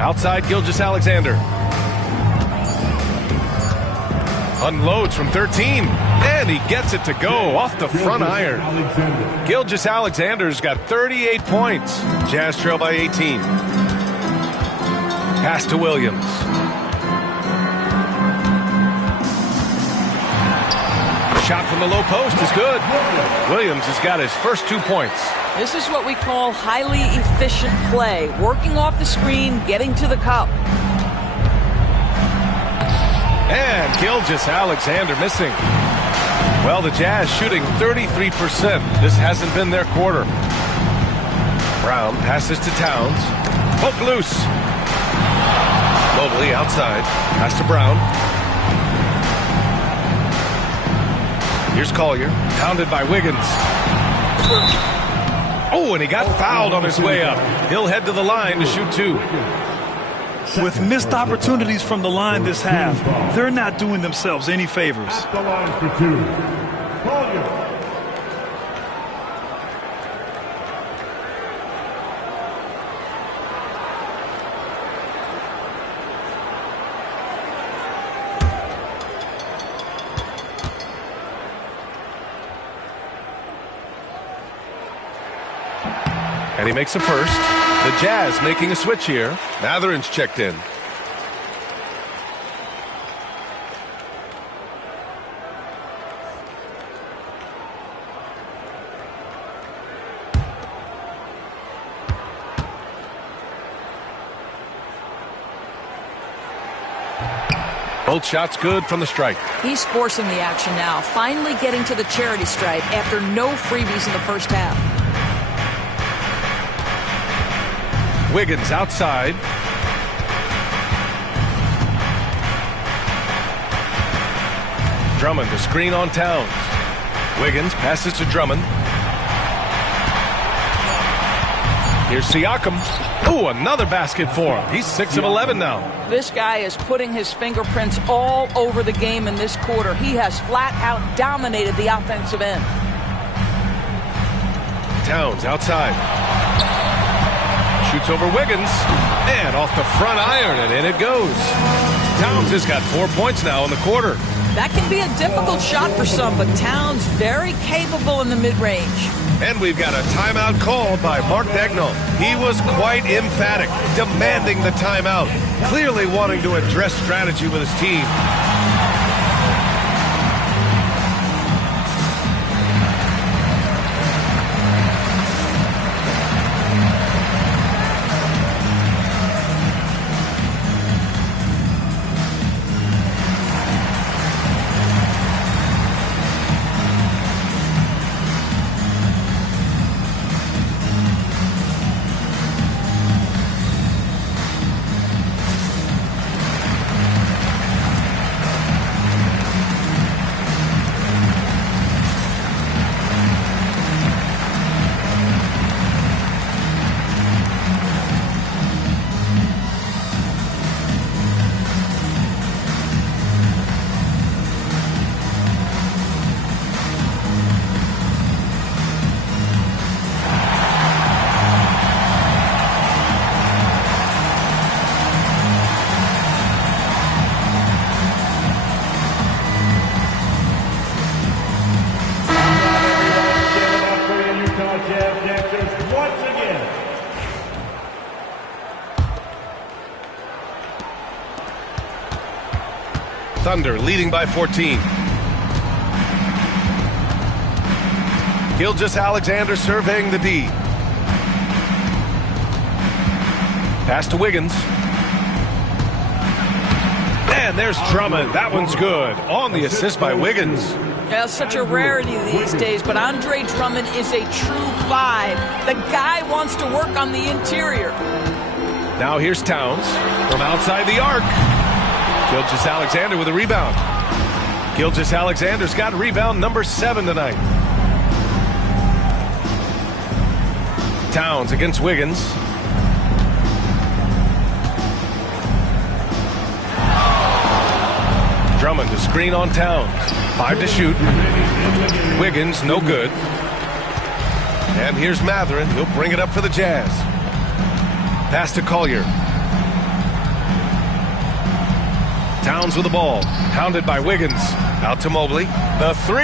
Outside Gilgeous-Alexander. Unloads from 13. And he gets it to go off the front iron. Gilgeous-Alexander's got 38 points. Jazz trail by 18. Pass to Williams. Shot from the low post is good. Williams has got his first 2 points. This is what we call highly efficient play. Working off the screen, getting to the cup. And Gilgeous-Alexander missing. Well, the Jazz shooting 33%. This hasn't been their quarter. Brown passes to Towns. Poke loose. Mobley outside. Pass to Brown. Here's Collier. Pounded by Wiggins. Oh, and he got fouled on his way up. He'll head to the line to shoot 2. With missed opportunities from the line this half, they're not doing themselves any favors. At the line for 2, Collier. And he makes a first. The Jazz making a switch here. Mathurin's checked in. Both shots good from the strike. He's forcing the action now, finally getting to the charity stripe after no freebies in the first half. Wiggins outside. Drummond to screen on Towns. Wiggins passes to Drummond. Here's Siakam. Ooh, another basket for him. He's 6 of 11 now. This guy is putting his fingerprints all over the game in this quarter. He has flat out dominated the offensive end. Towns outside. Shoots over Wiggins, and off the front iron, and in it goes. Towns has got 4 points now in the quarter. That can be a difficult shot for some, but Towns very capable in the mid-range. And we've got a timeout called by Mark Daigneault. He was quite emphatic, demanding the timeout, clearly wanting to address strategy with his team. Thunder leading by 14. Gilgeous-Alexander surveying the D. Pass to Wiggins. And there's Drummond. That one's good. On the assist by Wiggins. Yeah, such a rarity these days, but Andre Drummond is a true 5. The guy wants to work on the interior. Now here's Towns from outside the arc. Gilgeous-Alexander with a rebound. Gilgeous-Alexander's got rebound number 7 tonight. Towns against Wiggins. Drummond to screen on Towns. 5 to shoot. Wiggins, no good. And here's Mathurin. He'll bring it up for the Jazz. Pass to Collier. Towns with the ball. Pounded by Wiggins. Out to Mobley. The 3.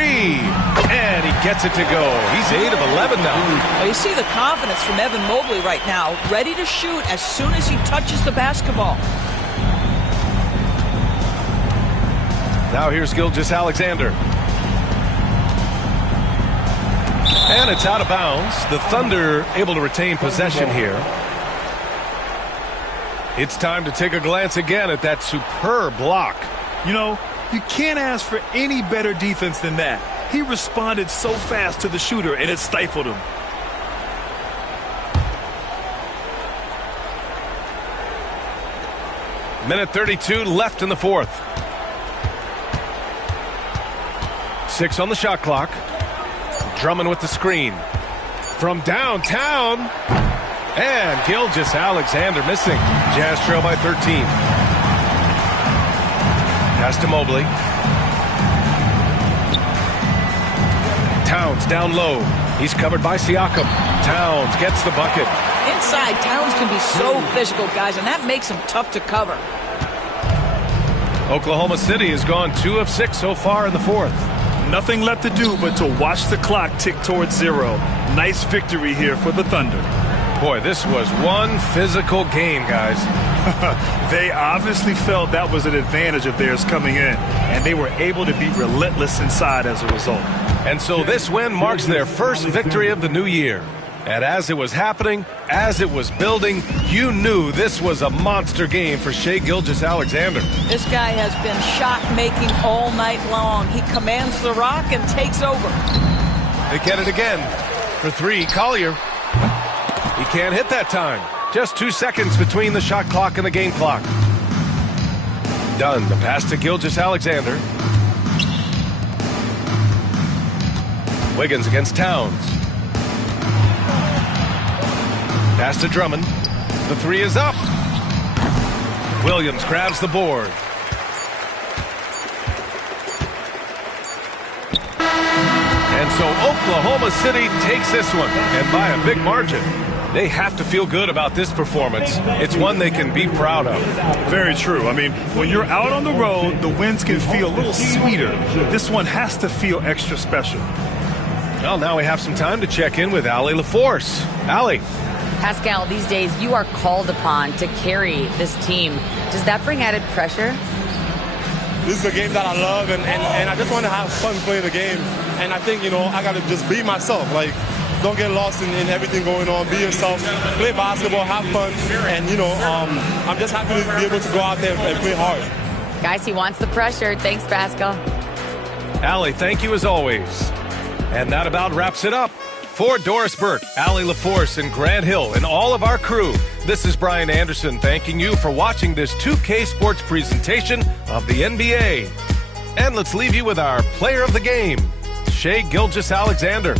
And he gets it to go. He's 8 of 11 now. Well, you see the confidence from Evan Mobley right now. Ready to shoot as soon as he touches the basketball. Now here's Gilgeous-Alexander. And it's out of bounds. The Thunder able to retain possession here. It's time to take a glance again at that superb block You know, you can't ask for any better defense than that. He responded so fast to the shooter, and it stifled him. Minute 32 left in the fourth. 6 on the shot clock. Drummond with the screen. From downtown. And Gilgeous-Alexander missing. Jazz trail by 13. Pass to Mobley. Towns down low. He's covered by Siakam. Towns gets the bucket. Inside, Towns can be so physical, guys, and that makes him tough to cover. Oklahoma City has gone 2 of 6 so far in the fourth. Nothing left to do but to watch the clock tick towards 0. Nice victory here for the Thunder. Boy, this was one physical game, guys. They obviously felt that was an advantage of theirs coming in, and they were able to be relentless inside as a result. And so this win marks their first victory of the new year. And as it was happening, as it was building, you knew this was a monster game for Shai Gilgeous-Alexander. This guy has been shot-making all night long. He commands the rock and takes over. They get it again. For 3, Collier. He can't hit that time. Just 2 seconds between the shot clock and the game clock. Done. The pass to Gilgeous-Alexander. Wiggins against Towns. Pass to Drummond. The 3 is up. Williams grabs the board. And so Oklahoma City takes this one, and by a big margin. They have to feel good about this performance. It's one they can be proud of. Very true. I mean, when you're out on the road, the wins can feel a little sweeter. This one has to feel extra special. Well, now we have some time to check in with Allie LaForce. Allie. Pascal, these days you are called upon to carry this team. Does that bring added pressure? This is a game that I love, and I just want to have fun playing the game. And I think, I got to just be myself. Like, don't get lost in everything going on. Be yourself. Play basketball. Have fun. And, I'm just happy to be able to go out there and play hard. Guys, he wants the pressure. Thanks, Pascal. Allie, thank you as always. And that about wraps it up. For Doris Burke, Allie LaForce, and Grant Hill, and all of our crew, this is Brian Anderson thanking you for watching this 2K Sports presentation of the NBA. And let's leave you with our player of the game, Shai Gilgeous-Alexander.